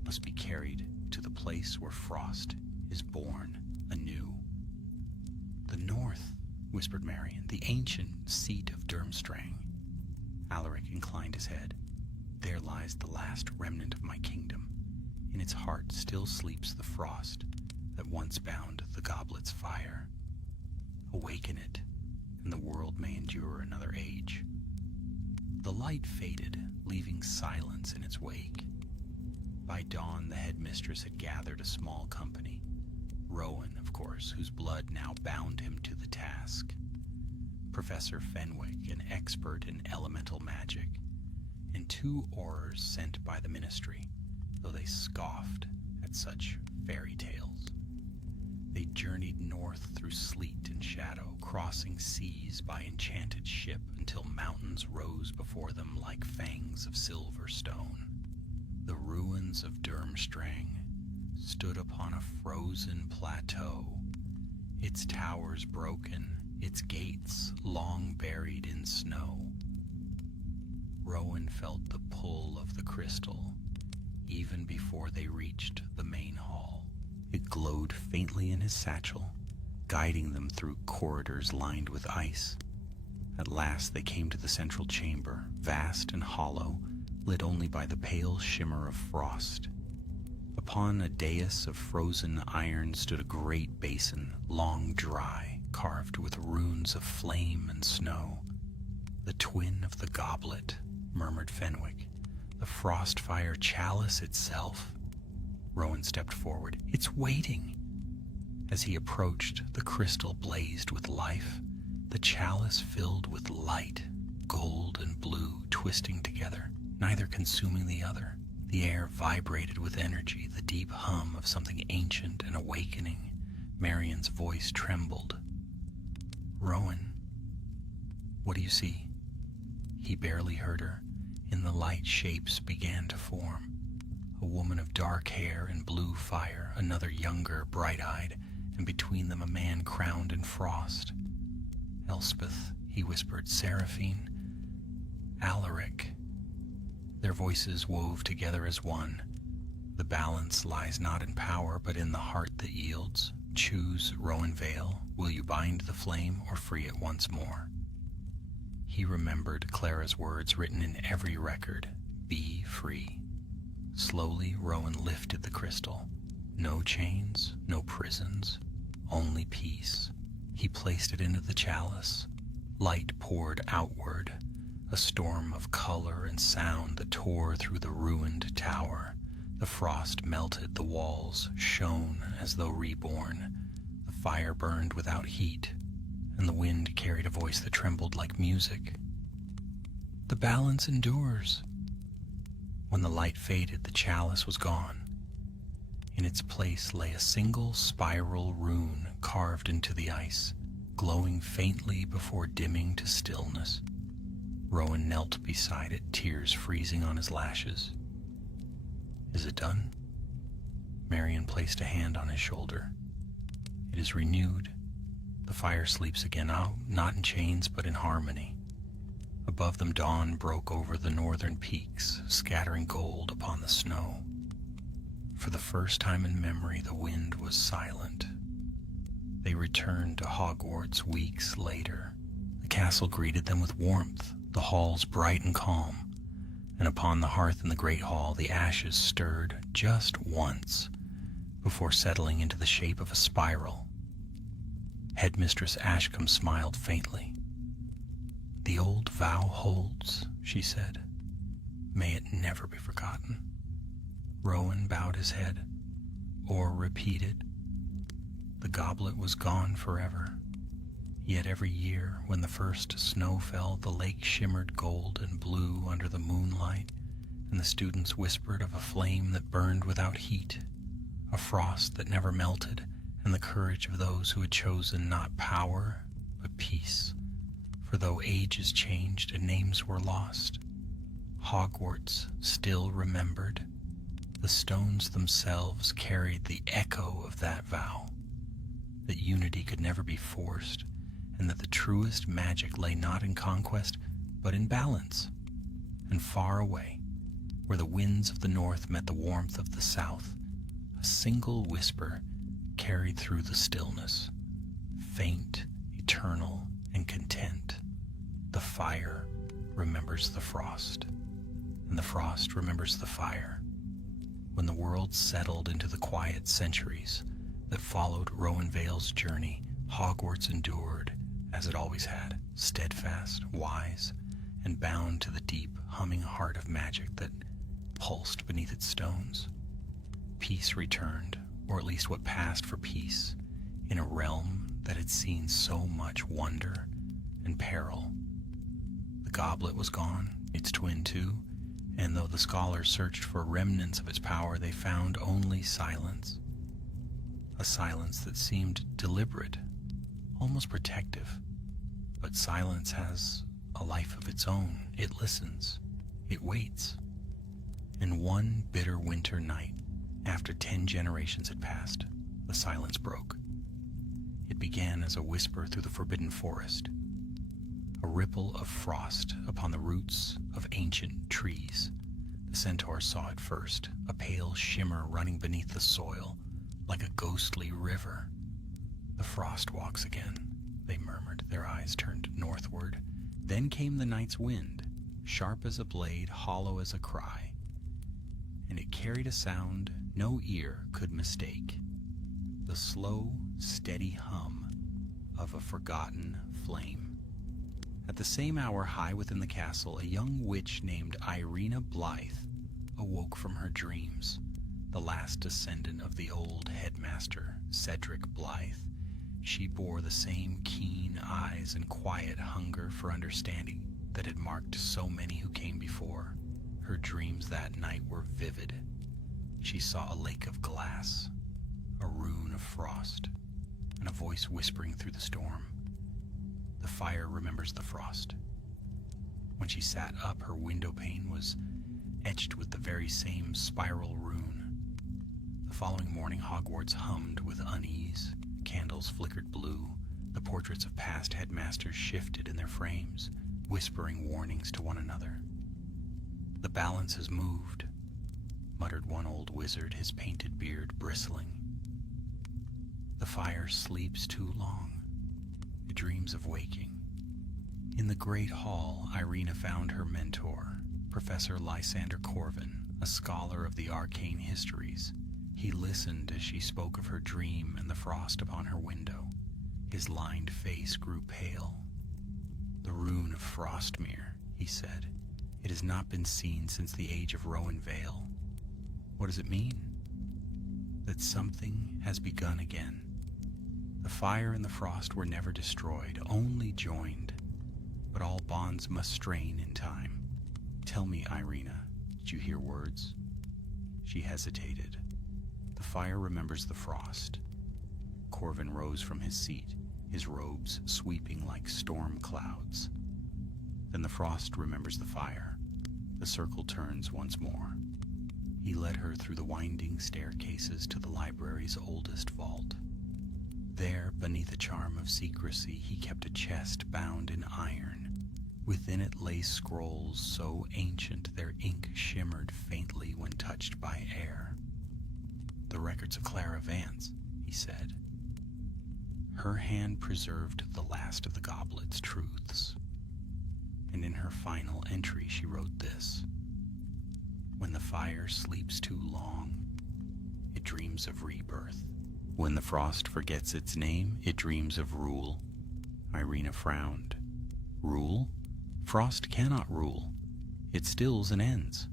must be carried to the place where frost is born anew. The north, whispered Marion, the ancient seat of Durmstrang. Alaric inclined his head. There lies the last remnant of my kingdom. In its heart still sleeps the frost that once bound the goblet's fire. Awaken it, and the world may endure another age. The light faded, leaving silence in its wake. By dawn, the headmistress had gathered a small company. Rowan, of course, whose blood now bound him to the task. Professor Fenwick, an expert in elemental magic, and 2 aurors sent by the ministry, though they scoffed at such fairy tales. They journeyed north through sleet and shadow, crossing seas by enchanted ship until mountains rose before them like fangs of silver stone. The ruins of Durmstrang stood upon a frozen plateau, its towers broken, its gates long buried in snow. Rowan felt the pull of the crystal even before they reached the main hall. It glowed faintly in his satchel, guiding them through corridors lined with ice. At last they came to the central chamber, vast and hollow, lit only by the pale shimmer of frost. Upon a dais of frozen iron stood a great basin, long dry, carved with runes of flame and snow. The twin of the goblet, murmured Fenwick. The frostfire chalice itself. Rowan stepped forward. It's waiting. As he approached, the crystal blazed with life, the chalice filled with light, gold and blue twisting together, neither consuming the other. The air vibrated with energy, the deep hum of something ancient and awakening. Marion's voice trembled. Rowan, what do you see? He barely heard her. In the light, shapes began to form. A woman of dark hair and blue fire, another younger, bright-eyed, and between them a man crowned in frost. Elspeth, he whispered, Seraphine, Alaric. Their voices wove together as one. The balance lies not in power, but in the heart that yields. Choose, Rowan Vale. Will you bind the flame or free it once more? He remembered Clara's words written in every record. Be free. Slowly, Rowan lifted the crystal. No chains, no prisons, only peace. He placed it into the chalice. Light poured outward, a storm of color and sound that tore through the ruined tower. The frost melted the walls, shone as though reborn. The fire burned without heat, and the wind carried a voice that trembled like music. The balance endures. When the light faded, the chalice was gone. In its place lay a single spiral rune carved into the ice, glowing faintly before dimming to stillness. Rowan knelt beside it, tears freezing on his lashes. Is it done? Marion placed a hand on his shoulder. It is renewed. The fire sleeps again out, not in chains, but in harmony. Above them dawn broke over the northern peaks, scattering gold upon the snow. For the first time in memory, the wind was silent. They returned to Hogwarts weeks later. The castle greeted them with warmth, the halls bright and calm, and upon the hearth in the great hall the ashes stirred just once before settling into the shape of a spiral. Headmistress Ashcombe smiled faintly. "The old vow holds," she said. "May it never be forgotten." Rowan bowed his head, or repeated. The goblet was gone forever. Yet every year, when the first snow fell, the lake shimmered gold and blue under the moonlight, and the students whispered of a flame that burned without heat, a frost that never melted, and the courage of those who had chosen not power, but peace. For though ages changed and names were lost, Hogwarts still remembered. The stones themselves carried the echo of that vow, that unity could never be forced, and that the truest magic lay not in conquest, but in balance. And far away, where the winds of the north met the warmth of the south, a single whisper carried through the stillness, faint, eternal, and content. The fire remembers the frost, and the frost remembers the fire. When the world settled into the quiet centuries that followed Rowan Vale's journey, Hogwarts endured, as it always had, steadfast, wise, and bound to the deep, humming heart of magic that pulsed beneath its stones. Peace returned, or at least what passed for peace, in a realm that had seen so much wonder and peril. The goblet was gone, its twin too, and though the scholars searched for remnants of its power, they found only silence. A silence that seemed deliberate, almost protective. But silence has a life of its own. It listens. It waits. And one bitter winter night, after 10 generations had passed, the silence broke. It began as a whisper through the forbidden forest, a ripple of frost upon the roots of ancient trees. The centaurs saw it first, a pale shimmer running beneath the soil, like a ghostly river. "The frost walks again," they murmured, their eyes turned northward. Then came the night's wind, sharp as a blade, hollow as a cry, and it carried a sound no ear could mistake, the slow, steady hum of a forgotten flame. At the same hour, high within the castle, a young witch named Irina Blythe awoke from her dreams, the last descendant of the old headmaster, Cedric Blythe. She bore the same keen eyes and quiet hunger for understanding that had marked so many who came before. Her dreams that night were vivid. She saw a lake of glass, a rune of frost, and a voice whispering through the storm. The fire remembers the frost. When she sat up, her window pane was etched with the very same spiral rune. The following morning, Hogwarts hummed with unease. Candles flickered blue. The portraits of past headmasters shifted in their frames, whispering warnings to one another. "The balance has moved," muttered one old wizard, his painted beard bristling. "The fire sleeps too long. It dreams of waking." In the great hall, Irina found her mentor, Professor Lysander Corvin, a scholar of the arcane histories. He listened as she spoke of her dream and the frost upon her window. His lined face grew pale. "The rune of Frostmere," he said. "It has not been seen since the age of Rowan Vale. What does it mean?" "That something has begun again. The fire and the frost were never destroyed, only joined. But all bonds must strain in time. Tell me, Irina, did you hear words?" She hesitated. "The fire remembers the frost." Corvin rose from his seat, his robes sweeping like storm clouds. "Then the frost remembers the fire." The circle turns once more. He led her through the winding staircases to the library's oldest vault. There, beneath a charm of secrecy, he kept a chest bound in iron. Within it lay scrolls so ancient their ink shimmered faintly when touched by air. "The records of Clara Vance," he said. Her hand preserved the last of the goblet's truths, and in her final entry she wrote this: "When the fire sleeps too long, it dreams of rebirth. When the frost forgets its name, it dreams of rule." Irina frowned. "Rule? Frost cannot rule. It stills and ends.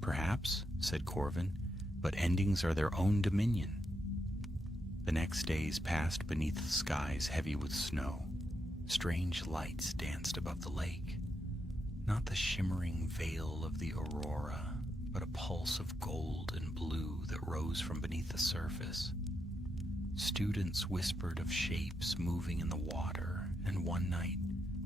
Perhaps, said Corvin, but endings are their own dominion. The next days passed beneath skies heavy with snow. Strange lights danced above the lake. Not the shimmering veil of the aurora, but a pulse of gold and blue that rose from beneath the surface. Students whispered of shapes moving in the water, and one night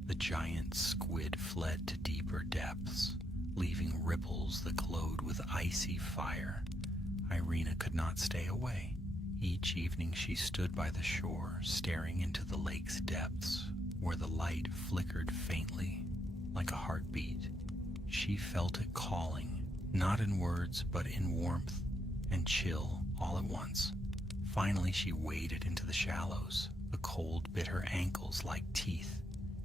the giant squid fled to deeper depths, leaving ripples that glowed with icy fire. Irina could not stay away. Each evening she stood by the shore, staring into the lake's depths, where the light flickered faintly, like a heartbeat. She felt it calling, not in words, but in warmth and chill all at once. Finally she waded into the shallows. The cold bit her ankles like teeth.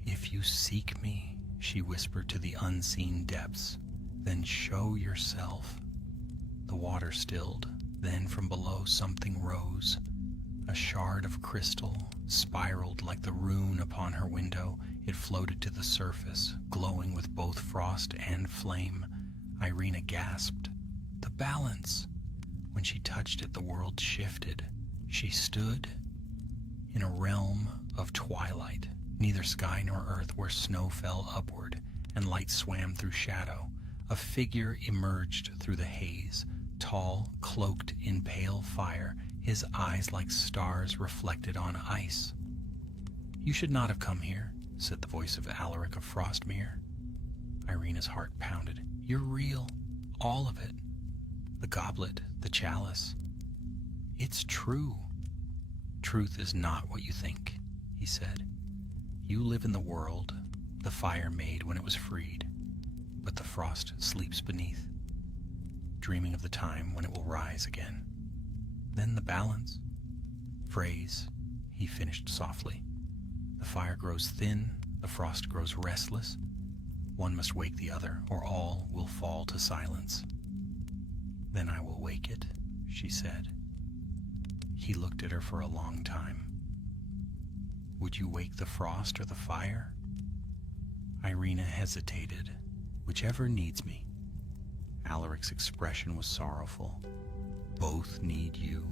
"If you seek me," she whispered to the unseen depths, "then show yourself." The water stilled. Then from below something rose. A shard of crystal spiraled like the rune upon her window. It floated to the surface, glowing with both frost and flame. Irina gasped. The balance! When she touched it, the world shifted. She stood in a realm of twilight, neither sky nor earth, where snow fell upward and light swam through shadow. A figure emerged through the haze, tall, cloaked in pale fire, his eyes like stars reflected on ice. "You should not have come here," said the voice of Alaric of Frostmere. Irina's heart pounded. "You're real, all of it. The goblet, the chalice. It's true." "Truth is not what you think," he said. "You live in the world the fire made when it was freed, but the frost sleeps beneath, dreaming of the time when it will rise again. Then the balance. Phrase," he finished softly. "The fire grows thin, the frost grows restless. One must wake the other, or all will fall to silence." "Then I will wake it," she said. He looked at her for a long time. "Would you wake the frost or the fire?" Irina hesitated. "Whichever needs me." Alaric's expression was sorrowful. "Both need you,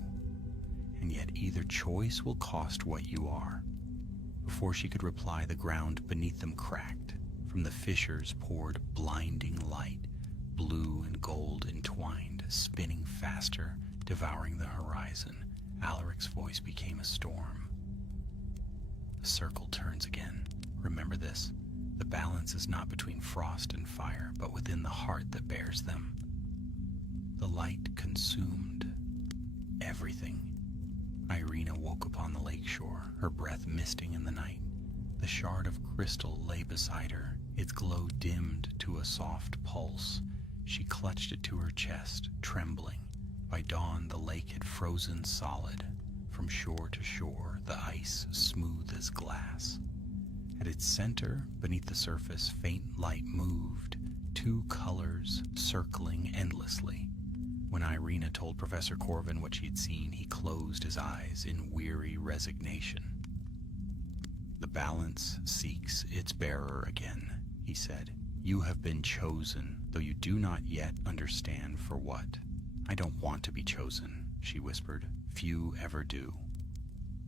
and yet either choice will cost what you are." Before she could reply, the ground beneath them cracked. From the fissures poured blinding light, blue and gold entwined, spinning faster, devouring the horizon. Alaric's voice became a storm. "The circle turns again. Remember this. The balance is not between frost and fire, but within the heart that bears them." The light consumed everything. Irina woke upon the lakeshore, her breath misting in the night. The shard of crystal lay beside her, its glow dimmed to a soft pulse. She clutched it to her chest, trembling. By dawn, the lake had frozen solid. From shore to shore, the ice smooth as glass. At its center, beneath the surface, faint light moved, two colors circling endlessly. When Irina told Professor Corvin what she had seen, he closed his eyes in weary resignation. "The balance seeks its bearer again," he said. "You have been chosen, though you do not yet understand for what." "I don't want to be chosen," she whispered. "Few ever do."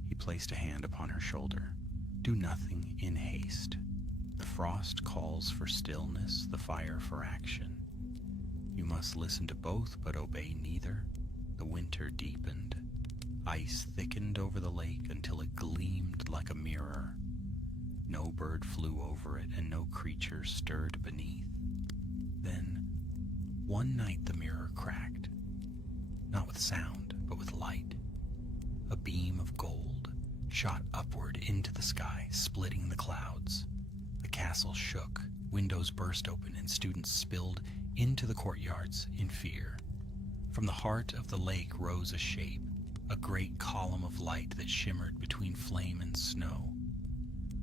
He placed a hand upon her shoulder. "Do nothing in haste. The frost calls for stillness, the fire for action. You must listen to both, but obey neither." The winter deepened. Ice thickened over the lake until it gleamed like a mirror. No bird flew over it, and no creature stirred beneath. Then, one night the mirror cracked. Not with sound, but with light. A beam of gold shot upward into the sky, splitting the clouds. The castle shook, windows burst open, and students spilled into the courtyards in fear. From the heart of the lake rose a shape, a great column of light that shimmered between flame and snow.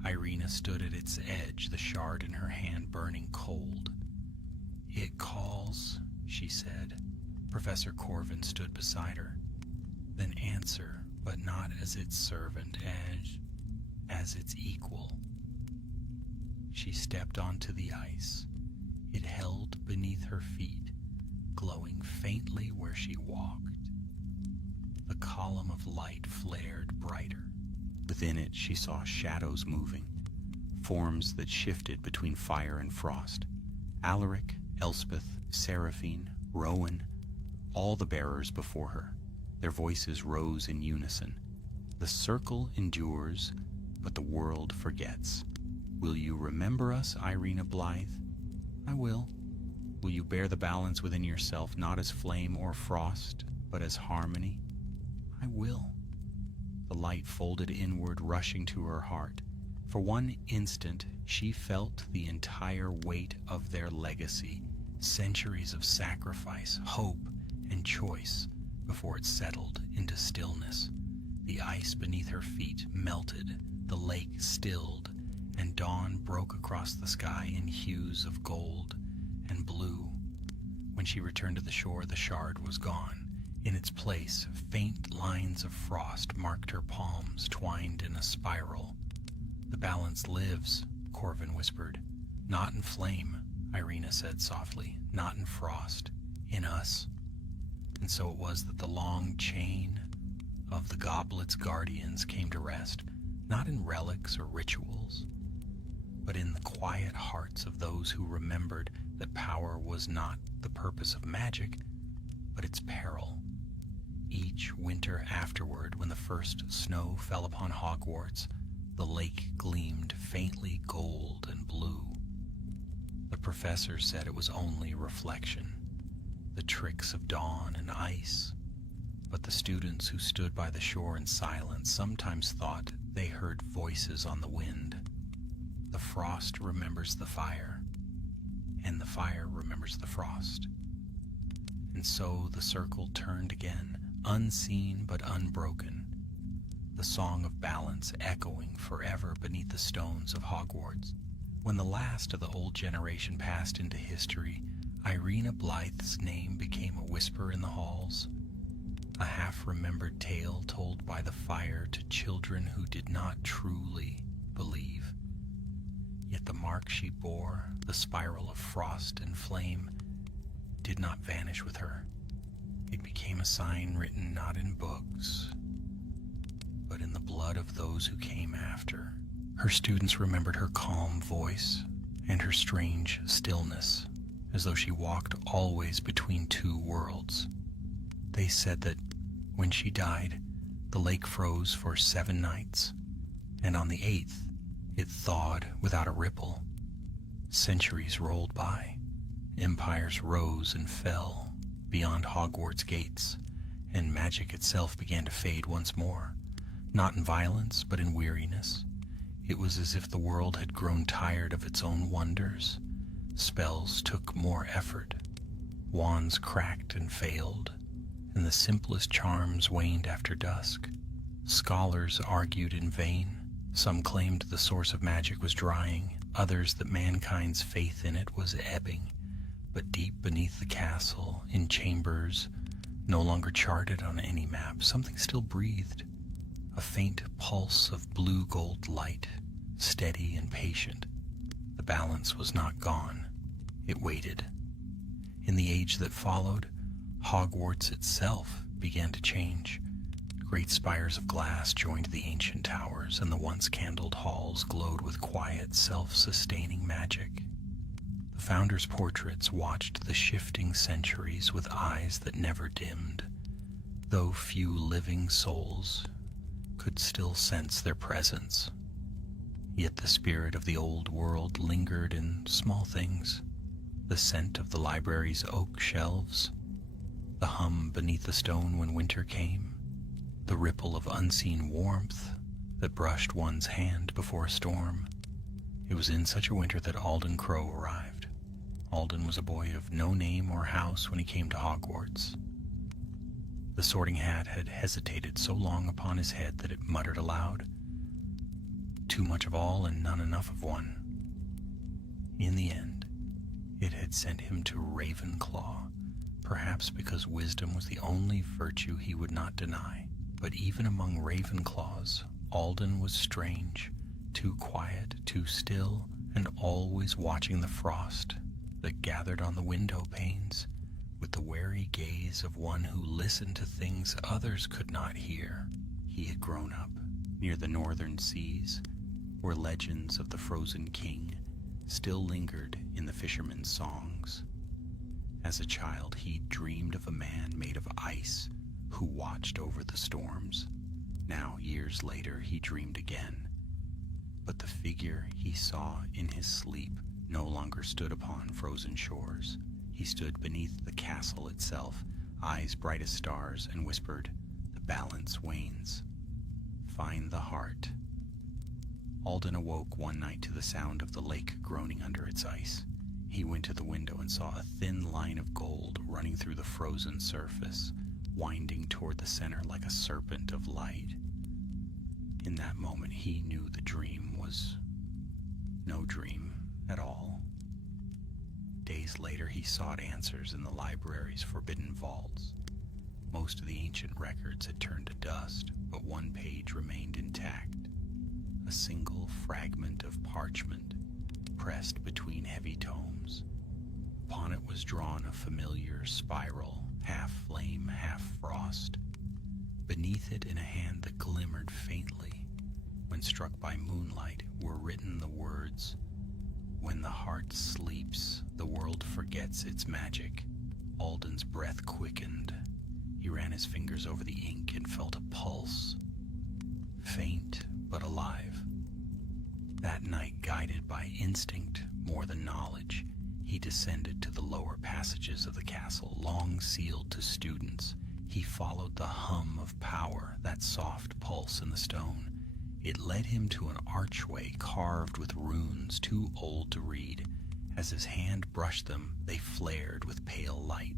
Irina stood at its edge, the shard in her hand burning cold. "It calls," she said. Professor Corvin stood beside her. "Then answer, but not as its servant, as its equal." she stepped onto the ice. It held beneath her feet, glowing faintly where she walked. The column of light flared brighter. Within it, she saw shadows moving, forms that shifted between fire and frost. Alaric, Elspeth, Seraphine, Rowan, all the bearers before her. Their voices rose in unison. The circle endures, but the world forgets. Will you remember us, Irina Blythe? I will. Will you bear the balance within yourself, not as flame or frost, but as harmony? I will. The light folded inward, rushing to her heart. For one instant, she felt the entire weight of their legacy, centuries of sacrifice, hope, and choice, before it settled into stillness. The ice beneath her feet melted, the lake stilled, and dawn broke across the sky in hues of gold and blue. When she returned to the shore, the shard was gone. In its place, faint lines of frost marked her palms, twined in a spiral. The balance lives, Corvin whispered. Not in flame, Irina said softly. Not in frost. In us. And so it was that the long chain of the goblet's guardians came to rest, not in relics or rituals, but in the quiet hearts of those who remembered that power was not the purpose of magic, but its peril. Each winter afterward, when the first snow fell upon Hogwarts, the lake gleamed faintly gold and blue. The professor said it was only reflection, the tricks of dawn and ice, but the students who stood by the shore in silence sometimes thought they heard voices on the wind. The frost remembers the fire, and the fire remembers the frost. And so the circle turned again, unseen but unbroken, the song of balance echoing forever beneath the stones of Hogwarts. When the last of the old generation passed into history, Irina Blythe's name became a whisper in the halls, a half-remembered tale told by the fire to children who did not truly believe. Yet the mark she bore, the spiral of frost and flame, did not vanish with her. It became a sign written not in books, but in the blood of those who came after. Her students remembered her calm voice and her strange stillness, as though she walked always between two worlds. They said that when she died, the lake froze for 7 nights, and on the 8th, it thawed without a ripple. Centuries rolled by. Empires rose and fell beyond Hogwarts gates, and magic itself began to fade once more, not in violence, but in weariness. It was as if the world had grown tired of its own wonders. Spells took more effort. Wands cracked and failed, and the simplest charms waned after dusk. Scholars argued in vain. Some claimed the source of magic was drying, others that mankind's faith in it was ebbing. But deep beneath the castle, in chambers no longer charted on any map, something still breathed. A faint pulse of blue-gold light, steady and patient. The balance was not gone. It waited. In the age that followed, Hogwarts itself began to change. Great spires of glass joined the ancient towers, and the once candled halls glowed with quiet, self-sustaining magic. The founders' portraits watched the shifting centuries with eyes that never dimmed, though few living souls could still sense their presence. Yet the spirit of the old world lingered in small things, the scent of the library's oak shelves, the hum beneath the stone when winter came, the ripple of unseen warmth that brushed one's hand before a storm. It was in such a winter that Alden Crow arrived. Alden was a boy of no name or house when he came to Hogwarts. The Sorting Hat had hesitated so long upon his head that it muttered aloud, "Too much of all and none enough of one." In the end, it had sent him to Ravenclaw, perhaps because wisdom was the only virtue he would not deny. But even among Ravenclaws, Alden was strange, too quiet, too still, and always watching the frost that gathered on the window panes with the wary gaze of one who listened to things others could not hear. He had grown up near the northern seas, where legends of the frozen king still lingered in the fishermen's songs. As a child, he dreamed of a man made of ice who watched over the storms. Now, years later, he dreamed again. But the figure he saw in his sleep no longer stood upon frozen shores. He stood beneath the castle itself, eyes bright as stars, and whispered, "The balance wanes. Find the heart." Alden awoke one night to the sound of the lake groaning under its ice. He went to the window and saw a thin line of gold running through the frozen surface, winding toward the center like a serpent of light. In that moment, he knew the dream was no dream at all. Days later, he sought answers in the library's forbidden vaults. Most of the ancient records had turned to dust, but one page remained intact. A single fragment of parchment pressed between heavy tomes. Upon it was drawn a familiar spiral, half flame, half frost. Beneath it, in a hand that glimmered faintly when struck by moonlight, were written the words, "When the heart sleeps, the world forgets its magic." Alden's breath quickened. He ran his fingers over the ink and felt a pulse, faint but alive. That night, guided by instinct more than knowledge, he descended to the lower passages of the castle, long sealed to students. He followed the hum of power, that soft pulse in the stone. It led him to an archway carved with runes too old to read. As his hand brushed them, they flared with pale light.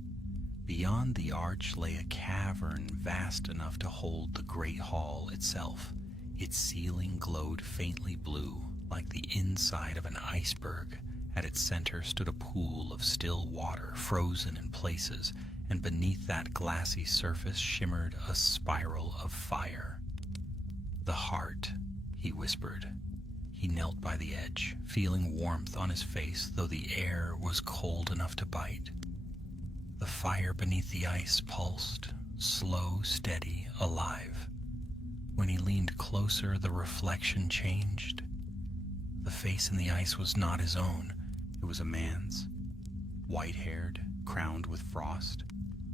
Beyond the arch lay a cavern vast enough to hold the great hall itself. Its ceiling glowed faintly blue, like the inside of an iceberg. At its center stood a pool of still water, frozen in places, and beneath that glassy surface shimmered a spiral of fire. "The heart," he whispered. He knelt by the edge, feeling warmth on his face, though the air was cold enough to bite. The fire beneath the ice pulsed, slow, steady, alive. When he leaned closer, the reflection changed. The face in the ice was not his own. It was a man's, white-haired, crowned with frost,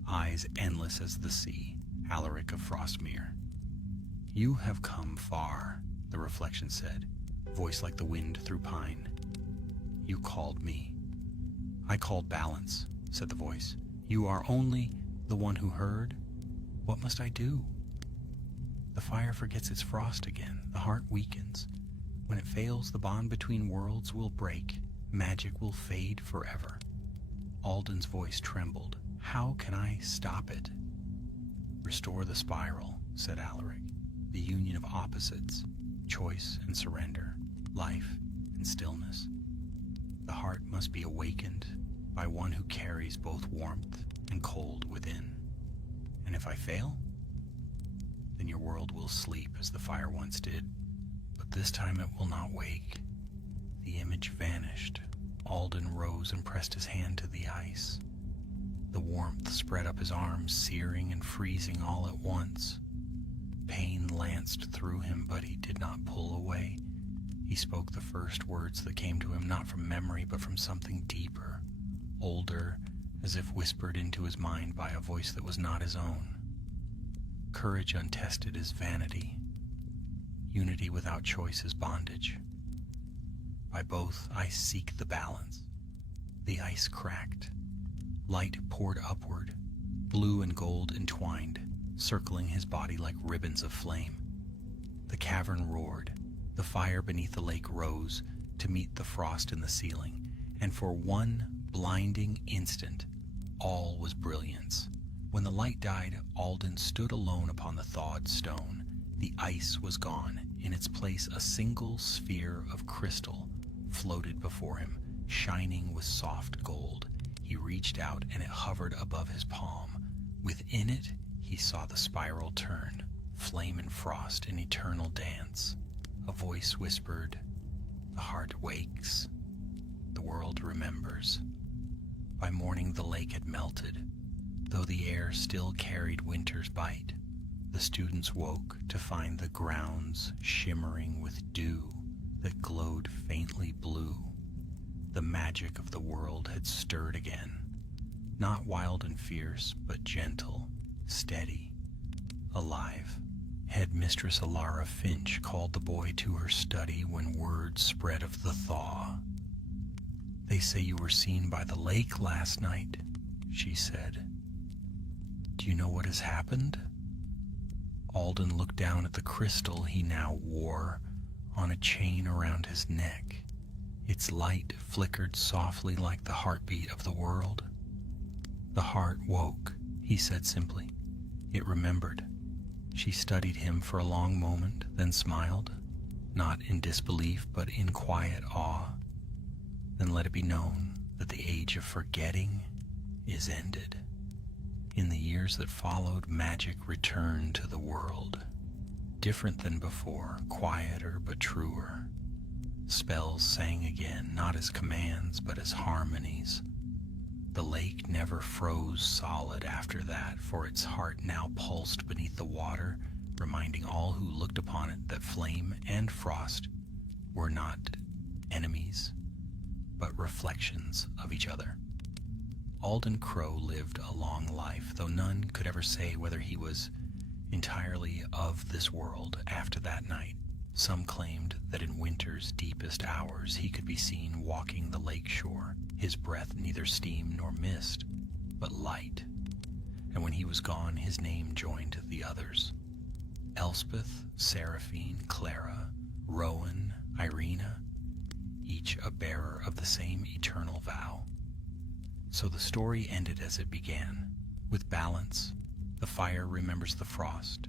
eyes endless as the sea, Alaric of Frostmere. "You have come far," the reflection said, voice like the wind through pine. "You called me." "I called balance," said the voice. "You are only the one who heard. What must I do?" "The fire forgets its frost again. The heart weakens. When it fails, the bond between worlds will break. Magic will fade forever." Alden's voice trembled. "How can I stop it?" "Restore the spiral," said Alaric. "The union of opposites, choice and surrender, life and stillness. The heart must be awakened by one who carries both warmth and cold within. And if I fail, then your world will sleep as the fire once did. But this time it will not wake." The image vanished. Alden rose and pressed his hand to the ice. The warmth spread up his arms, searing and freezing all at once. Pain lanced through him, but he did not pull away. He spoke the first words that came to him, not from memory, but from something deeper, older, as if whispered into his mind by a voice that was not his own. Courage untested is vanity. Unity without choice is bondage. By both I seek the balance. The ice cracked. Light poured upward, blue and gold entwined, circling his body like ribbons of flame. The cavern roared. The fire beneath the lake rose to meet the frost in the ceiling, and for one blinding instant, all was brilliance. When the light died, Alden stood alone upon the thawed stone. The ice was gone. In its place, a single sphere of crystal floated before him, shining with soft gold. He reached out, and it hovered above his palm. Within it, he saw the spiral turn, flame and frost in eternal dance. A voice whispered, "The heart wakes, the world remembers. By morning the lake had melted, though the air still carried winter's bite. The students woke to find the grounds shimmering with dew that glowed faintly blue. The magic of the world had stirred again, not wild and fierce, but gentle, steady, alive. Headmistress Alara Finch called the boy to her study when word spread of the thaw. "They say you were seen by the lake last night," she said. "Do you know what has happened?" Alden looked down at the crystal he now wore on a chain around his neck. Its light flickered softly like the heartbeat of the world. "The heart woke," he said simply. "It remembered." She studied him for a long moment, then smiled, not in disbelief, but in quiet awe. "Then let it be known that the age of forgetting is ended." In the years that followed, magic returned to the world. Different than before, quieter but truer. Spells sang again, not as commands, but as harmonies. The lake never froze solid after that, for its heart now pulsed beneath the water, reminding all who looked upon it that flame and frost were not enemies, but reflections of each other. Alden Crow lived a long life, though none could ever say whether he was entirely of this world after that night. Some claimed that in winter's deepest hours he could be seen walking the lake shore, his breath neither steam nor mist, but light. And when he was gone, his name joined the others. Elspeth, Seraphine, Clara, Rowan, Irina, each a bearer of the same eternal vow. So the story ended as it began, with balance. The fire remembers the frost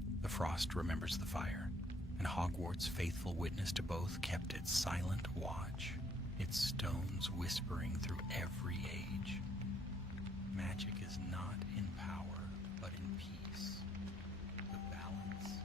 remembers the fire, and Hogwarts, faithful witness to both, kept its silent watch, its stones whispering through every age. Magic is not in power, but in peace. The balance.